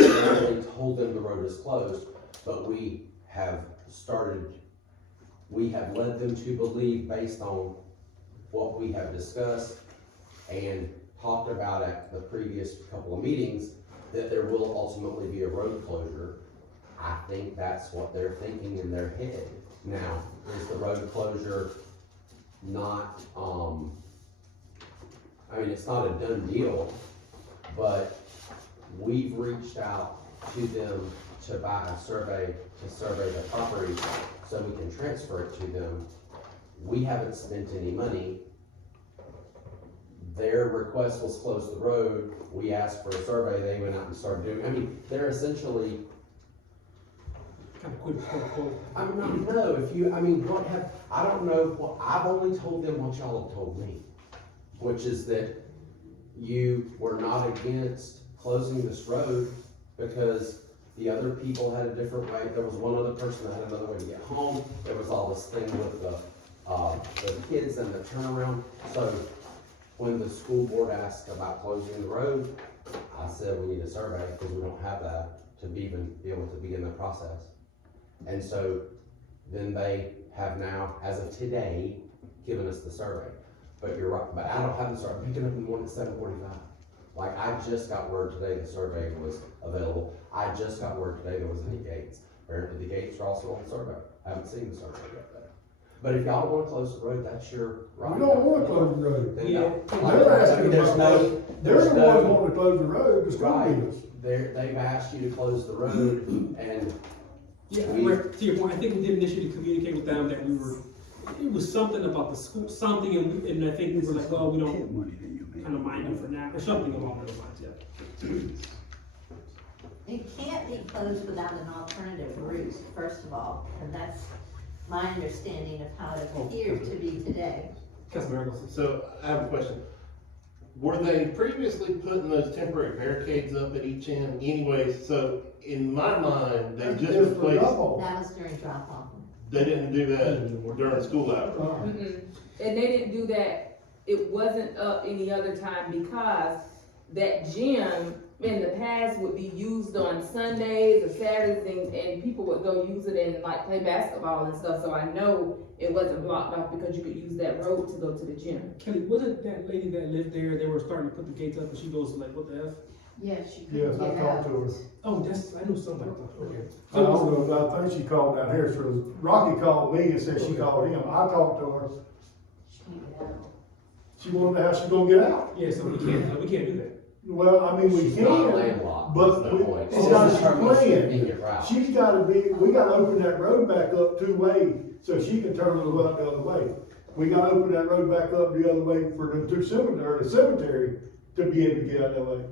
only told them the road is closed, but we have led them to believe based on what we have discussed and talked about at the previous couple of meetings, that there will ultimately be a road closure. I think that's what they're thinking in their head. Now, is the road closure not, I mean, it's not a done deal, but we've reached out to them to buy a survey, to survey the property so we can transfer it to them. We haven't spent any money. Their request was close the road. We asked for a survey, they went out and started doing, I mean, they're essentially, Kind of quid. I mean, no, if you, I mean, what have, I don't know, what, I've only told them what y'all have told me, which is that you were not against closing this road because the other people had a different way. There was one other person that had another way to get home. There was all this thing with the kids and the turnaround. So when the school board asked about closing the road, I said we need a survey because we don't have that to even be able to begin the process. And so then they have now, as of today, given us the survey. But you're right, but I don't have the survey, I'm picking up in the morning at 7:45. Like, I just got word today the survey was available. I just got word today there wasn't any gates. Apparently the gates are also on the survey. I haven't seen the survey yet though. But if y'all wanna close the road, that's your right. We don't wanna close the road. Then Yeah. y'all- They're asking there's about, no, they're there's the ones no, wanting to close the road, the school right, is. they've asked you to close the road and Yeah, We- Rick, to your point, I think we did initially communicate with them that it was something about the school, something, and I think we were like, well, we don't kind of mind it for now, or something along those lines, yeah. It can't be closed without an alternative route, first of all, and that's my understanding of how it appeared to be today. Councilman Eagleson. So I have a question. Were they previously putting those temporary barricades up at each end anyways? So in my mind, they just It's for replaced, drop-off. That was during drop off. they didn't do that during school hours. Mm-mm. And they didn't do that, it wasn't up any other time because that gym in the past would be used on Sundays or Saturdays and people would go use it and like play basketball and stuff. So I know it wasn't blocked off because you could use that road to go to the gym. Kelly, wasn't that lady that lived there, they were starting to put the gates up, and she goes like, what the F? Yeah, she Yes, couldn't I get talked out. to her. Oh, that's, I knew somebody, okay. I don't know, I think she called down here, so Rocky called me and said she called him, I talked to her, She can't get out. she wanted to know how she gonna get out. Yeah, so we can't do that. Well, I mean, we she's not can, landlocked, but that's the point. it's She's not just she determining a planned. convenient route. She's gotta be, we gotta open that road back up two-way, so she can turn the road the other way. We gotta open that road back up the other way for the cemetery to be able to get out that way.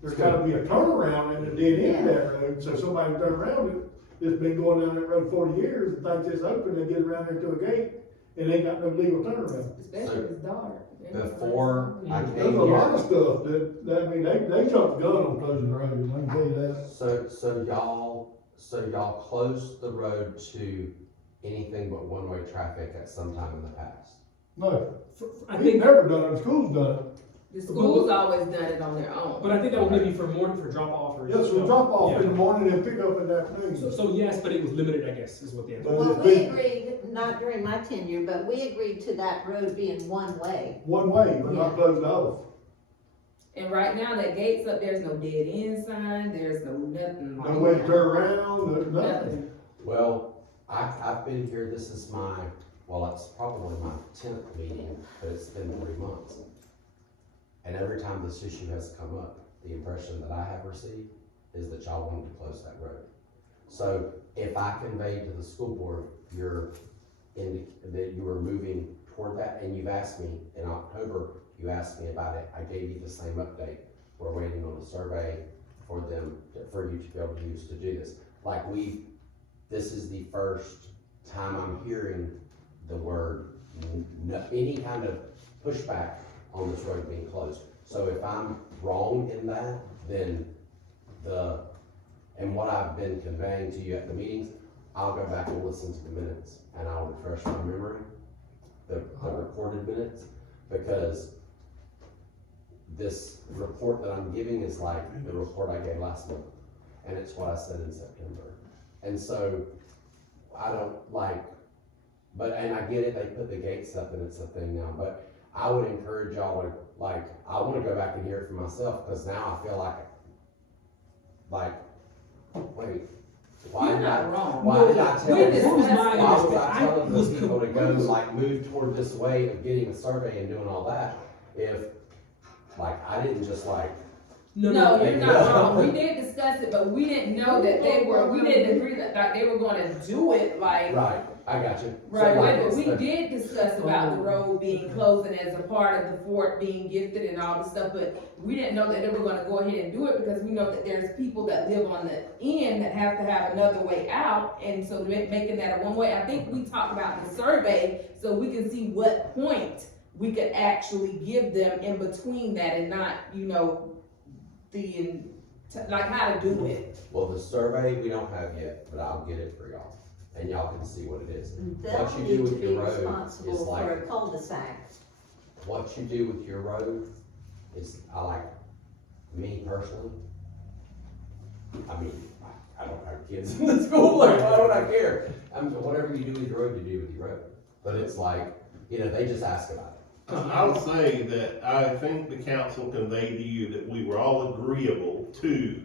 There's gotta be a turnaround and a dead end of that road, so somebody can turn around it, that's been going down that road 40 years, and thinks it's open, they get around there to a gate, and they got no legal turnaround. Especially if it's dark. Before I There's came a lot of here, stuff that, I mean, they jumped the gun on closing the road, I can tell you that. so y'all closed the road to anything but one-way traffic at some time in the past. No, I he's think, never done it, the school's done it. The school's always done it on their own. but I think that was maybe for morning, for drop off or. Yes, we drop off in Yeah. the morning and pick up in the afternoon. So yes, but it was limited, I guess, is what the answer But was. Well, it's we been agreed, not during my tenure, but we agreed to that road being one way. one way, but not closed off. And right now, that gate's up, there's no dead end sign, there's no nothing like that. No way to turn around, nothing. Nothing. Well, I've been here, this is it's probably my 10th meeting, but it's been 3 months. And every time this issue has come up, the impression that I have received is that y'all wanted to close that road. So if I conveyed to the school board that you were moving toward that, and you've asked me in October, you asked me about it, I gave you the same update. We're waiting on a survey for you to be able to use to do this. This is the first time I'm hearing the word, any kind of pushback on this road being closed. So if I'm wrong in that, then and what I've been conveying to you at the meetings, I'll go back and listen to the minutes, and I'll refresh my memory, the recorded minutes, because this report that I'm giving is like the report I gave last month, and it's what I said in September. And so, I don't and I get it, they put the gates up and it's a thing now, but I would encourage y'all to, I wanna go back and hear it for myself, because now I feel wait, why You're did not I, wrong. why did I tell We them? discussed Why was I I telling was those people to go, move toward this way of getting a survey and doing all that, if, I didn't just No, you're not wrong. We did discuss it, but we didn't know that we didn't agree that they were gonna do it right, I got you. So, But we did discuss about the road being closed and as a part of the fort being gifted and all this stuff, but we didn't know that they were gonna go ahead and do it because we know that there's people that live on the end that have to have another way out, and so making that a one way, I think we talked about the survey, so we can see what point we could actually give them in between that and not, how to do it. Well, the survey we don't have yet, but I'll get it for y'all, and y'all can see what it is. They'll What you need do to with be your road responsible is for a cul-de-sac. what you do with your road is, me personally, I don't have kids in the school, why would I care? Whatever you do with your road, you do with your road. But it's they just ask about it. I'll say that I think the council conveyed to you that we were all agreeable to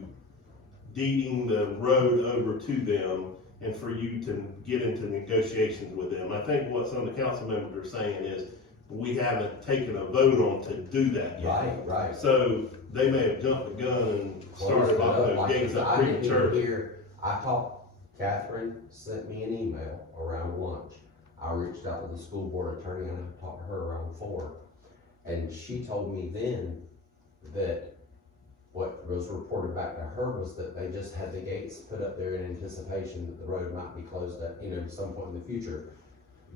deeding the road over to them and for you to get into negotiations with them. I think what some of the council members are saying is, we haven't taken a vote on to do that yet. Right. So they may have jumped the gun and started off those gates up prematurely. Catherine sent me an email around lunch. I reached out to the school board attorney and I talked to her around 4. And she told me then that what was reported back to her was that they just had the gates put up there in anticipation that the road might be closed at, some point in the future.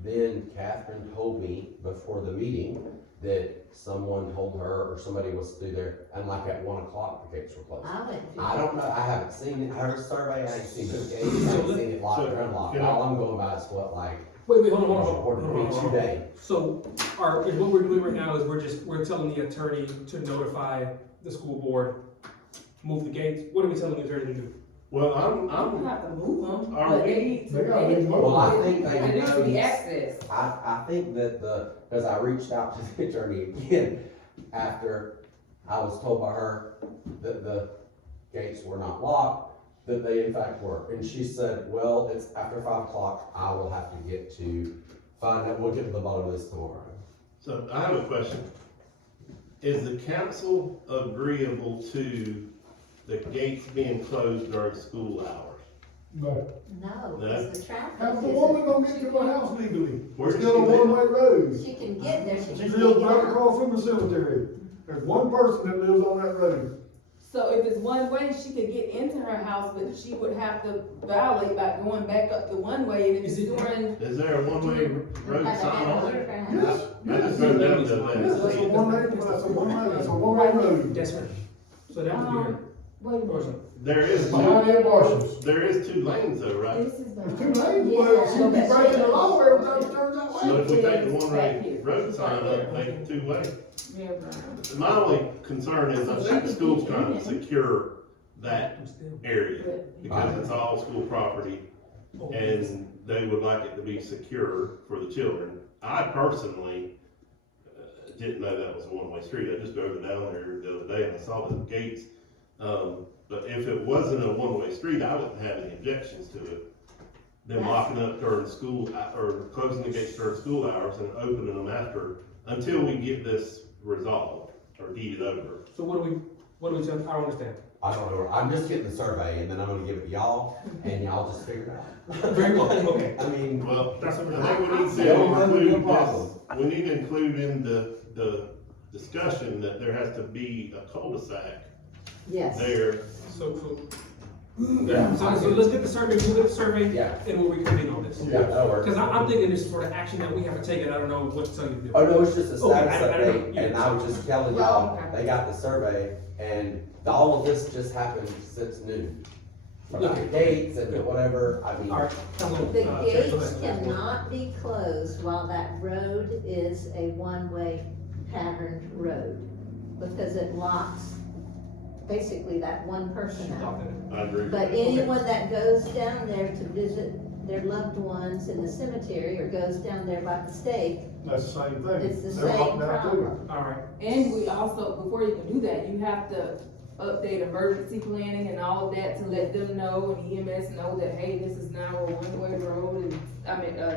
Then Catherine told me before the meeting that someone told her or somebody was through there, and at 1 o'clock the gates were closed. I don't know, I haven't seen it, her survey, I haven't seen the gates, I haven't seen it locked or unlocked. All I'm going by is what Wait, hold on. reported to me today. So, what we're doing right now is we're telling the attorney to notify the school board, move the gates. What are we telling the attorney to do? Well, You don't have to move them, Are but we- they need to. They gotta be moved. Well, I think There needs to be they, access. I think that because I reached out to the attorney again after I was told by her that the gates were not locked, that they in fact were. And she said, well, it's after 5 o'clock, I will have to get to find out, we'll get to the bottom of this tomorrow. So I have a question. Is the council agreeable to the gates being closed during school hours? No. No, No? because the traffic How's the woman gonna get to my house legally? Where It's does still a she live? one-way road. She can get there, she She can lives take it right out. across from the cemetery. There's one person that lives on that road. So if it's one way, she could get into her house, but she would have to violate by going back up the one way, and if it's during. Is there a one-way road sign on there? Yes. I just drove down the other day Yes, to that's see a it. one-way road. Yes, sir. So that would be her. Wait a minute. There is Behind two, them bushes. there is 2 lanes though, right? This is There's behind. 2 lanes, Yeah. well, she'd be breaking the law every time she turns that So way. if we take the It's back one-way here. road sign up, make it 2-way. Yeah, Brian. My only concern is I think the school's trying to secure that area because it's all school property and they would like it to be secure for the children. I personally, didn't know that was a one-way street. I just drove down there the other day and I saw the gates. But if it wasn't a one-way street, I wouldn't have any objections to it. Them locking up during school, or closing the gates during school hours and opening them after, until we get this resolved or deeded over. So what do we, I don't understand. I don't know, I'm just getting the survey, and then I'm gonna give it to y'all, and y'all just figure it out. Very well, okay. I mean, Well, That's I what think we need Yeah, to well, that's include no problem. this, we need to include in the discussion that there has to be a cul-de-sac Yes. there. So Yeah. So let's get the survey, we'll get the survey, Yeah. and we'll reconvene on this. yeah, that'll work. Cause I'm thinking this is for the action that we have to take, and I don't know what to tell you to do. Oh, no, it's just a Okay, status I don't know. update, Yeah. and I was just telling Well, y'all, okay. they got the survey, and all of this just happened since noon. About the gates and whatever, I mean. Alright, Councilwoman, The Terry, go gates ahead. cannot be closed while that road is a one-way patterned road, because it locks basically that one person out. I agree. But anyone that goes down there to visit their loved ones in the cemetery, or goes down there by the stake, That's the same thing. it's the They're same locked down too. problem. Alright, And we also, before you can do that, you have to update emergency planning and all of that to let them know and EMS know that, hey, this is now a one-way road and,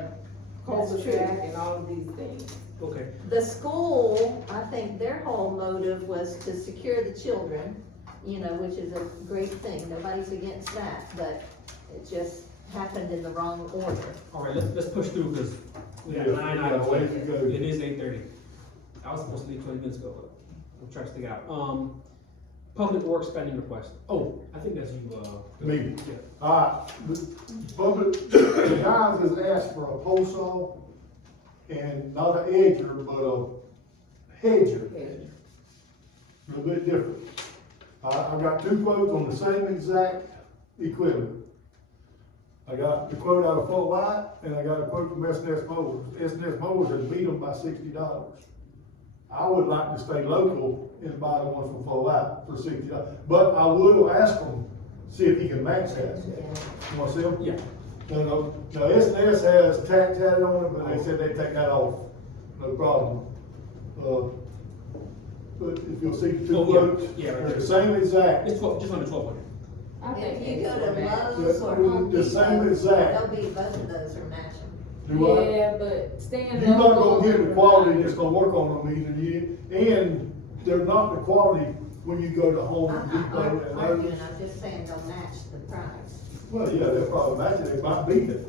cul-de-sac and all of these things. okay. The school, I think their whole motive was to secure the children, you know, which is a great thing, nobody's against that, but it just happened in the wrong order. Alright, let's push through, cause we got Yeah, 9 yeah, items way left. to go. It is 8:30. I was supposed to leave 20 minutes ago, but I'm trying to stick out. Public works spending request. Oh, I think that's you, Me. Yeah. The guys has asked for a pole saw and not an edger, but a hedger. A little bit different. I got two quotes on the same exact equipment. I got the quote out of Fort White, and I got a quote from S&S Mowers. S&S Mowers has beat them by $60. I would like to stay local and buy the one from Fort White for $60, but I will ask him, see if he can match that. You wanna see them? Yeah. No, S&S has tack tatted on it, but they said they'd take that off, no problem. But if you'll see the two Oh, yeah. quotes, Yeah, right they're there. the same exact. It's 12, just under 1,200. I think If you go that's to what Lowe's or Home The same Depot, exact. they'll be, both of those are matching. Do what? Yeah, but staying You're not local. gonna get the quality that's gonna work on them either, and they're not the quality when you go to Home I'm not Depot and arguing, Lowe's. I'm just saying they'll match the price. Well, yeah, they'll probably match it, they might beat it,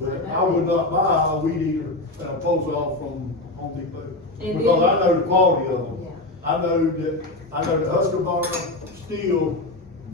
but I would not buy a weed eater and a pole saw from Home Depot. And Because then- I know the quality of them. Yeah. I know that Husqvarna, Steel,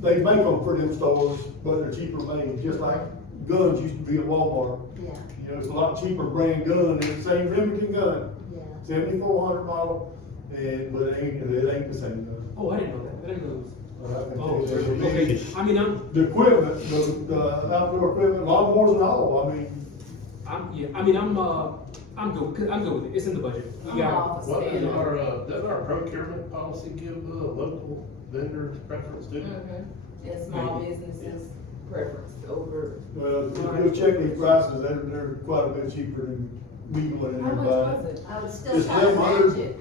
they make them for them stores, but they're cheaper made, just like guns used to be at Walmart. Yeah, You know, it's a lot cheaper brand gun, and it's the same Remington gun, yeah. 7400 model, but it ain't the same gun. Oh, I didn't know that. I didn't know it was. But I can Oh, tell you, there's a big- okay. I mean, The equipment, the outdoor equipment, lawnmowers and all, I mean, I'm good. I'm good with it. It's in the budget. We I'm got all for What staying does local. does our procurement policy give local vendors preference to? And small businesses preference over, well, if you'll check these prices, they're quite a bit cheaper than we went in how there much buying. was it? I would still It's try to match 1100. it.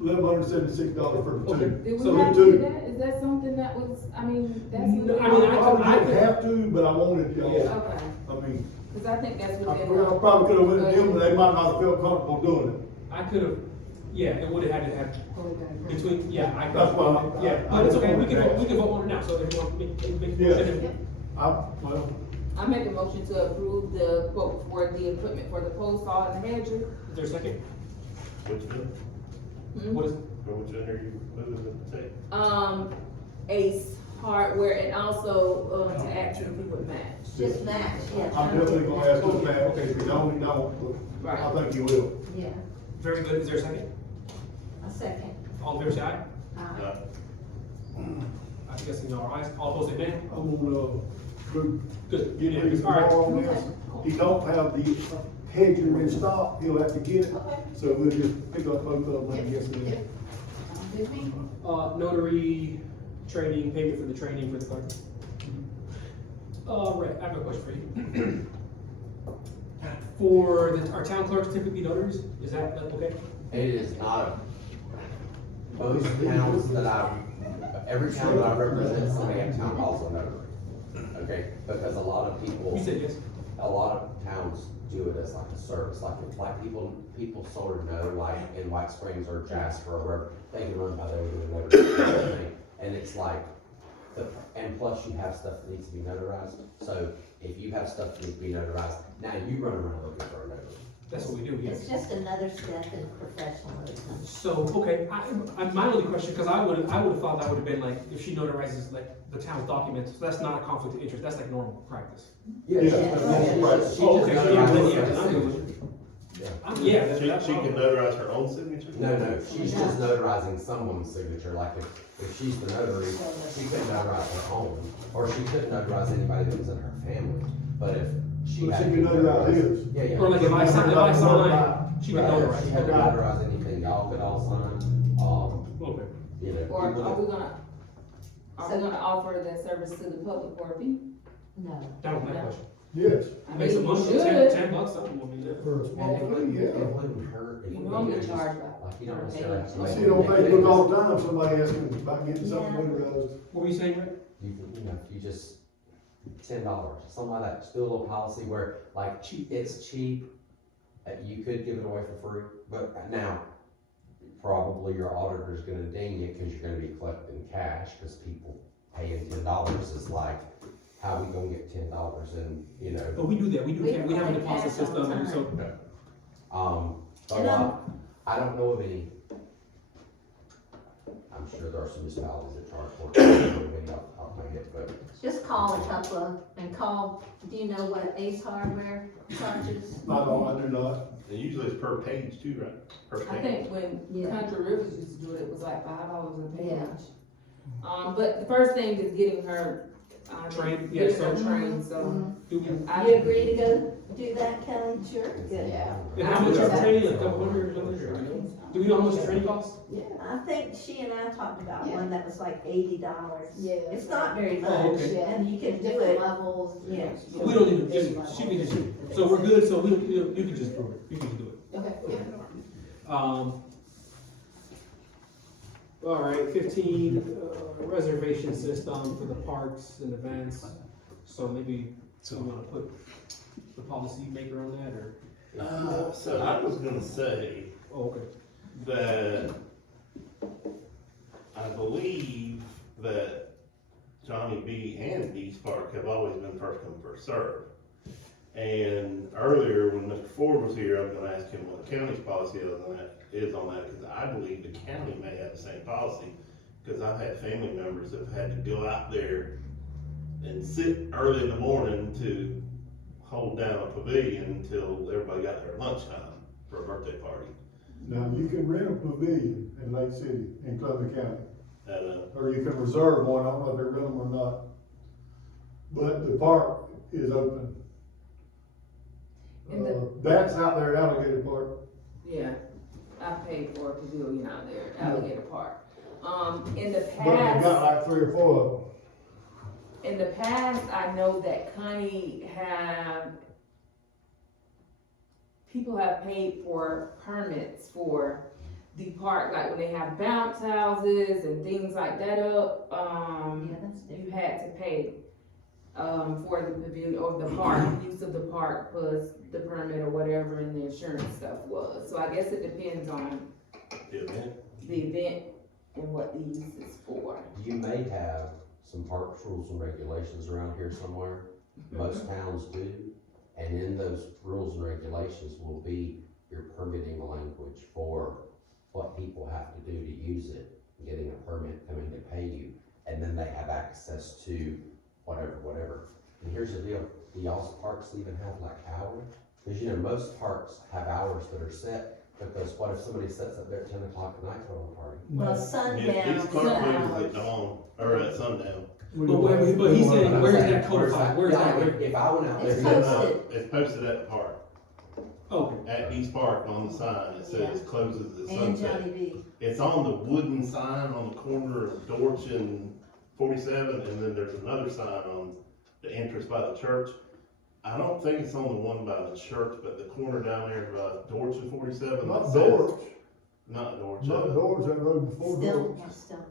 $1,176 for the Okay. two. Did we So have the to do two. that? Is that something that was, I mean, that's. No, what- I mean, I didn't have to, but I wanted y'all, Yeah. Okay, I mean, cause I think that's I what they. probably could've went to them, but they might not have felt comfortable doing it. I could have, yeah, it would have had to have between, yeah, I. That's why I'm- Yeah, but it's okay. We can vote on it now. So if you want me, Yeah. Well, I make a motion to approve the quote for the equipment for the pole saw and the hedger. Is there a second? Which one? What is? Or which one are you moving to take? Ace Hardware and also, to add to the would match. Just match, yeah. I'm definitely gonna ask this man, okay, if you don't, you don't, but I think you will. Yeah, Very good. Is there a second? a second. All in favor, say aye. Uh, I guess in our eyes. All opposed, say nay. I'm gonna, Good. get him All right. tomorrow on this. He don't have the hedger in stock, he'll have to get it, so we'll just pick up both of them, I guess. and then- With me? Notary training, payment for the training for the clerk. Right, I have a question for you. For our town clerks typically notaries, is that like, okay? It is not most towns that every town that I represent, somebody have town halls on notary. Okay, because a lot of people. You said yes. A lot of towns do it as like a service, like if like people sort of know, like in White Springs or Jasper or wherever, they can run by there with a notary. And it's like, and plus you have stuff that needs to be notarized. So if you have stuff that needs to be notarized, now you run around looking for a notary. That's what we do, yes. It's just another step in professionalism. So, okay, my only question, because I would've thought that would've been like, if she notarizes like the town's documents, that's not a conflict of interest, that's like normal practice. Yeah. Oh, okay, yeah, She can notarize her own signature? No, she's just notarizing someone's signature, like if she's the notary, she couldn't notarize her own, or she couldn't notarize anybody that was in her family, but if she But had. she can notarize his. Yeah. Or like if I sign, she can Right, notarize. if she had to notarize anything, y'all could all sign, Okay. you know. Or people are that- we gonna offer that service to the public for a fee? No. That was my question. Yes, I Makes a mean, month, you $10 should. $10, something, I mean, for a small fee, yeah. It wouldn't hurt if You we normally just- charge like, you don't necessarily have to I make see it on it- Facebook all the time, somebody asking about getting something notarized. what were you saying, Rick? You can, you know, you just, $10, something like that, just do a little policy where, like, it's cheap, you could give it away for free, but now, probably your auditor's gonna ding you, cause you're gonna be collecting cash, cause people paying $10 is like, how we gonna get $10 and, you know. But we do that, we have a collect deposit cash all the system, and so, A And lot, I don't know of any, I'm sure there are some municipalities that charge for it, maybe off my head, but. Just call a couple of, and call, do you know what Ace Hardware charges? I do not. And usually it's per page too, right? Per I page. think when Yeah. Country Rivers used to do it, it was like $5 a page. Yeah. But the first thing is getting her, Trained, yeah, getting her so- trained, so. do we, You I agree to go do that, Kelly? Sure. Good. Yeah. and how much is training, like, $200 or something, or, do we know how much the training costs? I think she and I talked about one that was like $80. Yeah. It's not very Oh, much, okay. and you can do Different it. levels. Yeah. We don't need to, just, she can just, so we're good, so you can just prove it, you can just do it. Okay, yeah. All right, 15, reservation system for the parks and events, so maybe you wanna put the policy maker on that, or? So I was gonna say Oh, okay. that I believe that Johnny B and East Park have always been first come, first served. And earlier, when Mr. Ford was here, I was gonna ask him what the county's policy is on that, because I believe the county may have the same policy, because I've had family members that have had to go out there and sit early in the morning to hold down a pavilion until everybody got there at lunchtime for a birthday party. Now, you can rent a pavilion in Lake City, in Columbia County, And, or you can reserve one, I don't know if they rent them or not. But the park is open. In the- That's out there, Alligator Park. Yeah, I paid for a pavilion out there, Alligator Park. In the But they got past, like 3 or 4 of them. in the past, I know that Connie people have paid for permits for the park, like when they have bounce houses and things like that up, Yeah, that's you different. had to pay, for the pavilion or the park, use of the park plus the permit or whatever and the insurance stuff was. So I guess it depends on the event, the event and what the use is for. You may have some parks rules and regulations around here somewhere, most towns do, and in those rules and regulations will be your permitting language for what people have to do to use it, getting a permit, coming to pay you, and then they have access to whatever. And here's the deal, do y'all's parks even have like hours? Cause you know, most parks have hours that are set, because what if somebody sets up there at 10 o'clock at night throwing a party? Well, sundown, East Park closes at dawn, or at sundown. But he's saying, where is that codified, where is Yeah, that? if I went out there. It's No, posted. it's posted at the park, Okay, at East Park on the sign, it says closes at and sunset. Johnny B. It's on the wooden sign on the corner of Dorch and 47, and then there's another sign on the entrance by the church. I don't think it's on the one by the church, but the corner down there by Dorch and 47. Not that says- Dorch. Not Dorch. Not doors, that road before Still, doors. I can't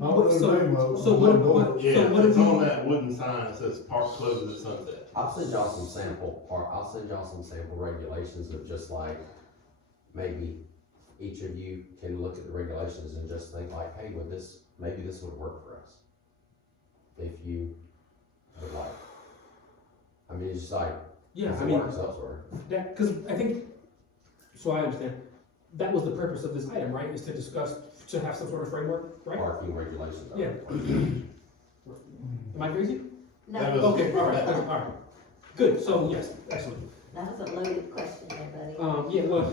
I remember. don't know the name of it. So what- Not doors. Yeah, So what it's if we- on that wooden sign that says park closes at sunset. I'll send y'all some sample regulations of just like, maybe each of you can look at the regulations and just think like, hey, maybe this would work for us. If you would like. I mean, it's just like, Yeah, if I it mean, works elsewhere. that, cause I think, so I understand, that was the purpose of this item, right, is to discuss, to have some sort of framework, right? Parking regulations. Yeah. Am I crazy? No, That was- Okay, all right, good, so, yes, excellent. that was a loaded question there, buddy. Yeah, well,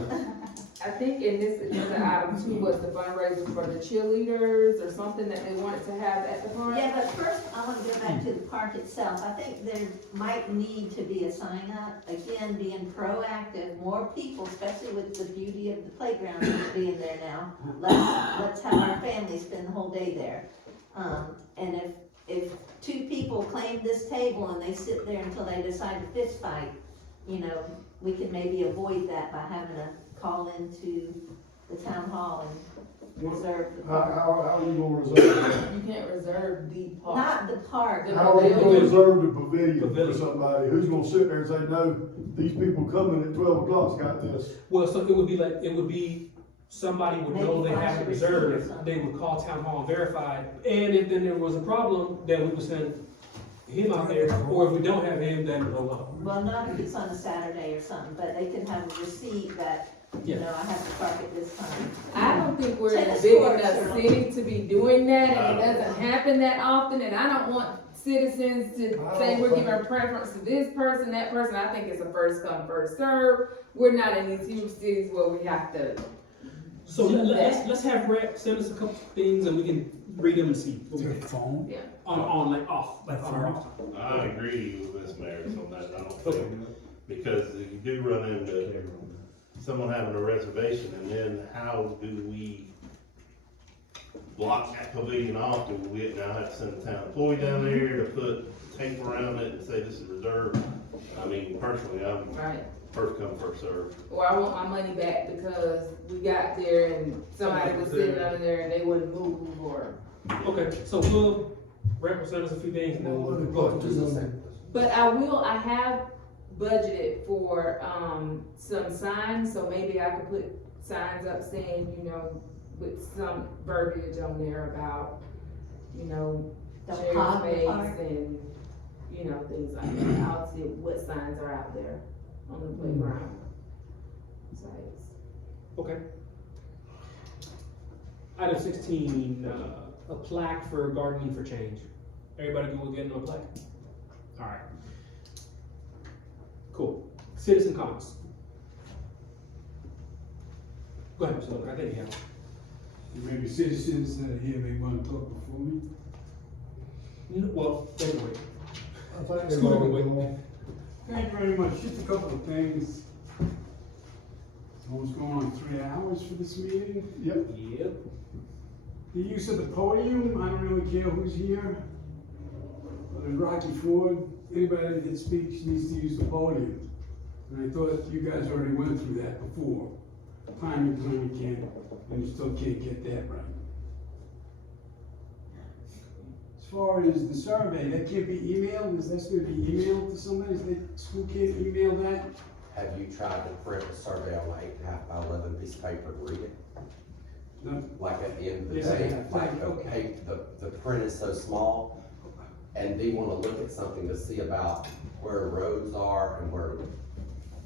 I think in this agenda item too was the fundraiser for the cheerleaders or something that they wanted to have at the park. Yeah, but first, I want to go back to the park itself. I think there might need to be a sign up, again, being proactive, more people, especially with the beauty of the playground being there now. Let's have our families spend the whole day there. And if two people claim this table and they sit there until they decide to fist fight, you know, we could maybe avoid that by having a call into the town hall and reserve the park. How are you gonna reserve that? You can't reserve the park. Not the park. How are you gonna reserve the pavilion for Pavilion. somebody? Who's gonna sit there and say, no, these people coming at 12 o'clock's got this? well, so it would be, somebody would know they Maybe have it flash a receipt or reserved, something. they would call town hall and verify, and if then there was a problem, then we would send him out there, or if we don't have him, then, oh well. Well, not if it's on a Saturday or something, but they can have a receipt that, you Yeah. know, I have to park at this time. I don't think we're in a Tennis big courts enough or- city to be doing that, and it doesn't happen that often, and I don't want citizens to say we're giving preference to this person, that person. I think it's a first come, first serve. We're not in these huge cities where we have to. So Do let's have Rhett send us a couple things and we can read them and see what we Your think. phone? Yeah. On like off, like on our off time. I agree with Ms. Maris on that, I don't think, because you do run into someone having a reservation, and then how do we block that pavilion off? Do we now have to send a town employee down there to put tape around it and say this is reserved? I mean, personally, I'm Right. first come, first served. Or I want my money back because we got there and somebody was sitting under there and they wouldn't move, or. Okay, so Rhett will send us a few things and then we'll go through them. But I have budgeted for, some signs, so maybe I could put signs up saying, you know, with some verbiage on there about, you know, Don't share hog the space park. and, you know, things like that. I'll see what signs are out there on the playground sites. Okay. Item 16, a plaque for gardening for change. Everybody good with getting a plaque? All right. Cool. Citizen comments. Go ahead, Mr. Logan. I think you have. Maybe citizens that are here may want to talk before me. Well, anyway. I think Excuse they're me, going wait. on. Thank you very much. Just a couple of things. Almost going on 3 hours for this meeting. Yep. Yep. The use of the podium, I don't really care who's here. Whether Rocky Ford, anybody that speaks needs to use the podium. And I thought you guys already went through that before. Time and time again, and you still can't get that right. As far as the survey, that can't be emailed, is that gonna be emailed to somebody? Is the school can't email that? Have you tried to print a survey on an 8.5 by 11 piece of paper and read it? No. Like at the end of the Yes, I day, have. like, okay, the print is so small, and they wanna look at something to see about where roads are and where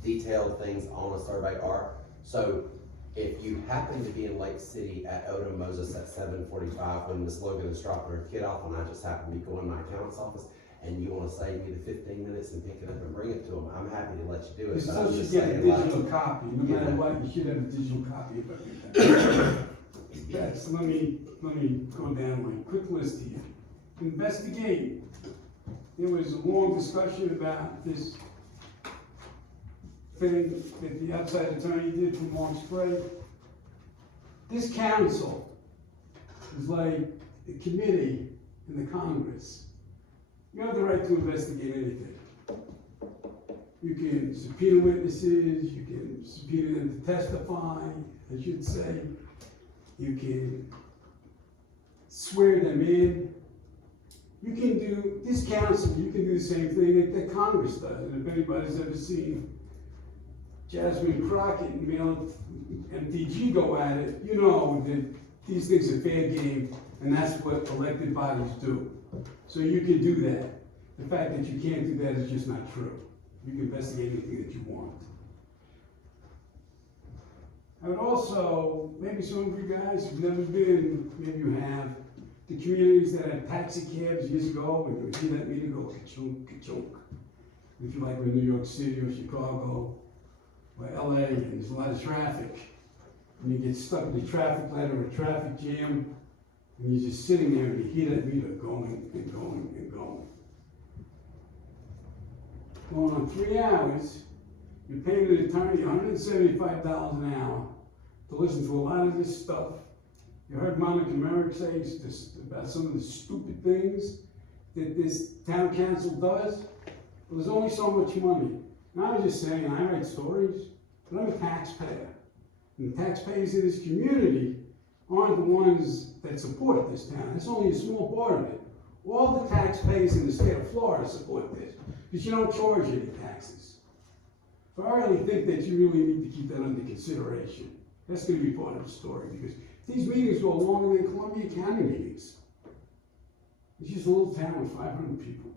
detailed things on a survey are. So if you happen to be in Lake City at Odom Moses at 7:45 when Ms. Logan is dropping her kid off, and I just happen to be going to my accountant's office, and you wanna save me the 15 minutes and pick it up and bring it to them, I'm happy to let you do You it, but still I'm should just get a saying, like, digital copy, no you matter know. what, you should have a digital copy of everything. Yes, let me go down my quick list here. Investigate. There was a long discussion about this thing that the outside attorney did for Mark Sprague. This council is like a committee in the Congress. You have the right to investigate anything. You can subpoena witnesses, you can subpoena them to testify, I should say. You can swear them in. You can do, this council, you can do the same thing that Congress does. And if anybody's ever seen Jasmine Crockett and MTG go at it, you know that these things are fair game, and that's what elected bodies do. So you can do that. The fact that you can't do that is just not true. You can investigate anything that you want. I would also, maybe some of you guys have never been, maybe you have, the communities that had taxi cabs years ago, and you would hear that meter go ka-chunk, ka-chunk. If you like in New York City or Chicago or LA, and there's a lot of traffic, and you get stuck in a traffic light or a traffic jam, and you're just sitting there and you hear that meter going and going and going. Going on 3 hours, you're paying an attorney $175 an hour to listen to a lot of this stuff. You heard Monica Merrick say about some of the stupid things that this town council does. Well, there's only so much money. And I was just saying, I write stories, but I'm a taxpayer. And the taxpayers in this community aren't the ones that support this town. It's only a small part of it. All the taxpayers in the state of Florida support this, because you don't charge any taxes. So I really think that you really need to keep that under consideration. That's going to be part of the story, because these meetings go longer than Columbia County meetings. It's just a little town with 500 people.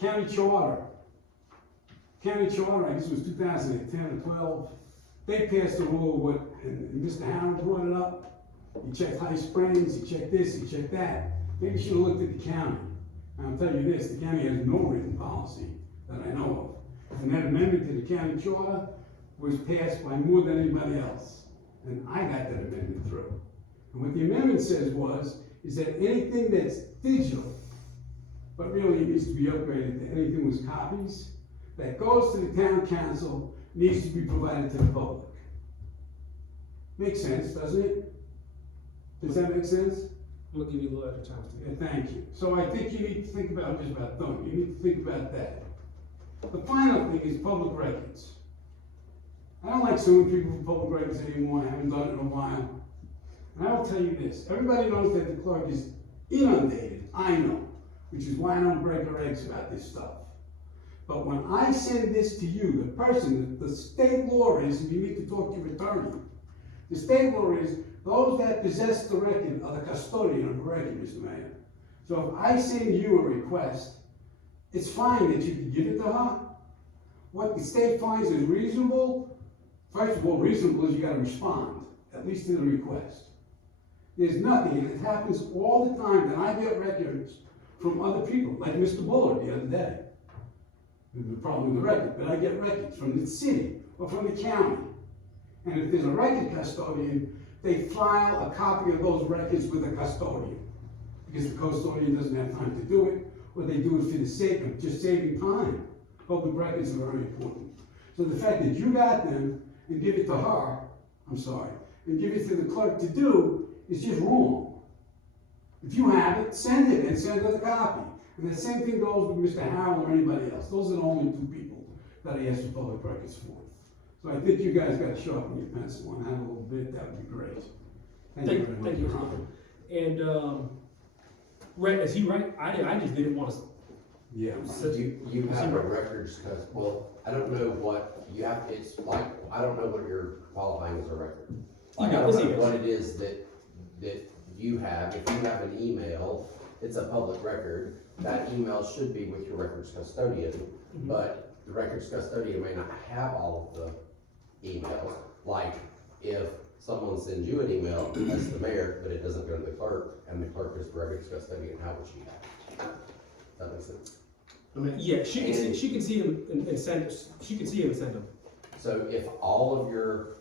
County charter. County charter, I guess it was 2010 or 12. They passed a rule, and Mr. Howard brought it up. He checked High Springs, he checked this, he checked that. Maybe you should have looked at the county. And I'll tell you this, the county has no written policy that I know of. And that amendment to the county charter was passed by more than anybody else. And I got that amendment through. And what the amendment says is that anything that's digital, but really it needs to be upgraded to anything with copies, that goes to the town council needs to be provided to the public. Makes sense, doesn't it? Does that make sense? I'm gonna give you a little extra time to get. Yeah, thank you. So I think you need to think about just about done. You need to think about that. The final thing is public records. I don't like suing people for public records anymore. I haven't done it in a while. And I will tell you this, everybody knows that the clerk is inundated, I know, which is why I don't break her eggs about this stuff. But when I send this to you, the person, the state law is, and you need to talk to your attorney, the state law is, those that possess the record are the custodian of the record, Mr. Mayor. So if I send you a request, it's fine that you can give it to her. What the state finds is reasonable, first of all, reasonable is you gotta respond, at least to the request. There's nothing, and it happens all the time that I get records from other people, like Mr. Bullard the other day. There's a problem with the record, but I get records from the city or from the county. And if there's a record custodian, they file a copy of those records with a custodian. Because the custodian doesn't have time to do it, or they do it for the sake of just saving time. Public records are very important. So the fact that you got them and give it to her, and give it to the clerk to do, is just wrong. If you have it, send it and send her the copy. And the same thing goes with Mr. Howell or anybody else. Those are the only two people that I asked for public records for. So I think you guys got to sharpen your pencil and have a little bit, that would be great. Thank you very much. Thank you, Mr. Humphrey. And, Ray, is he right? I just didn't want to. Yeah. You have a records, well, I don't know what, you have, it's like, I don't know what you're qualifying as a record. Like, I don't know what it is that you have. If you have an email, it's a public record, that email should be with your records custodian, but the records custodian may not have all of the emails. Like, if someone sends you an email, that's the mayor, but it doesn't go to the clerk, and the clerk is the records custodian, how would she have it? That makes sense? Yeah, she can see them and send, she can see them and send them. So if all of your,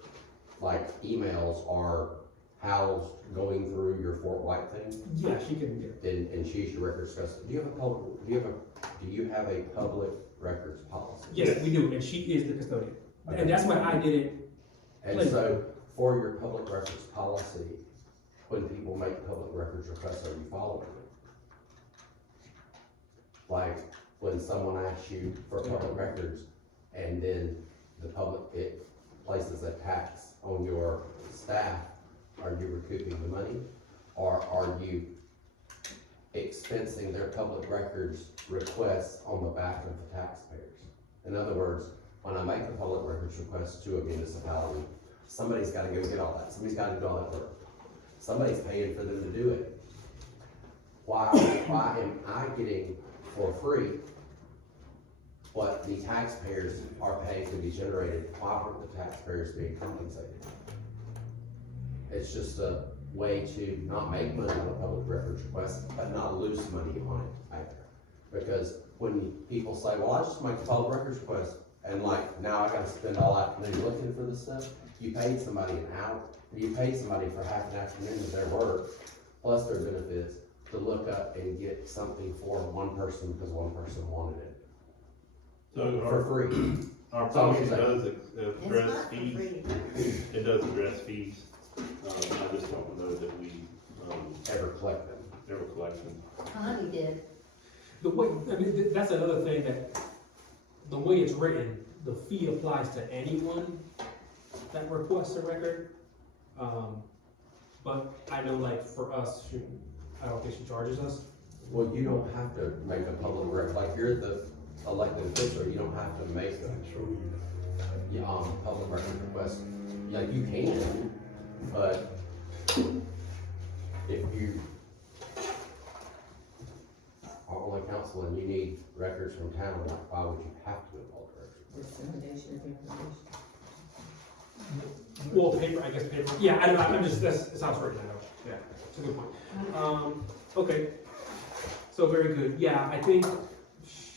like, emails are housed going through your Fort White thing? Yeah, she can, yeah. And she's your records custodian, do you have a public records policy? Yes, we do, and she is the custodian. Okay. And that's why I did it. And so, for your public records policy, when people make public records requests, are you following it? Like, when someone asks you for public records, and then the public, it places a tax on your staff, are you recouping the money? Or are you expensing their public records requests on the back of the taxpayers? In other words, when I make a public records request to a municipality, somebody's gotta go get all that, somebody's gotta do all that work. Somebody's paying for them to do it. Why am I getting for free what the taxpayers are paying to be generated? Why aren't the taxpayers being compensated? It's just a way to not make money on a public records request, but not lose money on it either. Because when people say, well, I just make a public records request, and like, now I gotta spend all afternoon looking for this stuff, you paid somebody an hour, you paid somebody for half an afternoon of their work, plus their benefits, to look up and get something for one person because one person wanted it. So For free. our So I'm policy saying- does It's address not for fees. free. It does address fees. I just don't know that we, Ever collect them. ever collect them. Connie did. The way, I mean, that's another thing that, the way it's written, the fee applies to anyone that requests a record. But I know like for us, I don't think she charges us. Well, you don't have to make a public record, like you're the elected official, you don't have to make a, public record request. Like you can, but if you are on the council and you need records from town, like why would you have to do a public record? Dissemination of information. Well, paper, I guess paper, yeah, I don't know, I'm just, that's how it's written, I know, yeah, it's a good point. Okay, so very good, yeah, I think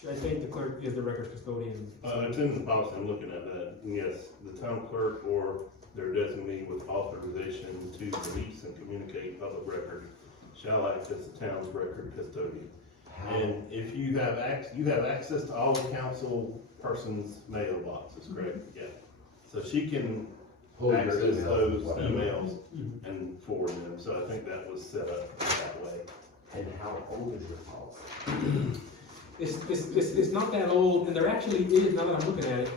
the clerk is the records custodian. It's in the policy, I'm looking at that, and yes, the town clerk or their designee with authorization to release and communicate public records shall act as the town's record custodian. And if you have access to all the council person's mailboxes, correct? Yeah. So she can Pull your access emails, those whatever. emails and forward them, so I think that was set up that way. And how old is your policy? It's not that old, and there actually is, now that I'm looking at it,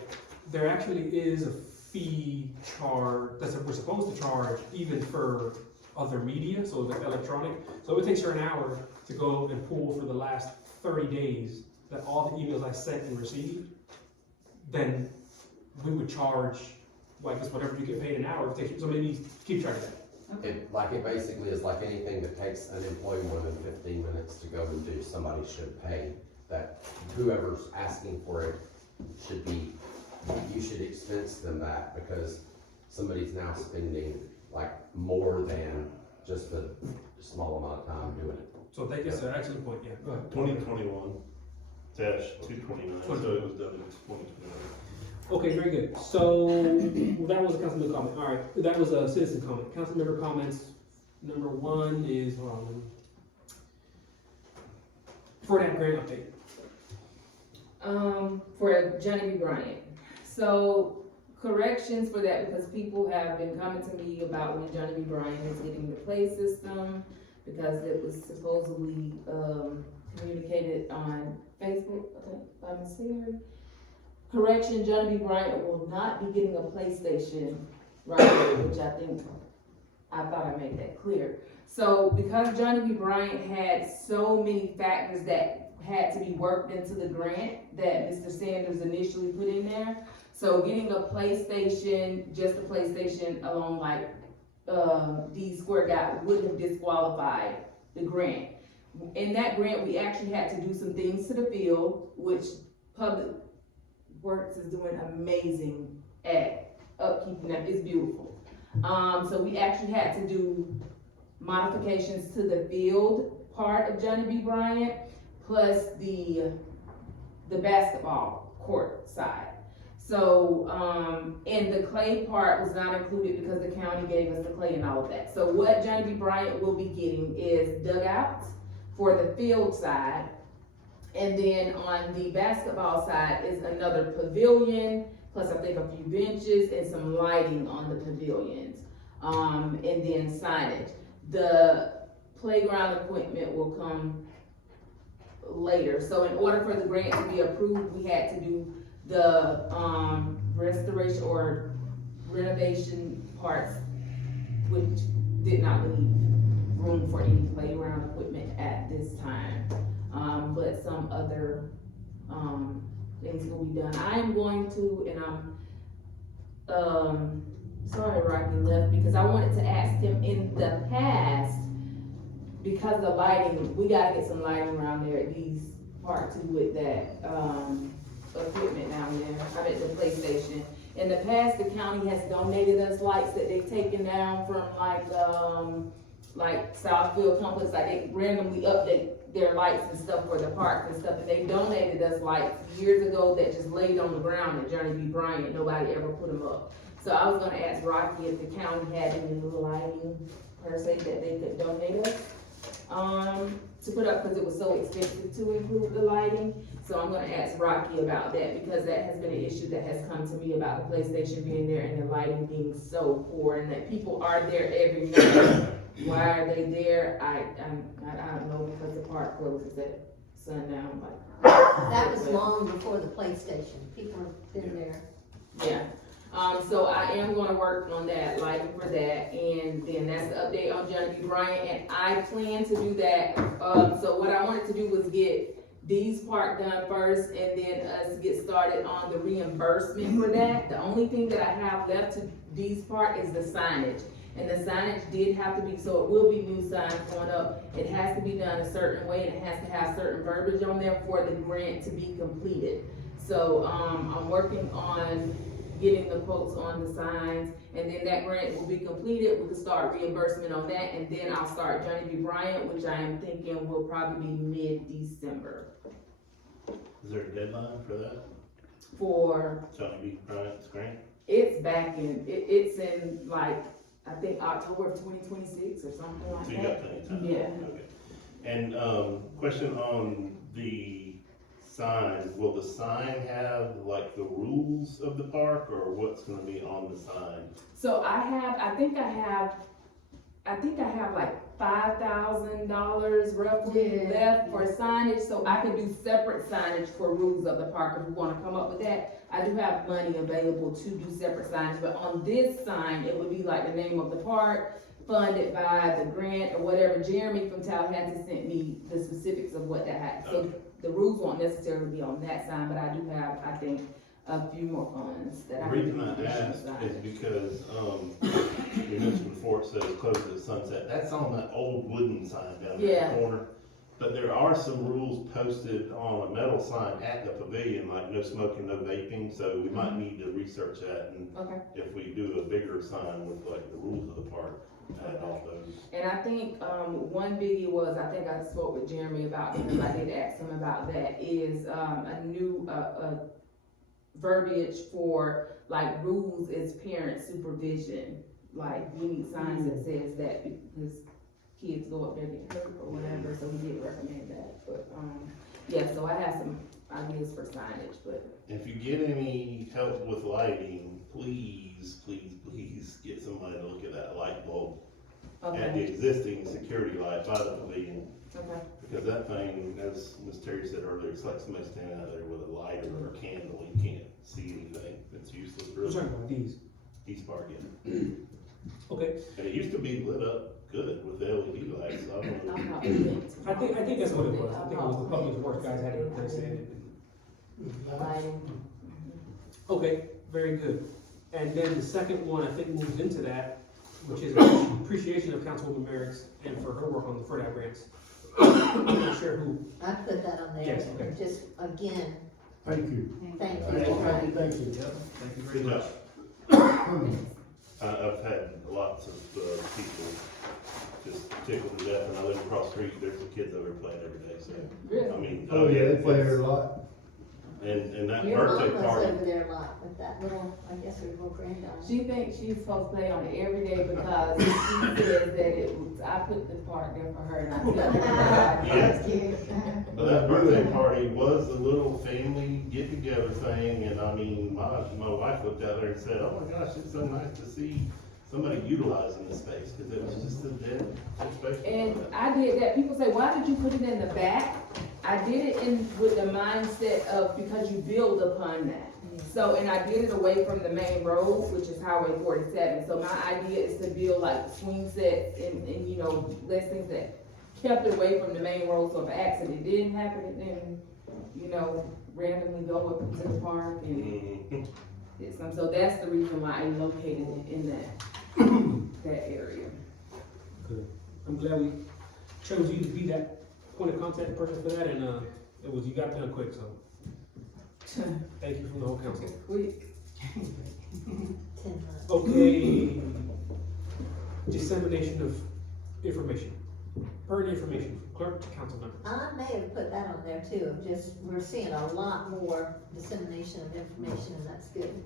there actually is a fee charge, we're supposed to charge even for other media, so the electronic. So it takes her an hour to go and pull for the last 30 days that all the emails I sent and received. Then we would charge, well, I guess whatever you get paid an hour, it takes, somebody needs to keep track of that. It basically is like anything that takes an employee more than 15 minutes to go and do, somebody should pay that. Whoever's asking for it should be, you should expense them that because somebody's now spending like more than just a small amount of time doing it. So that gets an excellent point, yeah, go ahead. 2021-229, so it was done in 2021. Okay, very good. So that was a councilman comment. All right, that was a citizen comment. Council member comments. Number one is for that grant update. For Johnny B. Bryant. So corrections for that, because people have been coming to me about when Johnny B. Bryant is getting the play system, because it was supposedly, communicated on Facebook, I think, by Ms. Siri. Correction, Johnny B. Bryant will not be getting a PlayStation right away, which I thought I made that clear. So because Johnny B. Bryant had so many factors that had to be worked into the grant that Mr. Sanders initially put in there, so getting a PlayStation, just a PlayStation alone like D Square got wouldn't have disqualified the grant. In that grant, we actually had to do some things to the field, which Public Works is doing amazing at upkeeping that. It's beautiful. So we actually had to do modifications to the field part of Johnny B. Bryant, plus the basketball court side. So, and the clay part was not included because the county gave us the clay and all of that. So what Johnny B. Bryant will be getting is dugouts for the field side. And then on the basketball side is another pavilion, plus I think a few benches and some lighting on the pavilions. And then signage. The playground equipment will come later. So in order for the grant to be approved, we had to do the, restoration or renovation parts, which did not leave room for any playground equipment at this time. But some other, things will be done. I am going to, and I'm, sorry Rocky left, because I wanted to ask him in the past, because the lighting, we gotta get some lighting around there at these part two with that, equipment down there, I'm at the PlayStation. In the past, the county has donated us lights that they've taken down from like Southfield Complex, like they randomly update their lights and stuff for the parks and stuff, and they donated us lights years ago that just laid on the ground at Journey B. Bryant, nobody ever put them up. So I was gonna ask Rocky if the county had any lighting per se that they could donate us, to put up, because it was so expensive to include the lighting. So I'm gonna ask Rocky about that, because that has been an issue that has come to me about the PlayStation being there and the lighting being so poor, and that people are there every night. Why are they there? I don't know, because the park closes at sundown, like. That was long before the PlayStation, people have been there. Yeah, so I am gonna work on that, lighting for that, and then that's the update on Johnny B. Bryant, and I plan to do that. So what I wanted to do was get Dees Park done first, and then us get started on the reimbursement for that. The only thing that I have left to Dees Park is the signage. And the signage did have to be, so it will be new signs going up. It has to be done a certain way, and it has to have certain verbiage on there for the grant to be completed. So, I'm working on getting the quotes on the signs, and then that grant will be completed. We can start reimbursement on that, and then I'll start Johnny B. Bryant, which I am thinking will probably be mid-December. Is there a deadline for that? For, Johnny B. Bryant's grant? it's back in, it's in like, I think October of 2026 or something like that. So you got plenty of time? Yeah. Okay. And, question on the sign, will the sign have like the rules of the park, or what's gonna be on the sign? So I think I have like $5,000 roughly left for signage, so I can do separate signage for rules of the park if we wanna come up with that. I do have money available to do separate signage, but on this sign, it would be like the name of the park, funded by the grant or whatever. Jeremy from Tallahassee sent me the specifics of what that had. So the rules won't necessarily be on that sign, but I do have, I think, a few more funds that I The can reason I do additional asked is signage. because, you mentioned before it says close at sunset, that's on that old wooden sign down in Yeah. the corner. But there are some rules posted on a metal sign at the pavilion, like no smoking, no vaping, so we might need to research that, and Okay. if we do a bigger sign with like the rules of the park, add all those. And I think, one biggie was, I think I spoke with Jeremy about, because I did ask him about that, is, a new, verbiage for, like, rules is parent supervision. Like, we need signs that says that, because kids go up there and get hurt or whatever, so we did recommend that, but, yeah, so I have some ideas for signage, but. If you get any help with lighting, please get somebody to look at that light bulb at the Okay, existing security light by the pavilion. okay, Because that thing, as Ms. Terry said earlier, it's like somebody standing out there with a lighter or a candle, you can't see anything, it's useless We're really. talking about these. East Park, yeah. Okay, And it used to be lit up good with LED lights, so I don't know. I'm not convinced. I think that's what it was. I think it was the public works guys had to replace it. Lighting. Okay, very good. And then the second one, I think, moves into that, which is appreciation of Councilwoman Merrick's and for her work on the FERDAP grants. I'm not sure who, I put that on there, Yes, okay. just again, Thank you. thank Thank you. you. Thank you. thank you very Good much. job. I've had lots of, people just tickled to death, and I live across the street, there's some kids over there playing every day, so, Really? I mean. Oh, yeah, they play there a lot. And that Your birthday mom was party. over there a lot with that little, I guess her little granddaughter. She thinks she's supposed to play on it every day because she says that it was, I put the part there for her and I tell her. Yeah. But that birthday party was a little family get-together thing, and I mean, my wife looked out there and said, oh my gosh, it's so nice to see somebody utilizing the space, cause it was just a dead space. And I did that, people say, why did you put it in the back? I did it with the mindset of, because you build upon that. So, and I did it away from the main road, which is Highway 47, so my idea is to build like swing sets and you know, less things that kept it away from the main road, so if an accident didn't happen, then, you know, randomly go up into the park and did some, so that's the reason why I located it in that area. Good. I'm glad we chose you to be that point of contact person for that, and, you got done quick, so. Thank you from the whole council. Quick. 10 months. Okay. Dissemination of information. Pertinent information, clerk to council members. I may have put that on there too, of just, we're seeing a lot more dissemination of information, and that's good.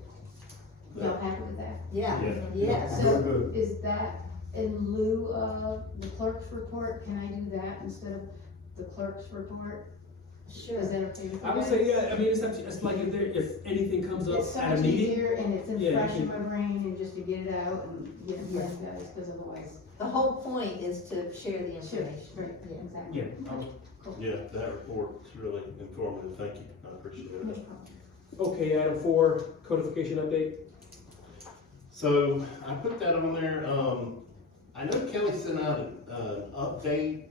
Y'all happy with that? Yeah, Yeah. yes. So is that in lieu of the clerk's report? Can I do that instead of the clerk's report? Sure. Is that okay with you I would guys? say, yeah, I mean, it's up to, it's like if anything comes up It's so at a much meeting. easier and it's Yeah, fresh you in my brain and just to get it out and get it from you guys, because otherwise. The whole point is to share the Sure, information. right, Yeah. exactly. Yeah, I would- Yeah, that report's really informative, thank you, I appreciate it. Okay, item 4, codification update. So I put that on there, I know Kelly sent out an update,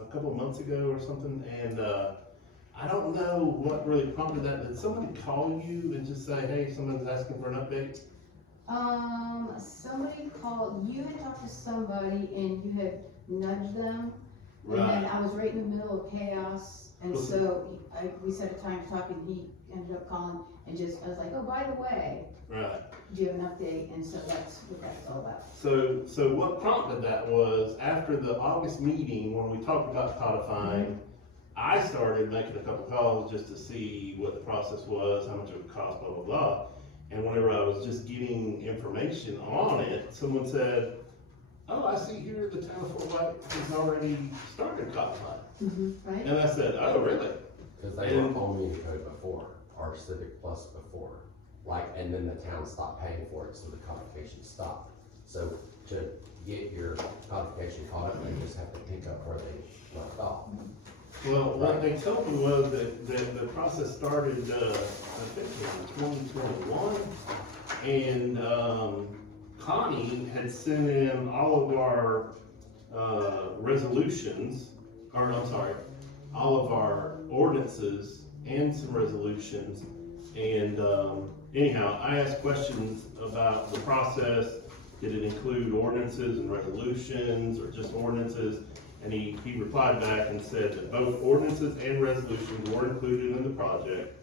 a couple of months ago or something, and, I don't know what really prompted that. Did somebody call you and just say, hey, someone's asking for an update? Somebody called, you had talked to somebody and you had nudged them. And Right. then I was right in the middle of chaos, and so we set a time to talk and he ended up calling and I was like, oh, by the way, Right. do you have an update? And so that's what that's all about. So what prompted that was after the August meeting, when we talked about codifying, I started making a couple calls just to see what the process was, how much it would cost, blah, blah, blah. And whenever I was just getting information on it, someone said, oh, I see here the town of Fort White has already started codifying. Right? And I said, oh, really? Cause they were on Unicode before, or Civic Plus before, like, and then the town stopped paying for it, so the codification stopped. So to get your codification caught up, they just have to pick up where they left off. Well, what they told me was that the process started, I think in 2021, and, Connie had sent in all of our, resolutions, or I'm sorry, all of our ordinances and some resolutions. And, anyhow, I asked questions about the process. Did it include ordinances and resolutions, or just ordinances? And he replied back and said that both ordinances and resolutions were included in the project.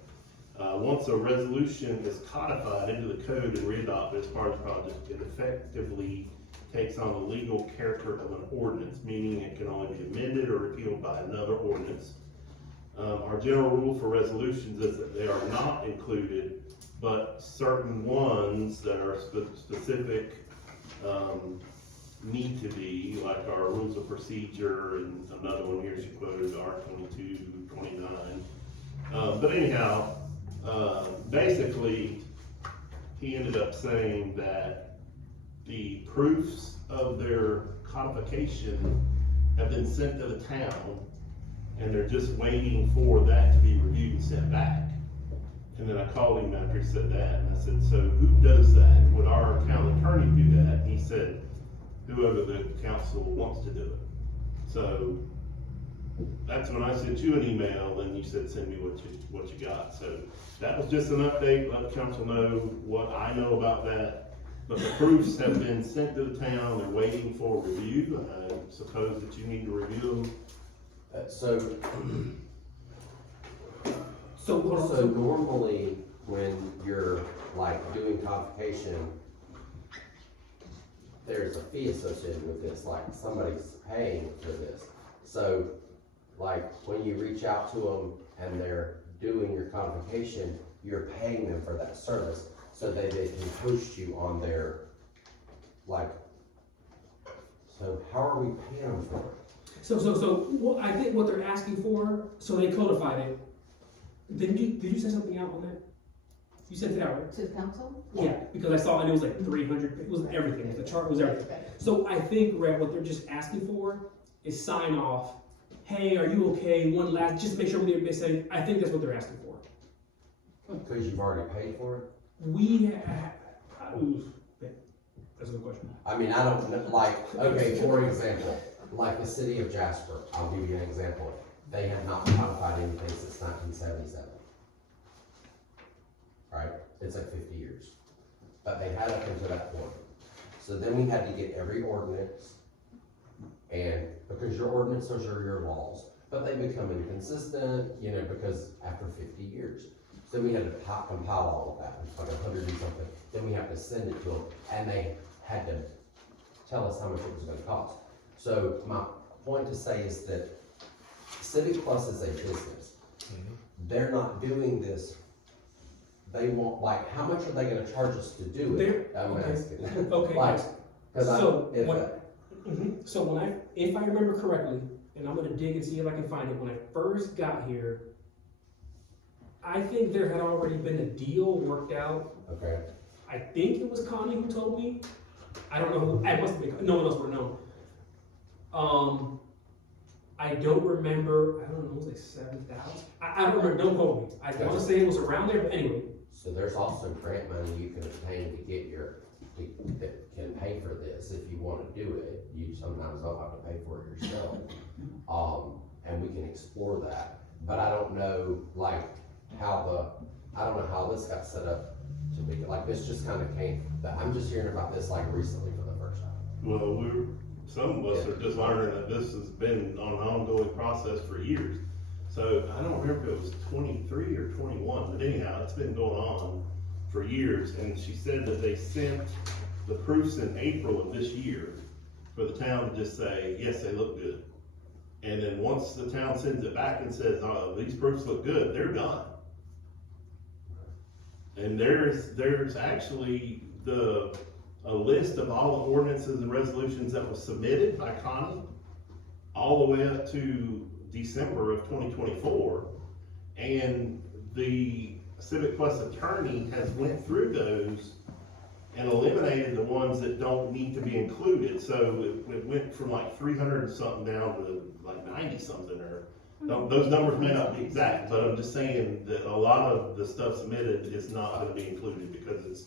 Once a resolution is codified into the code and readopted as part of the project, it effectively takes on the legal character of an ordinance, meaning it can only be amended or repealed by another ordinance. Our general rule for resolutions is that they are not included, but certain ones that are specific, need to be, like our rules of procedure, and another one here she quoted, R 2229. But anyhow, basically, he ended up saying that the proofs of their codification have been sent to the town, and they're just waiting for that to be reviewed and sent back. And then I called him after he said that, and I said, so who does that? Would our town attorney do that? And he said, whoever the council wants to do it. So that's when I sent you an email and you said, send me what you got. So that was just an update, let the council know what I know about that. But the proofs have been sent to the town, they're waiting for review. I suppose that you need to review them. So normally, when you're like doing codification, there's a fee associated with this, like somebody's paying for this. So, like, when you reach out to them and they're doing your codification, you're paying them for that service, so they can host you on their, like, so how are we paying them for it? So, what I think what they're asking for, so they codified it. Did you say something out on that? You sent it out, right? To the council? Yeah, because I saw, and it was like 300, it was everything, the chart was everything. So I think, Red, what they're just asking for is sign off, hey, are you okay, one last, just make sure they say, I think that's what they're asking for. Because you've already paid for it? We that's a good question. I mean, I don't know, like, okay, for example, like the city of Jasper, I'll give you an example. They have not modified anything since 1977. Right? It's like 50 years. But they had up until that point. So then we had to get every ordinance, and because your ordinances are your laws, but they become inconsistent, you know, because after 50 years. So we had to compile all of that, it's like 100 and something. Then we have to send it to them, and they had to tell us how much it was gonna cost. So my point to say is that Civic Plus is a business. They're not doing this. They want, like, how much are they gonna charge us to do it? I'm asking. Okay. Like, cause So, if if I remember correctly, and I'm gonna dig and see if I can find it, when I first got here, I think there had already been a deal worked out. okay, I think it was Connie who told me. I don't know who, it must have been, no one else would know. I don't remember, I don't know, it was like 7,000. I don't remember, don't quote me. I wanna say it was around there, but anyway. so there's also grant money you can obtain to get that can pay for this if you wanna do it. You sometimes don't have to pay for it yourself. And we can explore that, but I don't know, like, I don't know how this got set up to be, like, this just kinda came, I'm just hearing about this like recently for the first time. Well, some of us are just learning that this has been an ongoing process for years. So I don't remember if it was 23 or 21, but anyhow, it's been going on for years. And she said that they sent the proofs in April of this year for the town to just say, yes, they look good. And then once the town sends it back and says, oh, these proofs look good, they're done. And there's actually a list of all the ordinances and resolutions that was submitted by Connie all the way up to December of 2024. And the Civic Plus attorney has went through those and eliminated the ones that don't need to be included. So it went from like 300 and something down to like 90 something, or those numbers may not be exact, but I'm just saying that a lot of the stuff submitted is not gonna be included because it's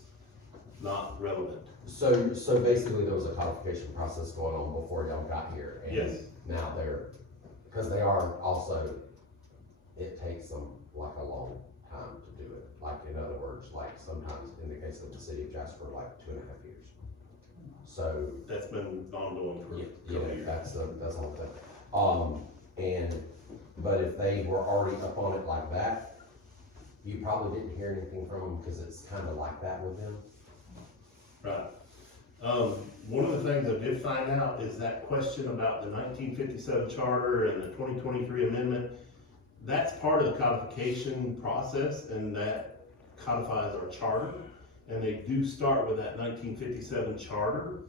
not relevant. So basically there was a codification process going on before y'all got here. And Yes. now because they are also, it takes them like a long time to do it. Like, in other words, like sometimes in the case of the city of Jasper, like 2.5 years. So. That's been ongoing for a You couple know, years. that's the whole thing. But if they were already up on it like that, you probably didn't hear anything from them because it's kind of like that with them. Right. One of the things I did find out is that question about the 1957 charter and the 2023 amendment, that's part of the codification process, and that codifies our charter. And they do start with that 1957 charter,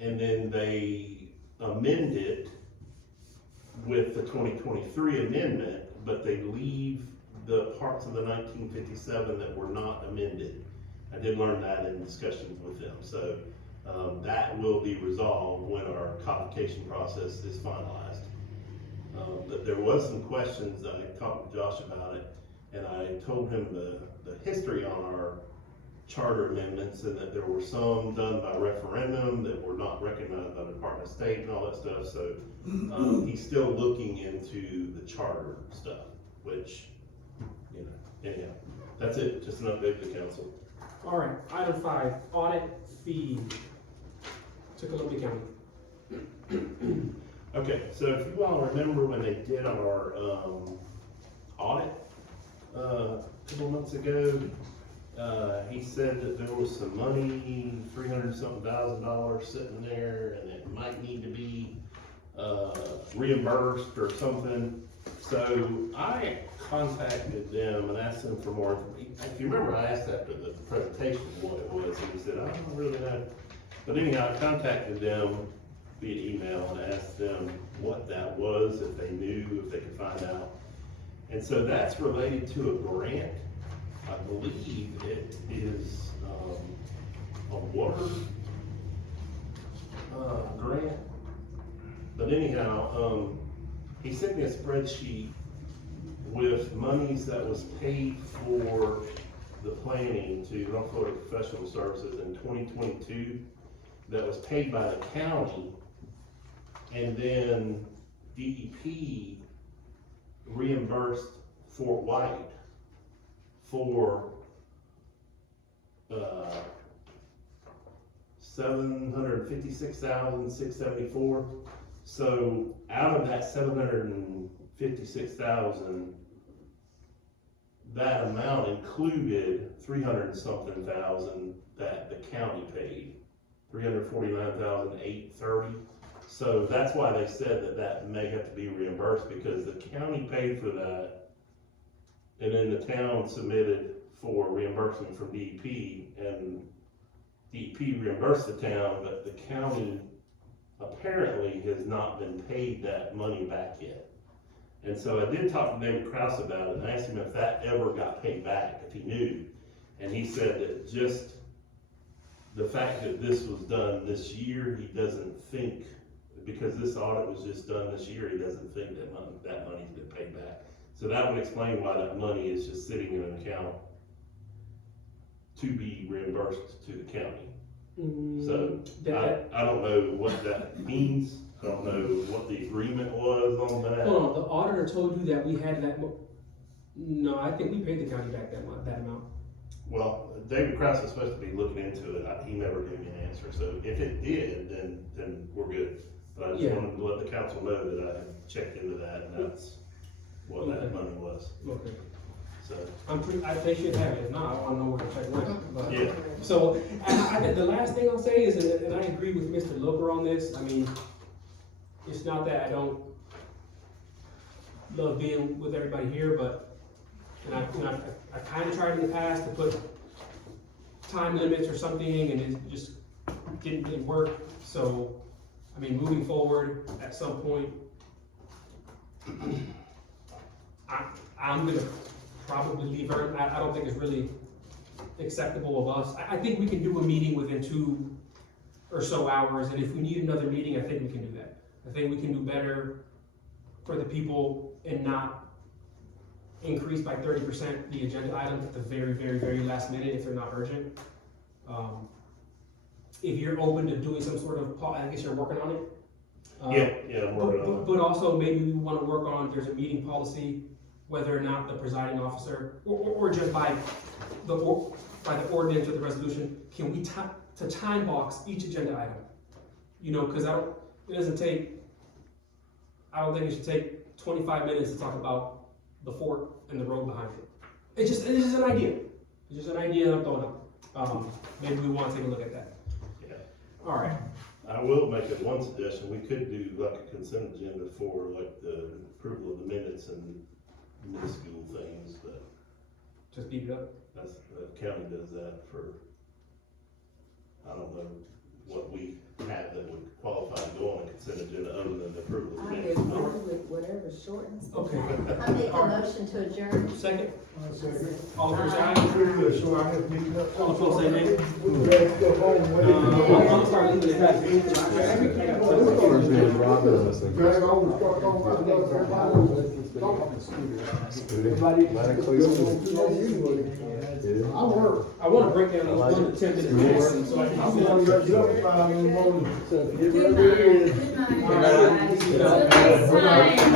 and then they amend it with the 2023 amendment, but they leave the parts of the 1957 that were not amended. I did learn that in discussions with them. So that will be resolved when our codification process is finalized. But there was some questions, I talked with Josh about it, and I told him the history on our charter amendments, and that there were some done by referendum that were not recognized by the Department of State and all that stuff. So he's still looking into the charter stuff, which, you know, anyhow, that's it, just an update to the council. All right, item 5, audit fee. Tuckaloosa County. Okay, so if you all remember when they did our audit a couple months ago, he said that there was some money, $300,000 sitting there, and it might need to be reimbursed or something. So I contacted them and asked them for more information. If you remember, I asked after the presentation what it was, and he said, I don't really know. But anyhow, I contacted them via email and asked them what that was, if they knew, if they could find out. And so that's related to a grant I believe it is, a water, grant. But anyhow, he sent me a spreadsheet with monies that was paid for the planning to North Florida Professional Services in 2022 that was paid by the county, and then DEP reimbursed Fort White for $756,674. So out of that $756,000, that amount included 300 and something thousand that the county paid, 349,830. So that's why they said that that may have to be reimbursed, because the county paid for that, and then the town submitted for reimbursement from DEP, and DEP reimbursed the town, but the county apparently has not been paid that money back yet. And so I did talk to David Krause about it, and I asked him if that ever got paid back, if he knew. And he said that just the fact that this was done this year, he doesn't think, because this audit was just done this year, he doesn't think that money's been paid back. So that would explain why that money is just sitting in an account to be reimbursed to the county. So I don't know what that means. I don't know what the agreement was on that. Hold on, the auditor told you that we had that, no, I think we paid the county back that amount. Well, David Krause is supposed to be looking into it. He never gave me an answer. So if it did, then we're good. But I just wanted to let the council know that I had checked into that, and that's what that money was. Okay. So. They should have it. If not, I wanna know where the check went. But- Yeah. So, the last thing I'll say is, and I agree with Mr. Loper on this, I mean, it's not that I don't love being with everybody here, but, and I kind of tried in the past to put time limits or something, and it just didn't work. So, I mean, moving forward, at some point, I'm gonna probably leave her. I don't think it's really acceptable of us. I think we can do a meeting within 2 or so hours, and if we need another meeting, I think we can do that. I think we can do better for the people and not increase by 30% the agenda items at the very, very, very last minute if they're not urgent. If you're open to doing some sort of, I guess you're working on it. Yeah, I'm working on it. But also maybe we wanna work on, there's a meeting policy, whether or not the presiding officer, or just by the ordinance or the resolution, can we time box each agenda item? You know, cause I don't think it should take 25 minutes to talk about the fort and the road behind it. It's just an idea. It's just an idea I'm throwing out. Maybe we wanna take a look at that. Yeah. All right. I will make one suggestion. We could do like a consent agenda for like the approval of the minutes and minuscule things, but. Just beat it up. That's, the county does that for, I don't know what we have that would qualify to go on a consent agenda other than the approval of the I minutes. get bored with whatever shortens. Okay. I make a motion to adjourn. Second. Second. All in favor, say aye. Pretty good, so I have meeting up. All opposed, say nay. We drag stuff on, I'm gonna start leaving it at that. drag on, start talking about stuff, everybody. I work. I wanna break down those 1 to 10 minute minutes, so I can. I'm gonna get up 5 in the morning, so get Good ready. night. Good night. Good night. Till next time.